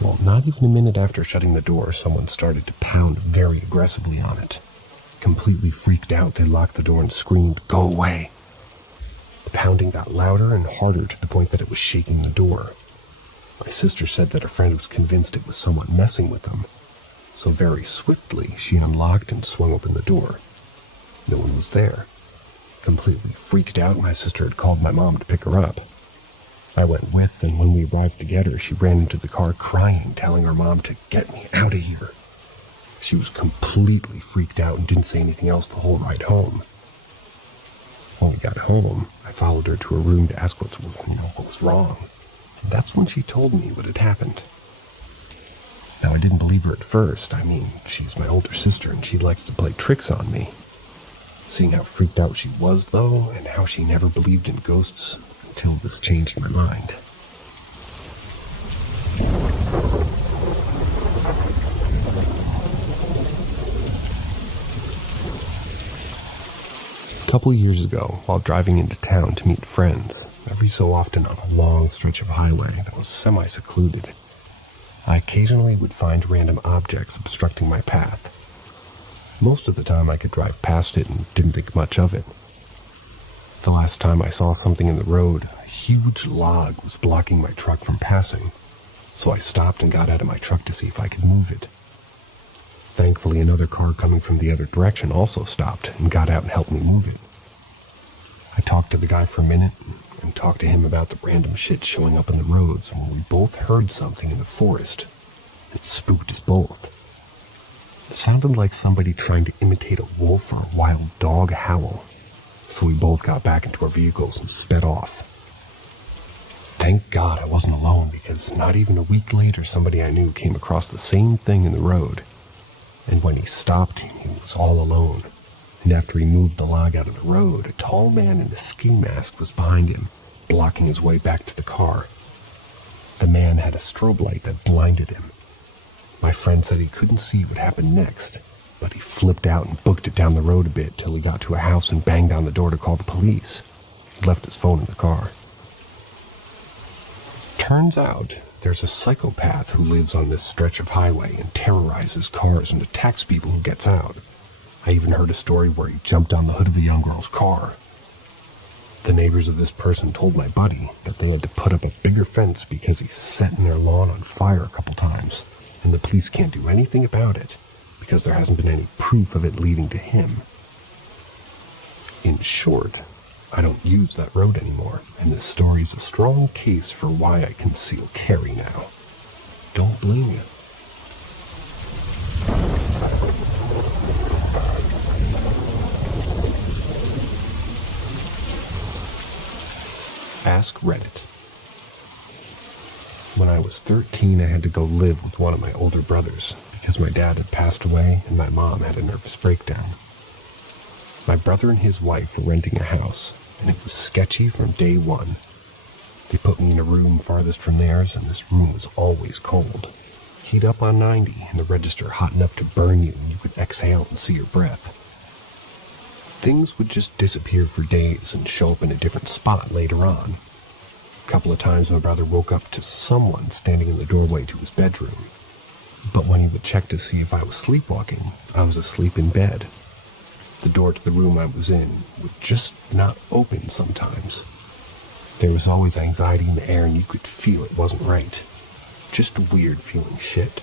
Well, not even a minute after shutting the door, someone started to pound very aggressively on it. Completely freaked out, they locked the door and screamed, "Go away!" The pounding got louder and harder to the point that it was shaking the door. My sister said that her friend was convinced it was someone messing with them. So very swiftly, she unlocked and swung open the door. No one was there. Completely freaked out, my sister had called my mom to pick her up. I went with, and when we arrived to get her, she ran into the car crying, telling her mom to get me out of here. She was completely freaked out and didn't say anything else the whole ride home. When we got home, I followed her to her room to ask what was wrong. And that's when she told me what had happened. Now, I didn't believe her at first. I mean, she's my older sister and she likes to play tricks on me. Seeing how freaked out she was, though, and how she never believed in ghosts until this changed my mind. A couple years ago, while driving into town to meet friends, every so often on a long stretch of highway that was semi-secluded, I occasionally would find random objects obstructing my path. Most of the time I could drive past it and didn't think much of it. The last time I saw something in the road, a huge log was blocking my truck from passing, so I stopped and got out of my truck to see if I could move it. Thankfully, another car coming from the other direction also stopped and got out and helped me move it. I talked to the guy for a minute and talked to him about the random shit showing up on the roads when we both heard something in the forest. It spooked us both. It sounded like somebody trying to imitate a wolf or a wild dog howl, so we both got back into our vehicles and sped off. Thank God I wasn't alone, because not even a week later somebody I knew came across the same thing in the road. And when he stopped, he was all alone. And after he moved the log out of the road, a tall man in a ski mask was behind him, blocking his way back to the car. The man had a strobe light that blinded him. My friend said he couldn't see what happened next, but he flipped out and booked it down the road a bit till he got to a house and banged on the door to call the police. He left his phone in the car. Turns out, there's a psychopath who lives on this stretch of highway and terrorizes cars and attacks people who gets out. I even heard a story where he jumped on the hood of a young girl's car. The neighbors of this person told my buddy that they had to put up a bigger fence because he's setting their lawn on fire a couple times, and the police can't do anything about it because there hasn't been any proof of it leading to him. In short, I don't use that road anymore, and this story is a strong case for why I conceal carry now. Don't blame you. Ask Reddit. When I was 13, I had to go live with one of my older brothers because my dad had passed away and my mom had a nervous breakdown. My brother and his wife were renting a house, and it was sketchy from day one. They put me in a room farthest from theirs, and this room was always cold. Heat up on 90, and the register hot enough to burn you, and you could exhale and see your breath. Things would just disappear for days and show up in a different spot later on. A couple of times my brother woke up to someone standing in the doorway to his bedroom. But when he would check to see if I was sleepwalking, I was asleep in bed. The door to the room I was in would just not open sometimes. There was always anxiety in the air and you could feel it wasn't right. Just weird feeling shit.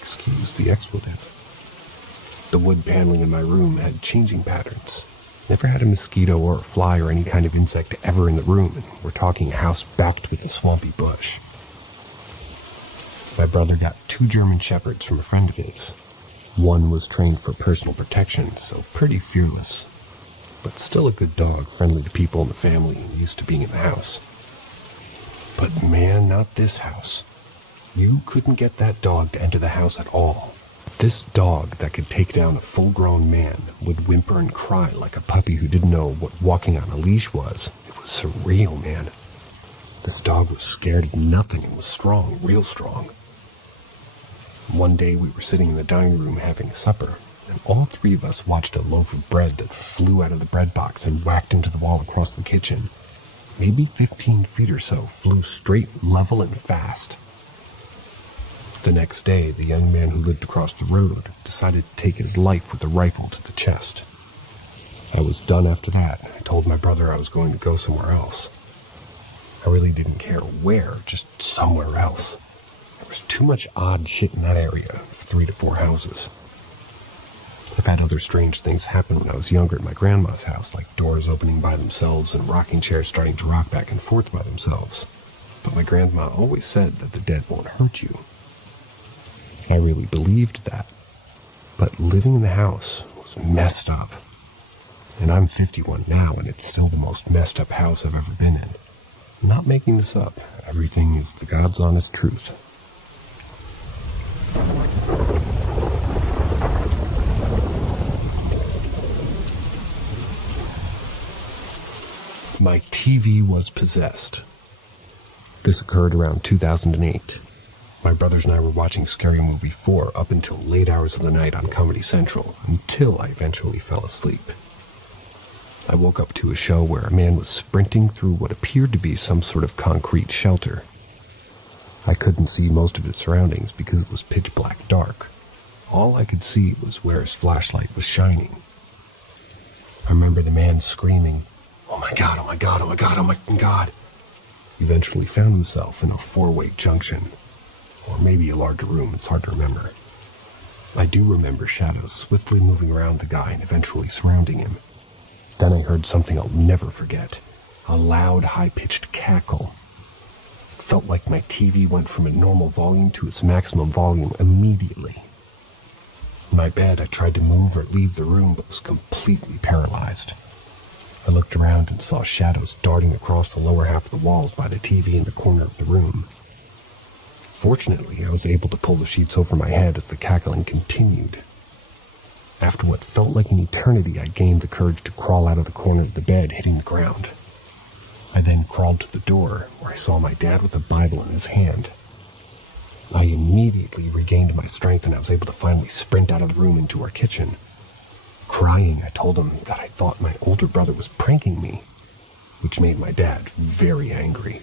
Excuse the expletive. The wood paneling in my room had changing patterns. Never had a mosquito or a fly or any kind of insect ever in the room, and we're talking a house backed with a swampy bush. My brother got 2 German Shepherds from a friend of his. One was trained for personal protection, so pretty fearless. But still a good dog, friendly to people in the family and used to being in the house. But man, not this house. You couldn't get that dog to enter the house at all. This dog that could take down a full-grown man would whimper and cry like a puppy who didn't know what walking on a leash was. It was surreal, man. This dog was scared of nothing and was strong, real strong. One day we were sitting in the dining room having supper, and all 3 of us watched a loaf of bread that flew out of the bread box and whacked into the wall across the kitchen. Maybe 15 feet or so, flew straight, level, and fast. The next day, the young man who lived across the road decided to take his life with a rifle to the chest. I was done after that. I told my brother I was going to go somewhere else. I really didn't care where, just somewhere else. There was too much odd shit in that area of 3 to 4 houses. I've had other strange things happen when I was younger at my grandma's house, like doors opening by themselves and rocking chairs starting to rock back and forth by themselves. But my grandma always said that the dead won't hurt you. I really believed that. But living in the house was messed up. And I'm 51 now, and it's still the most messed up house I've ever been in. I'm not making this up. Everything is the God's honest truth. My TV was possessed. This occurred around 2008. My brothers and I were watching Scary Movie 4 up until late hours of the night on Comedy Central, until I eventually fell asleep. I woke up to a show where a man was sprinting through what appeared to be some sort of concrete shelter. I couldn't see most of his surroundings because it was pitch black dark. All I could see was where his flashlight was shining. I remember the man screaming, "Oh my God, oh my God, oh my God, oh my God." He eventually found himself in a 4-way junction. Or maybe a larger room, it's hard to remember. I do remember shadows swiftly moving around the guy and eventually surrounding him. Then I heard something I'll never forget. A loud, high-pitched cackle. It felt like my TV went from a normal volume to its maximum volume immediately. In my bed, I tried to move or leave the room, but was completely paralyzed. I looked around and saw shadows darting across the lower half of the walls by the TV in the corner of the room. Fortunately, I was able to pull the sheets over my head as the cackling continued. After what felt like an eternity, I gained the courage to crawl out of the corner of the bed, hitting the ground. I then crawled to the door, where I saw my dad with a Bible in his hand. I immediately regained my strength, and I was able to finally sprint out of the room into our kitchen. Crying, I told him that I thought my older brother was pranking me, which made my dad very angry.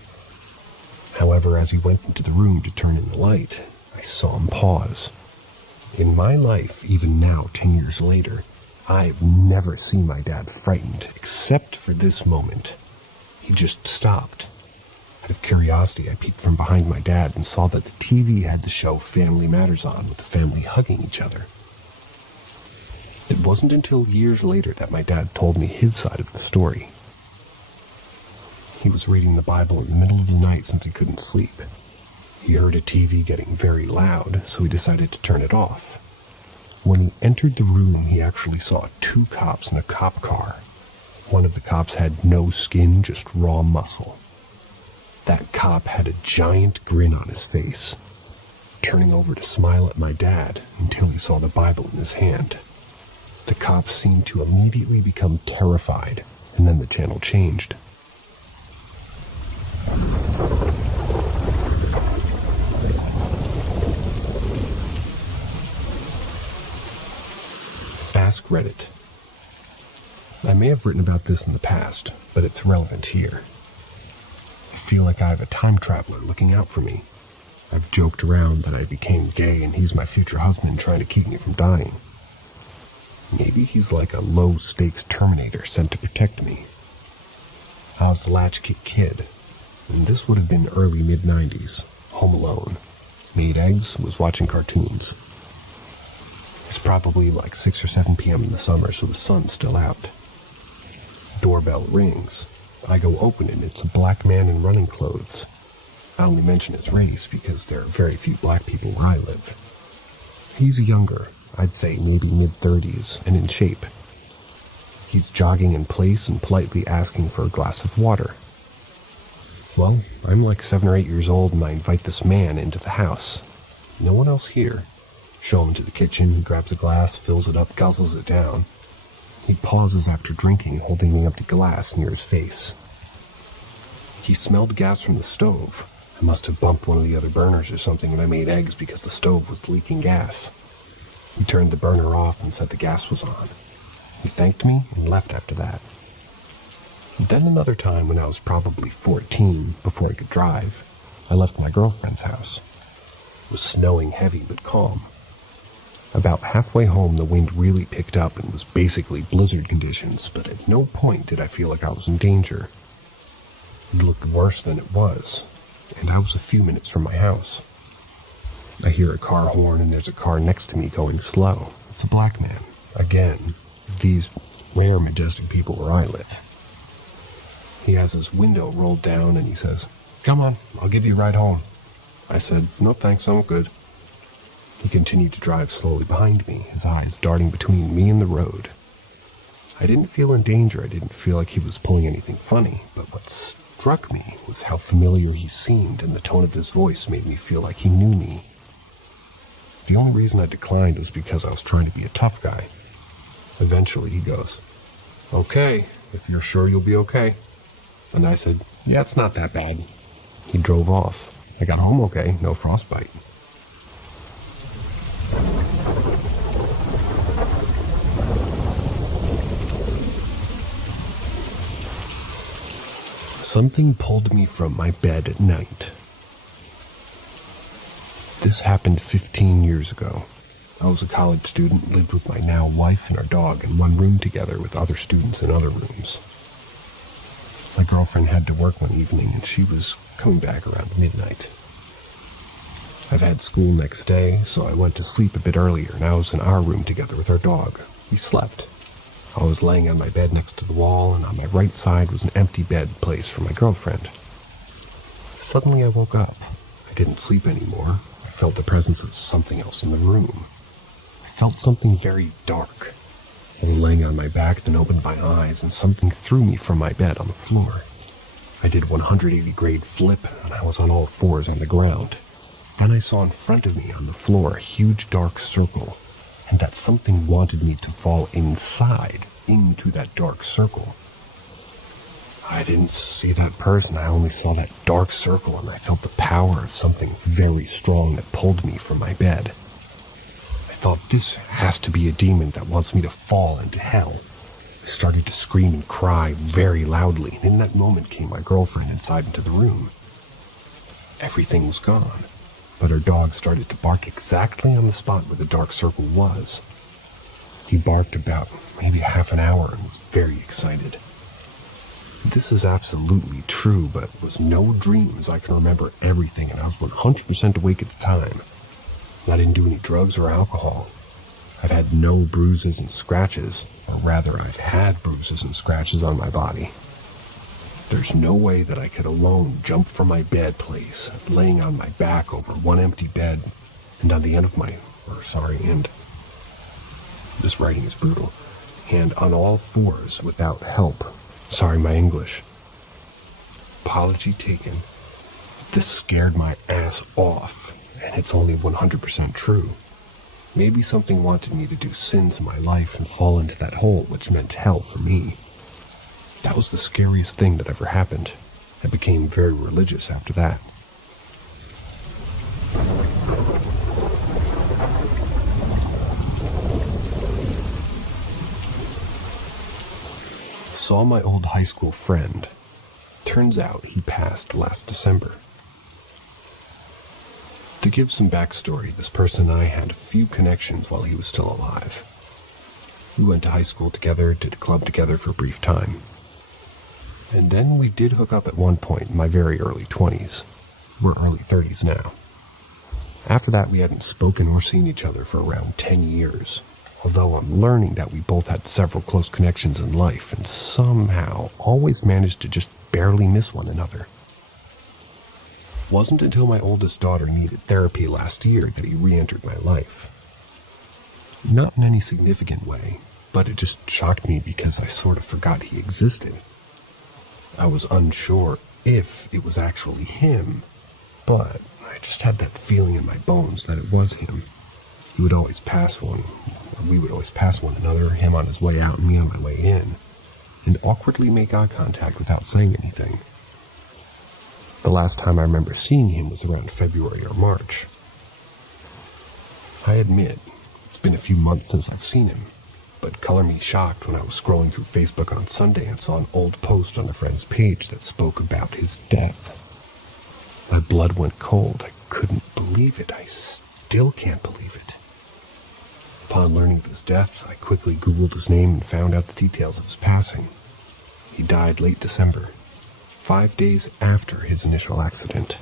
However, as he went into the room to turn in the light, I saw him pause. In my life, even now, 10 years later, I've never seen my dad frightened, except for this moment. He just stopped. Out of curiosity, I peeked from behind my dad and saw that the TV had the show Family Matters on, with the family hugging each other. It wasn't until years later that my dad told me his side of the story. He was reading the Bible in the middle of the night since he couldn't sleep. He heard a TV getting very loud, so he decided to turn it off. When he entered the room, he actually saw 2 cops in a cop car. One of the cops had no skin, just raw muscle. That cop had a giant grin on his face, turning over to smile at my dad until he saw the Bible in his hand. The cop seemed to immediately become terrified, and then the channel changed. Ask Reddit. I may have written about this in the past, but it's relevant here. I feel like I have a time traveler looking out for me. I've joked around that I became gay and he's my future husband trying to keep me from dying. Maybe he's like a low-stakes Terminator sent to protect me. I was a latchkey kid, and this would have been early mid-90s, home alone. Made eggs, was watching cartoons. It's probably like 6 or 7 p.m. in the summer, so the sun's still out. Doorbell rings. I go open it, it's a black man in running clothes. I only mention his race because there are very few black people where I live. He's younger, I'd say maybe mid-30s, and in shape. He's jogging in place and politely asking for a glass of water. Well, I'm like 7 or 8 years old and I invite this man into the house. No one else here. Show him to the kitchen, he grabs a glass, fills it up, guzzles it down. He pauses after drinking, holding the empty glass near his face. He smelled gas from the stove. I must have bumped one of the other burners or something when I made eggs because the stove was leaking gas. He turned the burner off and said the gas was on. He thanked me and left after that. Then another time when I was probably 14, before I could drive, I left my girlfriend's house. It was snowing heavy but calm. About halfway home, the wind really picked up and was basically blizzard conditions, but at no point did I feel like I was in danger. It looked worse than it was, and I was a few minutes from my house. I hear a car horn and there's a car next to me going slow. It's a black man. Again, these rare majestic people where I live. He has his window rolled down and he says, "Come on, I'll give you a ride home." I said, "No thanks, I'm good." He continued to drive slowly behind me, his eyes darting between me and the road. I didn't feel in danger, I didn't feel like he was pulling anything funny, but what struck me was how familiar he seemed, and the tone of his voice made me feel like he knew me. The only reason I declined was because I was trying to be a tough guy. Eventually he goes, "Okay, if you're sure you'll be okay." And I said, "Yeah, it's not that bad." He drove off. I got home okay, no frostbite. Something pulled me from my bed at night. This happened 15 years ago. I was a college student, lived with my now wife and our dog in one room together with other students in other rooms. My girlfriend had to work one evening and she was coming back around midnight. I've had school next day, so I went to sleep a bit earlier and I was in our room together with our dog. We slept. I was laying on my bed next to the wall, and on my right side was an empty bed place for my girlfriend. Suddenly I woke up. I didn't sleep anymore. I felt the presence of something else in the room. I felt something very dark. I was laying on my back, then opened my eyes, and something threw me from my bed on the floor. I did 180-grade flip, and I was on all fours on the ground. Then I saw in front of me on the floor a huge dark circle, and that something wanted me to fall inside, into that dark circle. I didn't see that person, I only saw that dark circle, and I felt the power of something very strong that pulled me from my bed. I thought, this has to be a demon that wants me to fall into hell. I started to scream and cry very loudly, and in that moment came my girlfriend inside into the room. Everything was gone, but her dog started to bark exactly on the spot where the dark circle was. He barked about maybe half an hour and was very excited. This is absolutely true, but it was no dreams. I can remember everything, and I was 100% awake at the time. I didn't do any drugs or alcohol. I've had no bruises and scratches, or rather, I've had bruises and scratches on my body. There's no way that I could alone jump from my bed place, laying on my back over one empty bed, and on the end of this writing is brutal, and on all fours without help. Sorry, my English. Apology taken. This scared my ass off, and it's only 100% true. Maybe something wanted me to do sins in my life and fall into that hole, which meant hell for me. That was the scariest thing that ever happened. I became very religious after that. Saw my old high school friend. Turns out he passed last December. To give some backstory, this person and I had a few connections while he was still alive. We went to high school together, did a club together for a brief time. And then we did hook up at one point in my very early 20s. We're early 30s now. After that, we hadn't spoken or seen each other for around 10 years. Although I'm learning that we both had several close connections in life and somehow always managed to just barely miss one another. Wasn't until my oldest daughter needed therapy last year that he re-entered my life. Not in any significant way, but it just shocked me because I sort of forgot he existed. I was unsure if it was actually him, but I just had that feeling in my bones that it was him. We would always pass one another, him on his way out and me on my way in, and awkwardly make eye contact without saying anything. The last time I remember seeing him was around February or March. I admit, it's been a few months since I've seen him, but color me shocked when I was scrolling through Facebook on Sunday and saw an old post on a friend's page that spoke about his death. My blood went cold. I couldn't believe it. I still can't believe it. Upon learning of his death, I quickly Googled his name and found out the details of his passing. He died late December, 5 days after his initial accident.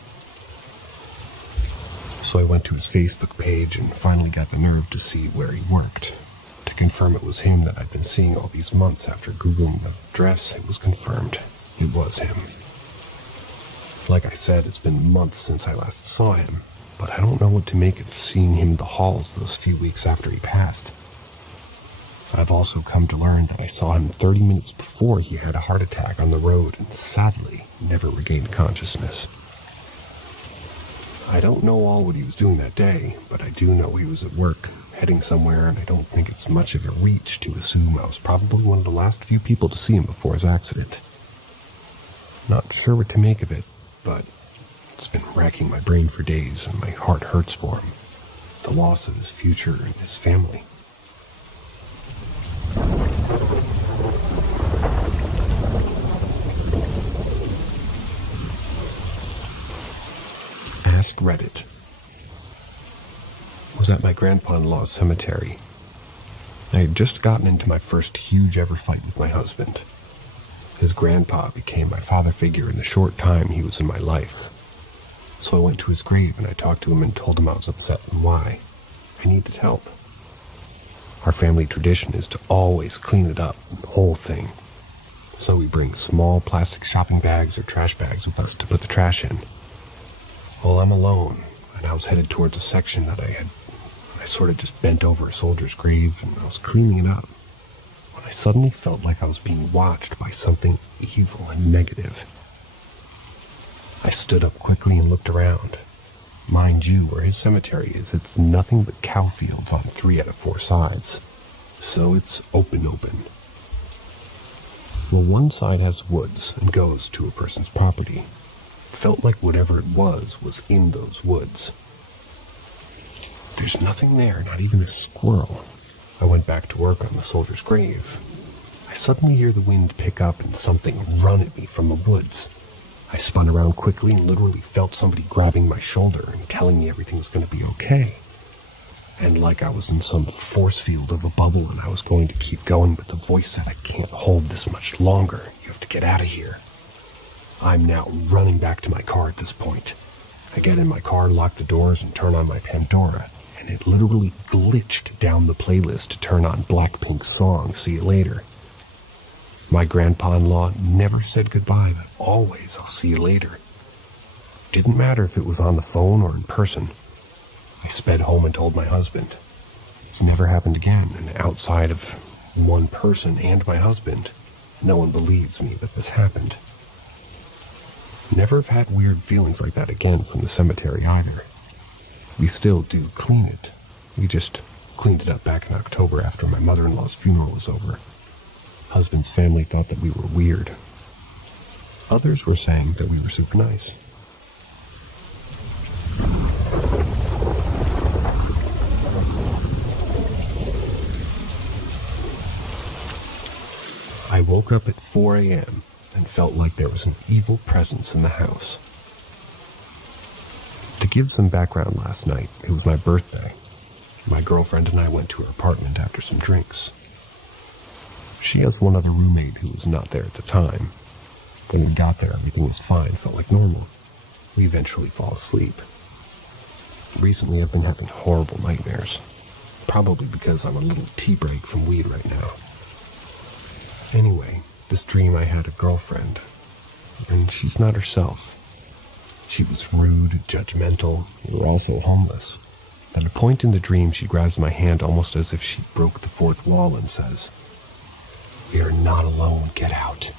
So I went to his Facebook page and finally got the nerve to see where he worked. To confirm it was him that I'd been seeing all these months. After Googling the address, it was confirmed. It was him. Like I said, it's been months since I last saw him, but I don't know what to make of seeing him in the halls those few weeks after he passed. I've also come to learn that I saw him 30 minutes before he had a heart attack on the road and sadly never regained consciousness. I don't know all what he was doing that day, but I do know he was at work, heading somewhere, and I don't think it's much of a reach to assume I was probably one of the last few people to see him before his accident. Not sure what to make of it, but it's been racking my brain for days, and my heart hurts for him. The loss of his future and his family. Ask Reddit. Was at my grandpa-in-law's cemetery. I had just gotten into my first huge ever fight with my husband. His grandpa became my father figure in the short time he was in my life. So I went to his grave and I talked to him and told him I was upset and why. I needed help. Our family tradition is to always clean it up, the whole thing. So we bring small plastic shopping bags or trash bags with us to put the trash in. Well, I'm alone, and I was headed towards a section that I sort of just bent over a soldier's grave, and I was cleaning it up, when I suddenly felt like I was being watched by something evil and negative. I stood up quickly and looked around. Mind you, where his cemetery is, it's nothing but cow fields on 3 out of 4 sides, so it's open. Well, one side has woods and goes to a person's property. Felt like whatever it was in those woods. There's nothing there, not even a squirrel. I went back to work on the soldier's grave. I suddenly hear the wind pick up and something run at me from the woods. I spun around quickly and literally felt somebody grabbing my shoulder and telling me everything was going to be okay. And like I was in some force field of a bubble and I was going to keep going, but the voice said, "I can't hold this much longer. You have to get out of here." I'm now running back to my car at this point. I get in my car, lock the doors, and turn on my Pandora, and it literally glitched down the playlist to turn on Blackpink's song, "See You Later." My grandpa-in-law never said goodbye, but always, "I'll see you later." Didn't matter if it was on the phone or in person. I sped home and told my husband. It's never happened again, and outside of one person and my husband, no one believes me that this happened. Never have had weird feelings like that again from the cemetery either. We still do clean it. We just cleaned it up back in October after my mother-in-law's funeral was over. Husband's family thought that we were weird. Others were saying that we were super nice. I woke up at 4 a.m. and felt like there was an evil presence in the house. To give some background last night, it was my birthday. My girlfriend and I went to her apartment after some drinks. She has one other roommate who was not there at the time. When we got there, everything was fine, felt like normal. We eventually fall asleep. Recently, I've been having horrible nightmares. Probably because I'm a little tea break from weed right now. Anyway, this dream I had a girlfriend, and she's not herself. She was rude, judgmental, we were also homeless. At a point in the dream, she grabs my hand almost as if she broke the fourth wall and says, "We are not alone, get out."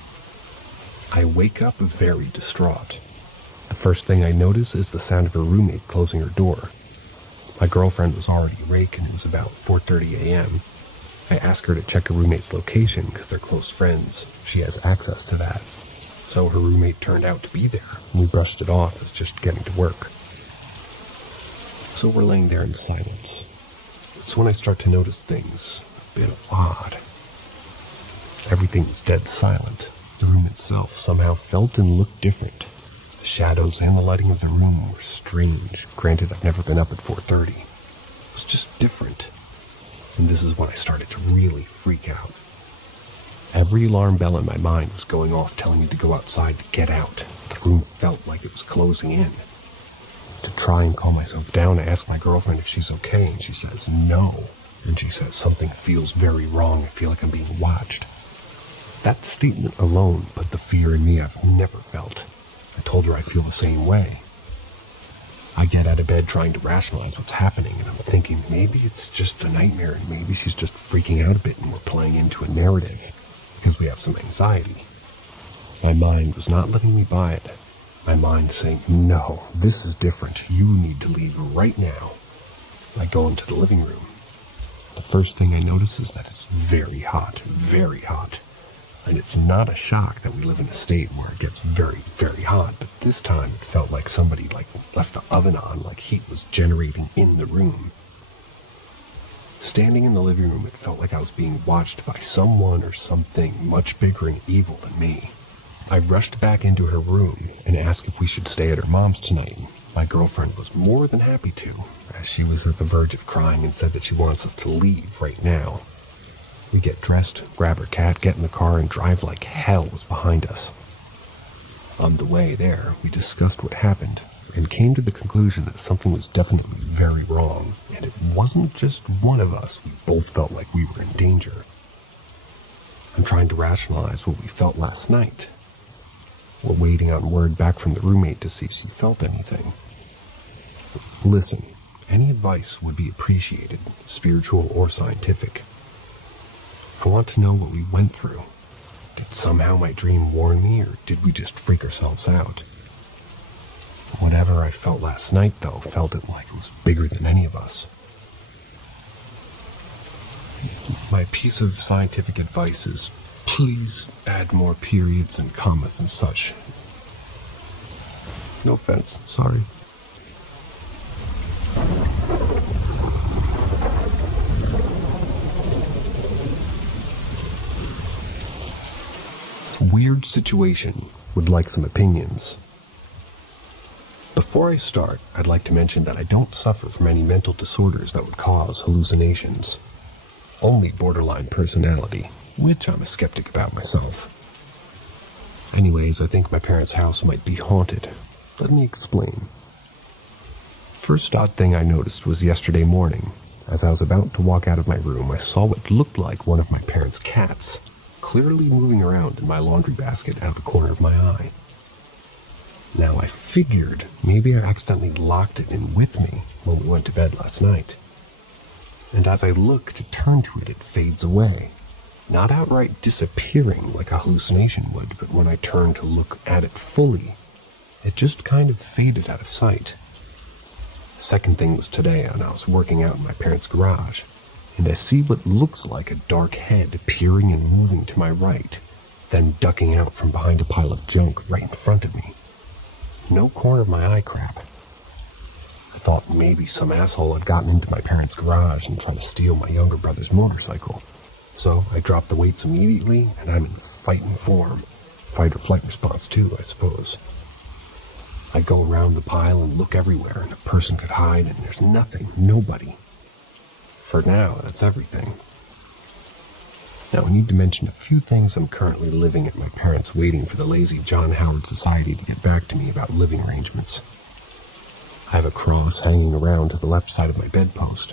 I wake up very distraught. The first thing I notice is the sound of her roommate closing her door. My girlfriend was already awake and it was about 4:30 a.m. I ask her to check her roommate's location because they're close friends. She has access to that. So her roommate turned out to be there, and we brushed it off as just getting to work. So we're laying there in silence. It's when I start to notice things a bit odd. Everything was dead silent. The room itself somehow felt and looked different. The shadows and the lighting of the room were strange. Granted, I've never been up at 4:30. It was just different. And this is when I started to really freak out. Every alarm bell in my mind was going off telling me to go outside to get out. The room felt like it was closing in. To try and calm myself down, I ask my girlfriend if she's okay, and she says no. And she says something feels very wrong. I feel like I'm being watched. That statement alone put the fear in me I've never felt. I told her I feel the same way. I get out of bed trying to rationalize what's happening, and I'm thinking maybe it's just a nightmare, and maybe she's just freaking out a bit and we're playing into a narrative because we have some anxiety. My mind was not letting me buy it. My mind saying, no, this is different. You need to leave right now. I go into the living room. The first thing I notice is that it's very hot, very hot. And it's not a shock that we live in a state where it gets very, very hot, but this time it felt like somebody left the oven on, like heat was generating in the room. Standing in the living room, it felt like I was being watched by someone or something much bigger and evil than me. I rushed back into her room and asked if we should stay at her mom's tonight. My girlfriend was more than happy to, as she was at the verge of crying and said that she wants us to leave right now. We get dressed, grab her cat, get in the car, and drive like hell was behind us. On the way there, we discussed what happened and came to the conclusion that something was definitely very wrong, and it wasn't just one of us. We both felt like we were in danger. I'm trying to rationalize what we felt last night. We're waiting on word back from the roommate to see if she felt anything. Listen, any advice would be appreciated, spiritual or scientific. I want to know what we went through. Did somehow my dream warn me, or did we just freak ourselves out? Whatever I felt last night, though, felt it like it was bigger than any of us. My piece of scientific advice is, please add more periods and commas and such. No offense, sorry. Weird situation, would like some opinions. Before I start, I'd like to mention that I don't suffer from any mental disorders that would cause hallucinations. Only borderline personality, which I'm a skeptic about myself. Anyways, I think my parents' house might be haunted. Let me explain. First odd thing I noticed was yesterday morning. As I was about to walk out of my room, I saw what looked like one of my parents' cats, clearly moving around in my laundry basket out of the corner of my eye. Now I figured maybe I accidentally locked it in with me when we went to bed last night. And as I look to turn to it, it fades away. Not outright disappearing like a hallucination would, but when I turn to look at it fully, it just kind of faded out of sight. Second thing was today, and I was working out in my parents' garage, and I see what looks like a dark head peering and moving to my right, then ducking out from behind a pile of junk right in front of me. No corner of my eye crap. I thought maybe some asshole had gotten into my parents' garage and tried to steal my younger brother's motorcycle. So I dropped the weights immediately, and I'm in fighting form. Fight or flight response too, I suppose. I go around the pile and look everywhere, and a person could hide, and there's nothing, nobody. For now, that's everything. Now, I need to mention a few things. I'm currently living at my parents' waiting for the lazy John Howard Society to get back to me about living arrangements. I have a cross hanging around to the left side of my bedpost,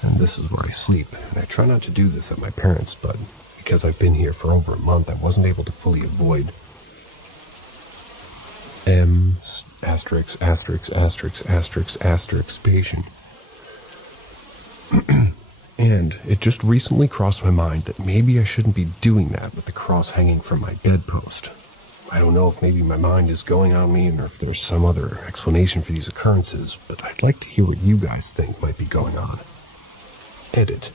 and this is where I sleep. And I try not to do this at my parents', but because I've been here for over a month, I wasn't able to fully avoid M******** patient. And it just recently crossed my mind that maybe I shouldn't be doing that with the cross hanging from my bedpost. I don't know if maybe my mind is going on me or if there's some other explanation for these occurrences, but I'd like to hear what you guys think might be going on. Edit.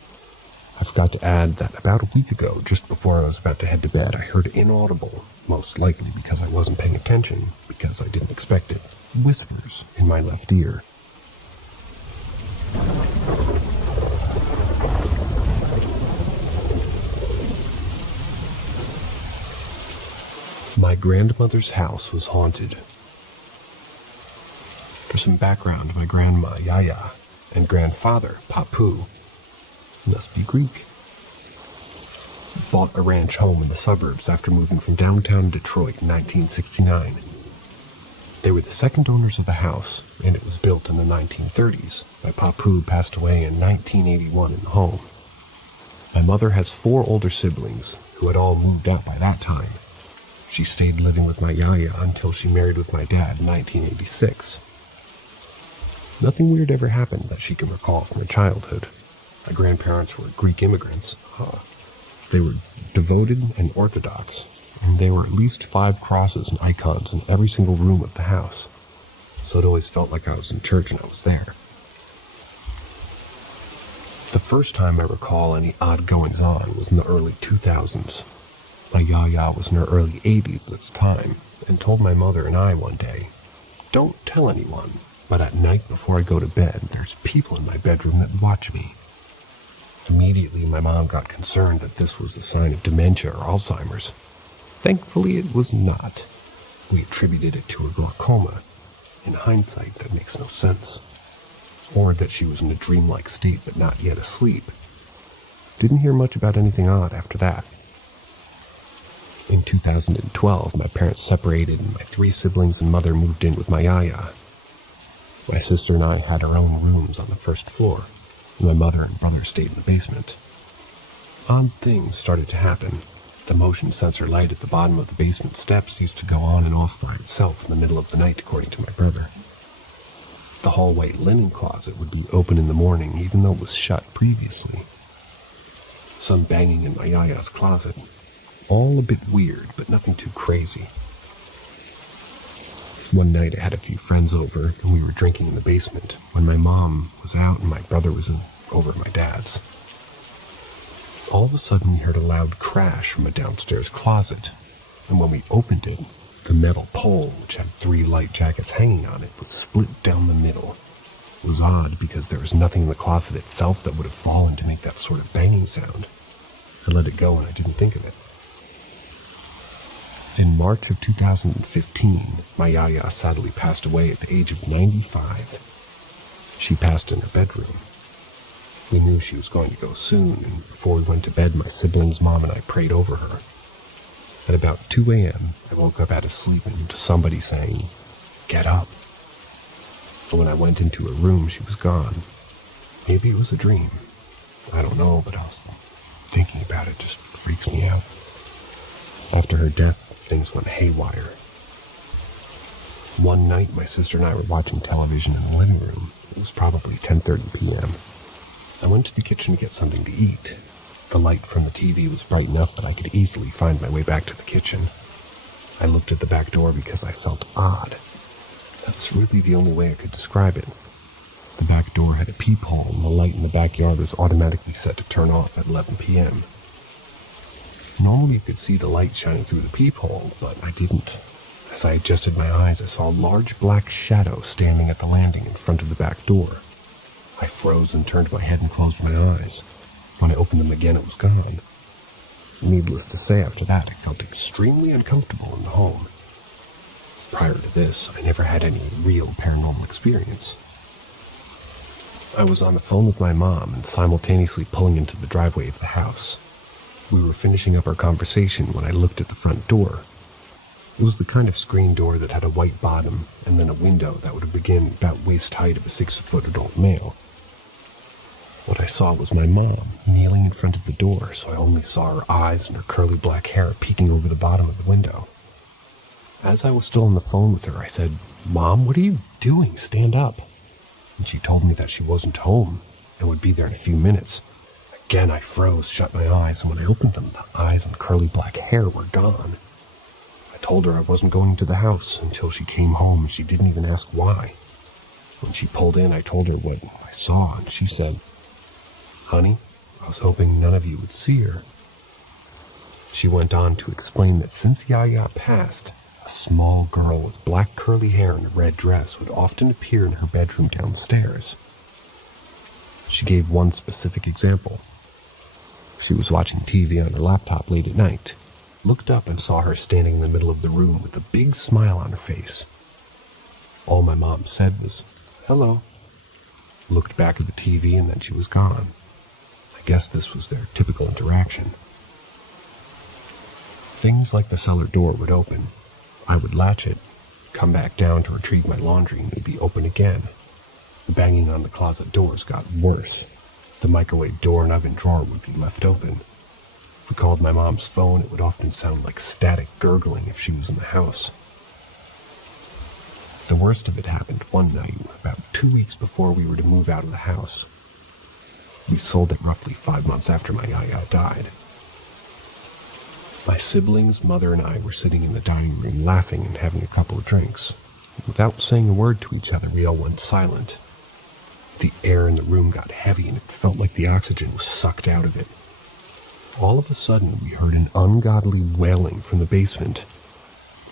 I forgot to add that about a week ago, just before I was about to head to bed, I heard inaudible, most likely because I wasn't paying attention, because I didn't expect it, whispers in my left ear. My grandmother's house was haunted. For some background, my grandma, Yaya, and grandfather, Papu, must be Greek, bought a ranch home in the suburbs after moving from downtown Detroit in 1969. They were the second owners of the house, and it was built in the 1930s. My Papu passed away in 1981 in the home. My mother has 4 older siblings who had all moved out by that time. She stayed living with my Yaya until she married with my dad in 1986. Nothing weird ever happened that she can recall from her childhood. My grandparents were Greek immigrants. They were devoted and orthodox, and there were at least 5 crosses and icons in every single room of the house. So it always felt like I was in church and I was there. The first time I recall any odd goings-on was in the early 2000s. My Yaya was in her early 80s at the time, and told my mother and I one day, "Don't tell anyone, but at night before I go to bed, there's people in my bedroom that watch me." Immediately, my mom got concerned that this was a sign of dementia or Alzheimer's. Thankfully, it was not. We attributed it to a glaucoma. In hindsight, that makes no sense. Or that she was in a dreamlike state but not yet asleep. Didn't hear much about anything odd after that. In 2012, my parents separated and my 3 siblings and mother moved in with my Yaya. My sister and I had our own rooms on the first floor, and my mother and brother stayed in the basement. Odd things started to happen. The motion sensor light at the bottom of the basement steps used to go on and off by itself in the middle of the night, according to my brother. The hallway linen closet would be open in the morning, even though it was shut previously. Some banging in my Yaya's closet. All a bit weird, but nothing too crazy. One night I had a few friends over, and we were drinking in the basement when my mom was out and my brother was over at my dad's. All of a sudden we heard a loud crash from a downstairs closet, and when we opened it, the metal pole, which had 3 light jackets hanging on it, was split down the middle. It was odd because there was nothing in the closet itself that would have fallen to make that sort of banging sound. I let it go and I didn't think of it. In March of 2015, my Yaya sadly passed away at the age of 95. She passed in her bedroom. We knew she was going to go soon, and before we went to bed, my siblings, mom, and I prayed over her. At about 2 a.m., I woke up out of sleep and to somebody saying, "Get up." And when I went into her room, she was gone. Maybe it was a dream. I don't know, but thinking about it just freaks me out. After her death, things went haywire. One night, my sister and I were watching television in the living room. It was probably 10:30 p.m. I went to the kitchen to get something to eat. The light from the TV was bright enough that I could easily find my way back to the kitchen. I looked at the back door because I felt odd. That's really the only way I could describe it. The back door had a peephole, and the light in the backyard was automatically set to turn off at 11 p.m. Normally you could see the light shining through the peephole, but I didn't. As I adjusted my eyes, I saw a large black shadow standing at the landing in front of the back door. I froze and turned my head and closed my eyes. When I opened them again, it was gone. Needless to say, after that, I felt extremely uncomfortable in the home. Prior to this, I never had any real paranormal experience. I was on the phone with my mom and simultaneously pulling into the driveway of the house. We were finishing up our conversation when I looked at the front door. It was the kind of screen door that had a white bottom and then a window that would have begun about waist height of a 6-foot adult male. What I saw was my mom kneeling in front of the door, so I only saw her eyes and her curly black hair peeking over the bottom of the window. As I was still on the phone with her, I said, "Mom, what are you doing? Stand up." And she told me that she wasn't home and would be there in a few minutes. Again, I froze, shut my eyes, and when I opened them, the eyes and curly black hair were gone. I told her I wasn't going to the house until she came home, and she didn't even ask why. When she pulled in, I told her what I saw, and she said, "Honey, I was hoping none of you would see her." She went on to explain that since Yaya passed, a small girl with black curly hair and a red dress would often appear in her bedroom downstairs. She gave one specific example. She was watching TV on her laptop late at night, looked up and saw her standing in the middle of the room with a big smile on her face. All my mom said was, "Hello," looked back at the TV, and then she was gone. I guess this was their typical interaction. Things like the cellar door would open. I would latch it, come back down to retrieve my laundry, and it would be open again. The banging on the closet doors got worse. The microwave door and oven drawer would be left open. If we called my mom's phone, it would often sound like static gurgling if she was in the house. The worst of it happened one night, about 2 weeks before we were to move out of the house. We sold it roughly 5 months after my yaya died. My siblings, mother, and I were sitting in the dining room laughing and having a couple of drinks. Without saying a word to each other, we all went silent. The air in the room got heavy, and it felt like the oxygen was sucked out of it. All of a sudden, we heard an ungodly wailing from the basement.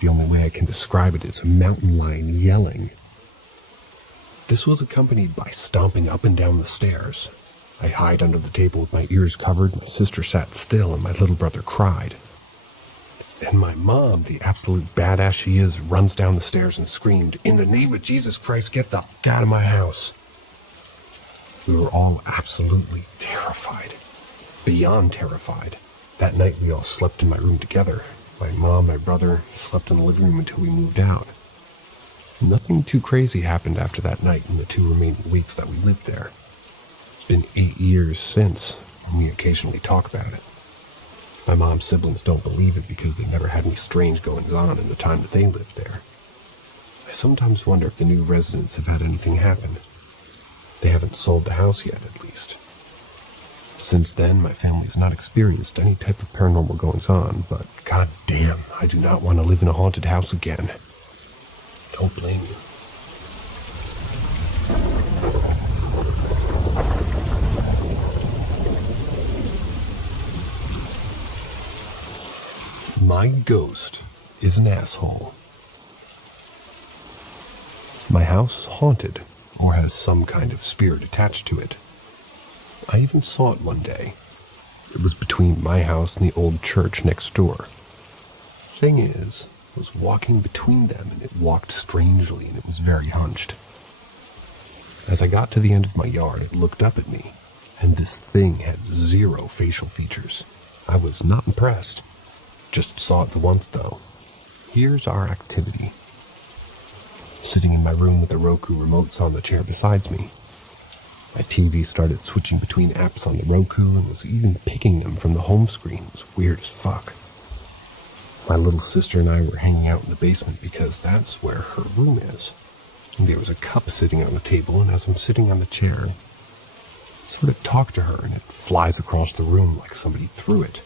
The only way I can describe it is a mountain lion yelling. This was accompanied by stomping up and down the stairs. I hid under the table with my ears covered, my sister sat still, and my little brother cried. And my mom, the absolute badass she is, runs down the stairs and screamed, "In the name of Jesus Christ, get the f*** out of my house." We were all absolutely terrified. Beyond terrified. That night we all slept in my room together. My mom, my brother, slept in the living room until we moved out. Nothing too crazy happened after that night in the 2 remaining weeks that we lived there. It's been 8 years since, and we occasionally talk about it. My mom's siblings don't believe it because they never had any strange goings-on in the time that they lived there. I sometimes wonder if the new residents have had anything happen. They haven't sold the house yet, at least. Since then, my family has not experienced any type of paranormal goings-on, but goddamn, I do not want to live in a haunted house again. Don't blame you. My ghost is an asshole. My house haunted, or has some kind of spirit attached to it. I even saw it one day. It was between my house and the old church next door. Thing is, I was walking between them, and it walked strangely, and it was very hunched. As I got to the end of my yard, it looked up at me, and this thing had 0 facial features. I was not impressed. Just saw it the once, though. Here's our activity. Sitting in my room with the Roku remotes on the chair beside me. My TV started switching between apps on the Roku and was even picking them from the home screen. It was weird as fuck. My little sister and I were hanging out in the basement because that's where her room is. And there was a cup sitting on the table, and as I'm sitting on the chair, I sort of talk to her, and it flies across the room like somebody threw it.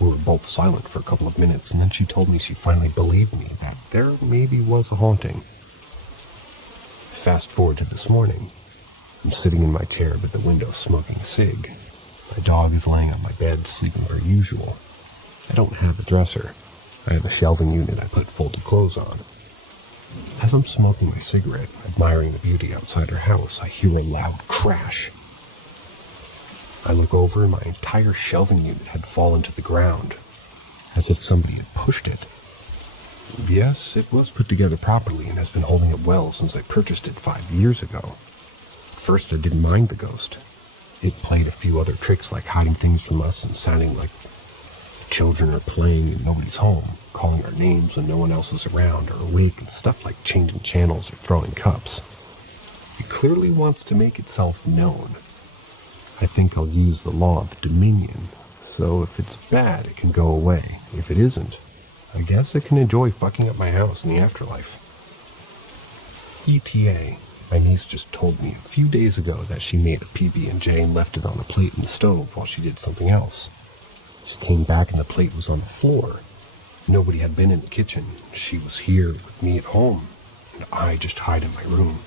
We were both silent for a couple of minutes, and then she told me she finally believed me that there maybe was a haunting. Fast forward to this morning. I'm sitting in my chair by the window smoking a cig. My dog is laying on my bed, sleeping per usual. I don't have a dresser. I have a shelving unit I put folded clothes on. As I'm smoking my cigarette, admiring the beauty outside her house, I hear a loud crash. I look over and my entire shelving unit had fallen to the ground, as if somebody had pushed it. Yes, it was put together properly and has been holding up well since I purchased it 5 years ago. At first I didn't mind the ghost. It played a few other tricks like hiding things from us and sounding like children are playing and nobody's home, calling our names when no one else is around or awake, and stuff like changing channels or throwing cups. It clearly wants to make itself known. I think I'll use the law of dominion, so if it's bad, it can go away. If it isn't, I guess it can enjoy fucking up my house in the afterlife. ETA. My niece just told me a few days ago that she made a PB&J and left it on a plate in the stove while she did something else. She came back and the plate was on the floor. Nobody had been in the kitchen. She was here with me at home, and I just hide in my room.